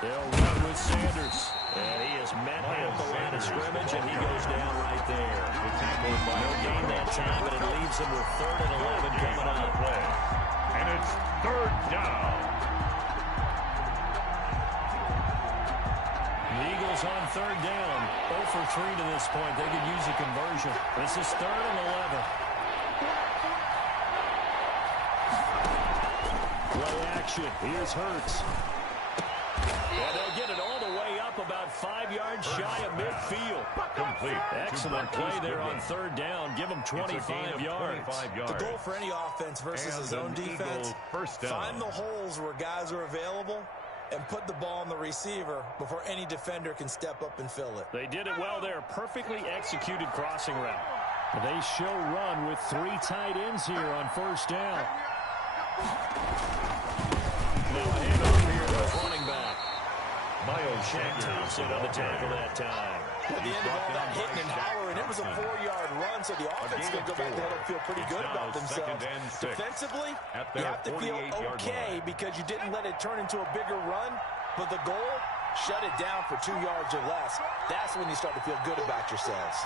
They'll run with Sanders. And he is met at the line of scrimmage, and he goes down right there. No gain that time, but it leaves him with 3rd and 11 coming up. And it's 3rd down. The Eagles on 3rd down. 0 for 3 to this point. They could use a conversion. This is 3rd and 11. Play action. Here's Hurts. And they'll get it all the way up about 5 yards shy of midfield. Complete. Excellent play there on 3rd down. Give them 25 yards. The goal for any offense versus a zone defense, find the holes where guys are available and put the ball on the receiver before any defender can step up and fill it. They did it well there. Perfectly executed crossing route. They show run with 3 tight ends here on 1st down. Now a handoff here to the running back. Miles Thompson on the tackle that time. At the end of all that hitting and hollering, it was a 4-yard run, so the offense is going to go back there and feel pretty good about themselves. Defensively, you have to feel okay because you didn't let it turn into a bigger run, but the goal, shut it down for 2 yards or less. That's when you start to feel good about yourselves.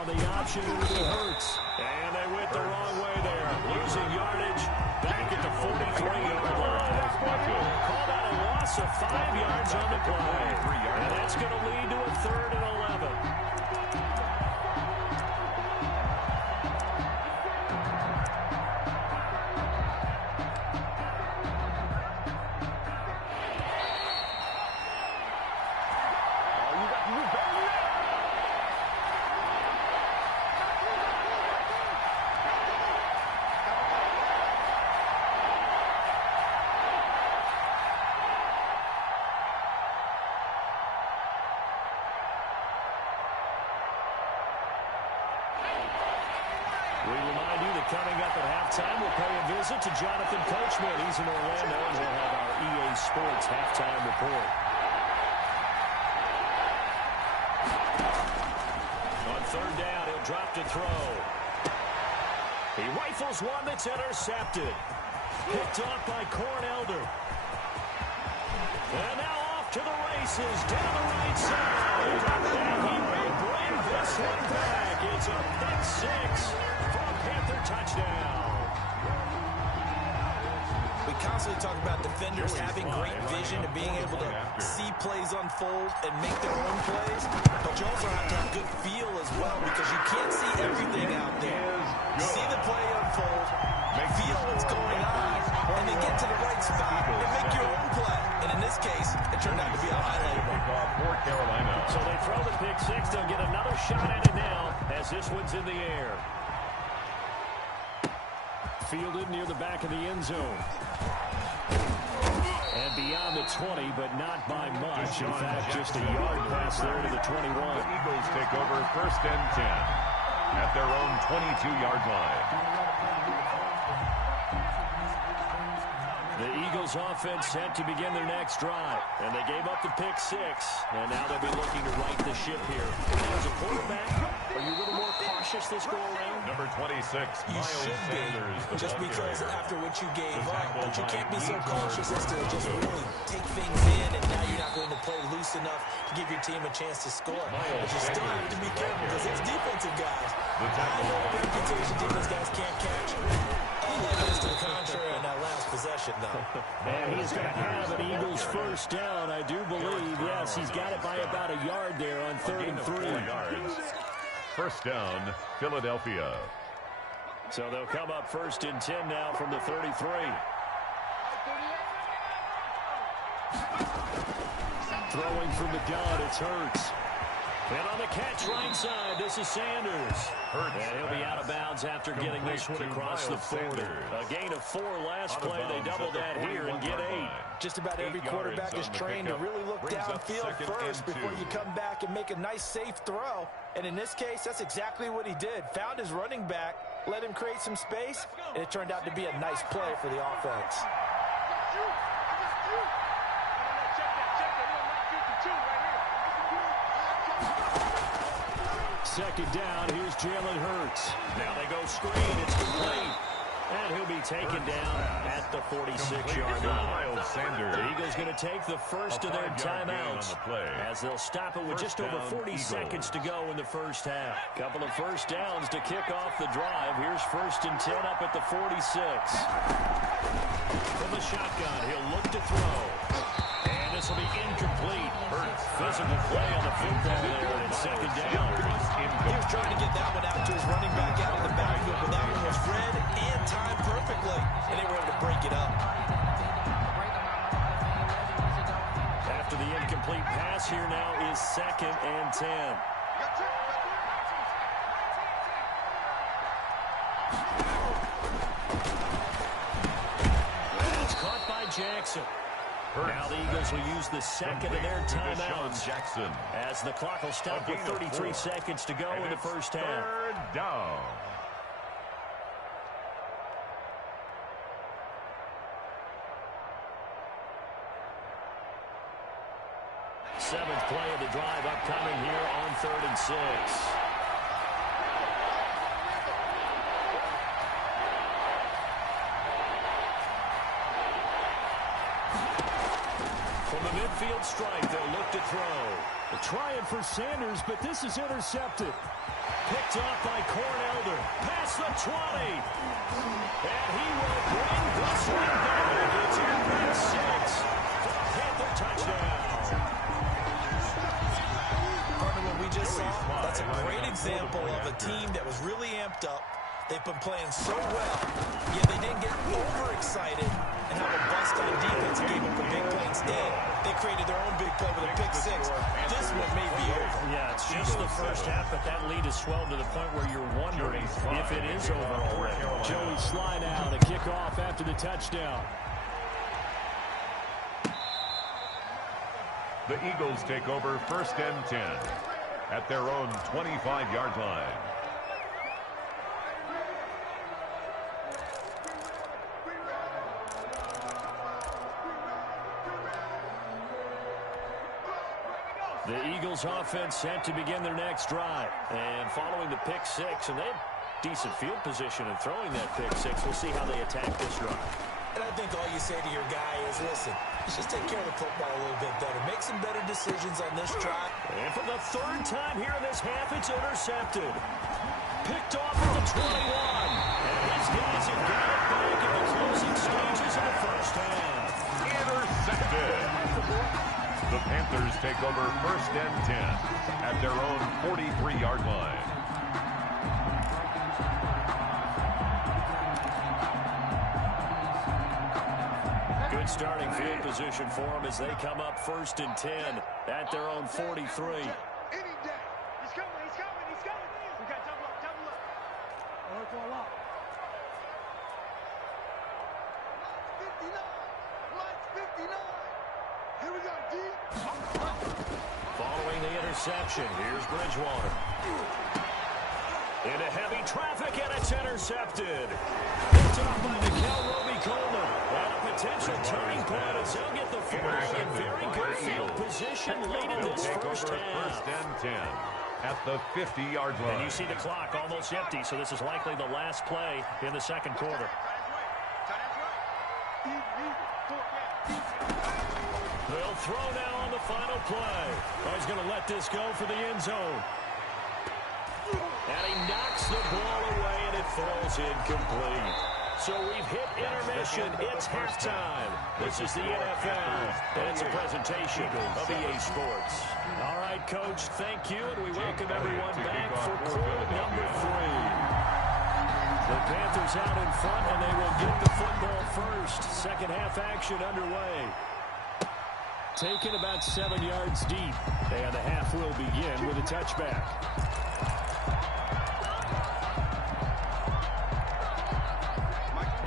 On the option, it hurts. And they went the wrong way there. Losing yardage back at the 43-yard line. Called out a loss of 5 yards on the play. And that's going to lead to a 3rd and 11. We remind you that coming up at halftime, we'll pay a visit to Jonathan Coachman. He's in Orlando, and we'll have our EA Sports halftime report. On 3rd down, he'll drop to throw. He rifles one that's intercepted. Picked off by Corn Elder. And now off to the races, down the right side. And he will bring this one back. It's a pick six for a Panther touchdown. We constantly talk about defenders having great vision and being able to see plays unfold and make their own plays. But you also have to have good feel as well because you can't see everything out there. See the play unfold, feel what's going on, and then get to the right spot and make your own play. And in this case, it turned out to be a highlight for Carolina. So they throw the pick six. They'll get another shot at it now as this one's in the air. Fielded near the back of the end zone. And beyond the 20, but not by much. In fact, just a yard pass there to the 21. The Eagles take over 1st and 10 at their own 22-yard line. The Eagles offense set to begin their next drive. And they gave up the pick six. And now they'll be looking to right the ship here. As a quarterback, are you a little more cautious this go around? Number 26, You should be, just because after what you gave up. But you can't be so cautious as to just really take things in, and now you're not going to play loose enough to give your team a chance to score. But you still have to be careful because it's defensive guys. I know reputation defense guys can't catch. Evidence to the contrary on that last possession, though. And he's going to have an Eagles first down, I do believe. Yes, he's got it by about a yard there on 3rd and 3. 4 yards. First down, Philadelphia. So they'll come up 1st and 10 now from the 33. Throwing from the gun, it's Hurts. And on the catch right side, this is Sanders. Hurts. And he'll be out of bounds after getting this one across the 40. A gain of 4 last play. They double that here and get 8. Just about every quarterback is trained to really look downfield first before you come back and make a nice, safe throw. And in this case, that's exactly what he did. Found his running back, let him create some space, and it turned out to be a nice play for the offense. Second down, here's Jalen Hurts. Now they go screen, it's complete. And he'll be taken down at the 46-yard line. The Eagles going to take the first of their timeouts as they'll stop it with just over 40 seconds to go in the first half. Couple of first downs to kick off the drive. Here's 1st and 10 up at the 46. From the shotgun, he'll look to throw. And this will be incomplete. Physical play on the football there, and 2nd down. He was trying to get that one out to his running back out of the backfield, but that one was read and timed perfectly, and they were able to break it up. After the incomplete pass, here now is 2nd and 10. It's caught by Jackson. Now the Eagles will use the second of their timeouts as the clock will stop with 33 seconds to go in the first half. 3rd down. Seventh play of the drive upcoming here on 3rd and 6. From the midfield stripe, they'll look to throw. They're trying for Sanders, but this is intercepted. Picked off by Cornelder. Past the 20. And he will bring this one back. It's a pick six for a Panther touchdown. Partner, what we just saw, that's a great example of a team that was really amped up. They've been playing so well, yet they didn't get overexcited and have a bust on defense and gave up a big play. Instead, they created their own big play with a pick six. This one may be over. Yeah, it's just the first half, but that lead has swelled to the point where you're wondering if it is over already. Joey Sly now to kick off after the touchdown. The Eagles take over 1st and 10 at their own 25-yard line. The Eagles offense set to begin their next drive. And following the pick six, and they have decent field position in throwing that pick six. We'll see how they attack this drive. And I think all you say to your guy is, listen, Just take care of the football a little bit better. Make some better decisions on this drive. And for the third time here in this half, it's intercepted. Picked off at the 21. And these guys have got it back in the closing stages of the first half. Intercepted. The Panthers take over 1st and 10 at their own 43-yard line. Good starting field position for them as they come up 1st and 10 at their own 43. Any day. He's coming, he's coming, he's coming. We got double up, double up. Work all up. 59. Lights 59. Here we go, D. Following the interception, here's Bridgewater. Into heavy traffic, and it's intercepted. Picked off by Mikel Roby-Coleman. And a potential turning point as they'll get the football in very good field position late in this first half. 1st and 10 at the 50-yard line. And you see the clock almost empty, so this is likely the last play in the second quarter. They'll throw now on the final play. Oh, he's going to let this go for the end zone. And he knocks the ball away, and it falls incomplete. So we've hit intermission. It's halftime. This is the NFL, and it's a presentation of EA Sports. All right, Coach, thank you, and we welcome everyone back for quarter number 3. The Panthers out in front, and they will get the football first. Second half action underway. Taken about 7 yards deep, and the half will begin with a touchback.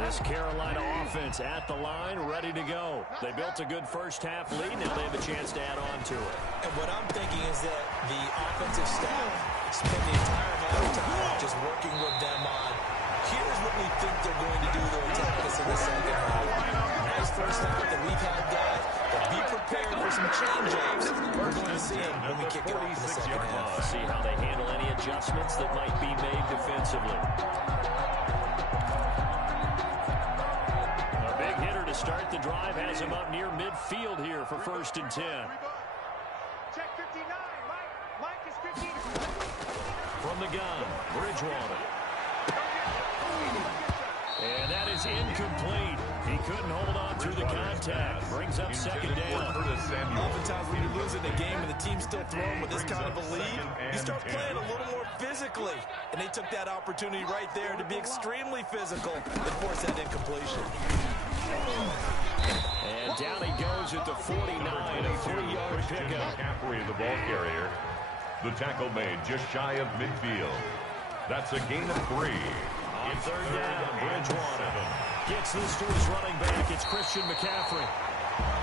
This Carolina offense at the line, ready to go. They built a good first half lead. Now they have a chance to add on to it. And what I'm thinking is that the offensive staff spent the entire halftime just working with them on, here's what we think they're going to do to attack us in the second half. Nice first half that we've had, guys. But be prepared for some change-ups. We're going to see them when we kick it off in the second half. See how they handle any adjustments that might be made defensively. Start the drive, has him up near midfield here for 1st and 10. Check 59. Mike is 15. From the gun, Bridgewater. And that is incomplete. He couldn't hold on through the contact. Brings up second down. Oftentimes when you're losing a game and the team's still throwing with this kind of a lead, you start playing a little more physically. And they took that opportunity right there to be extremely physical and force that incompletion. And down he goes at the 49, a 3-yard pickup. McCaffrey, the ball carrier. The tackle made just shy of midfield. That's a gain of 3. On third down, Bridgewater gets this to his running back. It's Christian McCaffrey.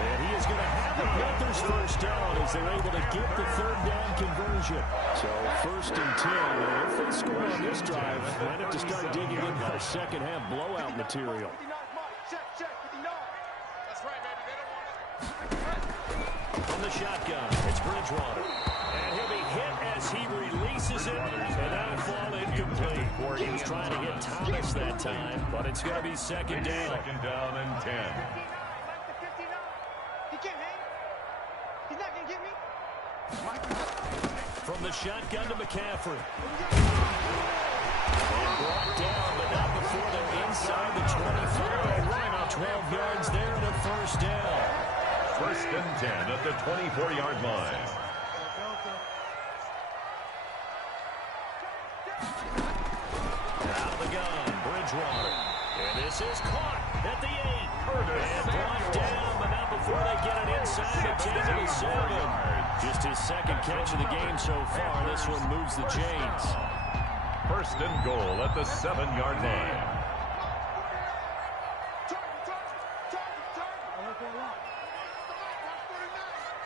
And he is going to have the Panthers first down as they're able to get the third down conversion. So 1st and 10. If they score on this drive, might have to start digging into the second half blowout material. From the shotgun, it's Bridgewater. And he'll be hit as he releases it. And that'll fall incomplete. Where he was trying to hit Thomas that time. But it's going to be second down. Second down and 10. He can't hang. He's not going to get me. From the shotgun to McCaffrey. And brought down, but not before they're inside the 25. Running on 12 yards there and a first down. 1st and 10 at the 24-yard line. Out of the gun, Bridgewater. And this is caught at the 8. And brought down, but not before they get it inside the 10 to the 7. Just his second catch of the game so far. This one moves the chains. 1st and goal at the 7-yard line.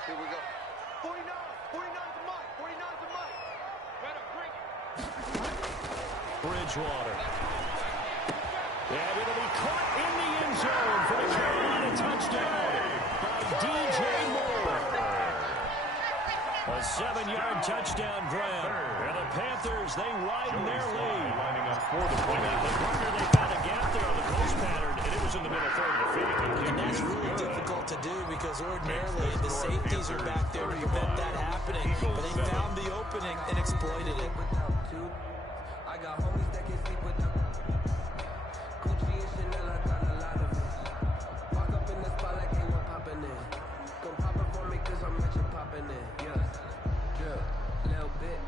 Here we go. 49 to Mike. 49 to Mike. Better bring it. Bridgewater. And it'll be caught in the end zone for the Carolina touchdown by DJ Moore. A 7-yard touchdown grab. And the Panthers, they widen their lead. Lining up for the point. They found a gap there on the post pattern, and it was in the middle third of the field. And that's really difficult to do because ordinarily the safeties are back there to prevent that happening. But they found the opening and exploited it. I got homies that can sleep with them. Gucci and Chanel, I got a lot of it. Walk up in the spot like hey, we're popping in. Gon' pop it for me cause I'm rich and popping in. Yeah.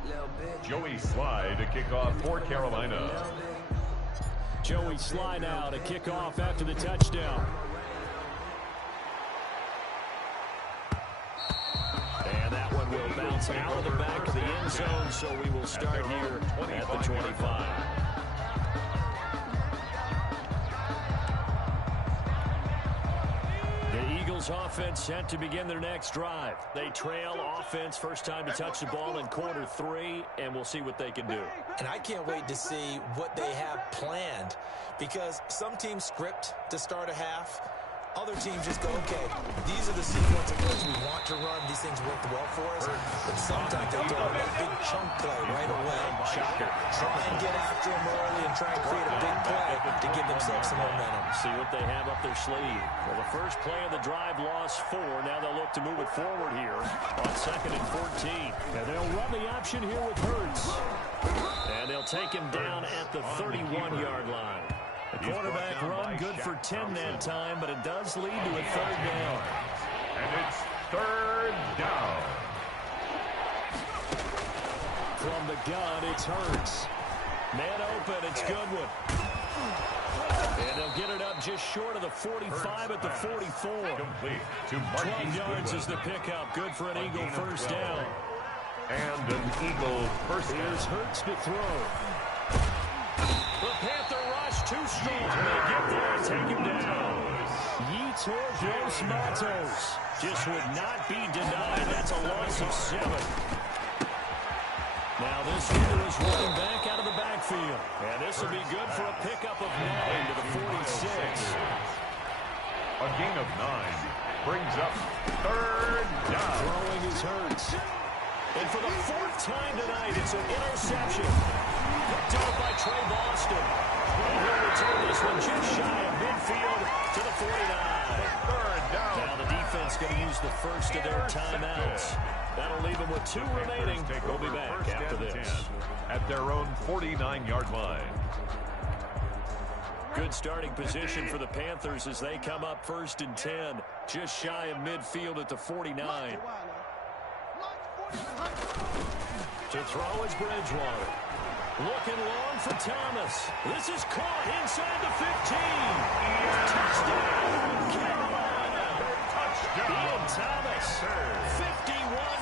Little bit. Joey Sly to kick off for Carolina. Joey Sly now to kick off after the touchdown. And that one will bounce out of the back of the end zone, so we will start here at the 25. The Eagles offense set to begin their next drive. They trail offense, first time to touch the ball in quarter 3, and we'll see what they can do. And I can't wait to see what they have planned because some teams script to start a half. Other teams just go, okay, these are the sequence of plays we want to run. These things work well for us. But sometimes they throw a big chunk play right away. Shocker. Try and get after them early and try and create a big play to give themselves some momentum. See what they have up their sleeve. Well, the first play of the drive lost 4. Now they'll look to move it forward here on 2nd and 14. And they'll run the option here with Hurts. And they'll take him down at the 31-yard line. The quarterback run good for 10 that time, but it does lead to a 3rd down. And it's 3rd down. From the gun, it's Hurts. Man open, it's Goodwin. And they'll get it up just short of the 45 at the 44. Complete to 12 yards is the pickup. Good for an Eagle first down. And an Eagle first down. Here's Hurts to throw. The Panther rush too strong. They get there and take him down. Yetur Gross-Matos just would not be denied. That's a loss of 7. Now this one is running back out of the backfield. And this will be good for a pickup of 9 to the 46. A gain of 9 brings up 3rd down. Throwing his Hurts. And for the 4th time tonight, it's an interception. Picked up by Trey Boston. And he'll return this one just shy of midfield to the 49. 3rd down. Now the defense going to use the first of their timeouts. That'll leave them with 2 remaining. We'll be back after this. At their own 49-yard line. Good starting position for the Panthers as they come up 1st and 10. Just shy of midfield at the 49. To throw is Bridgewater. Looking long for Thomas. This is caught inside the 15. Touchdown, Carolina. Touchdown. Ian Thomas, 51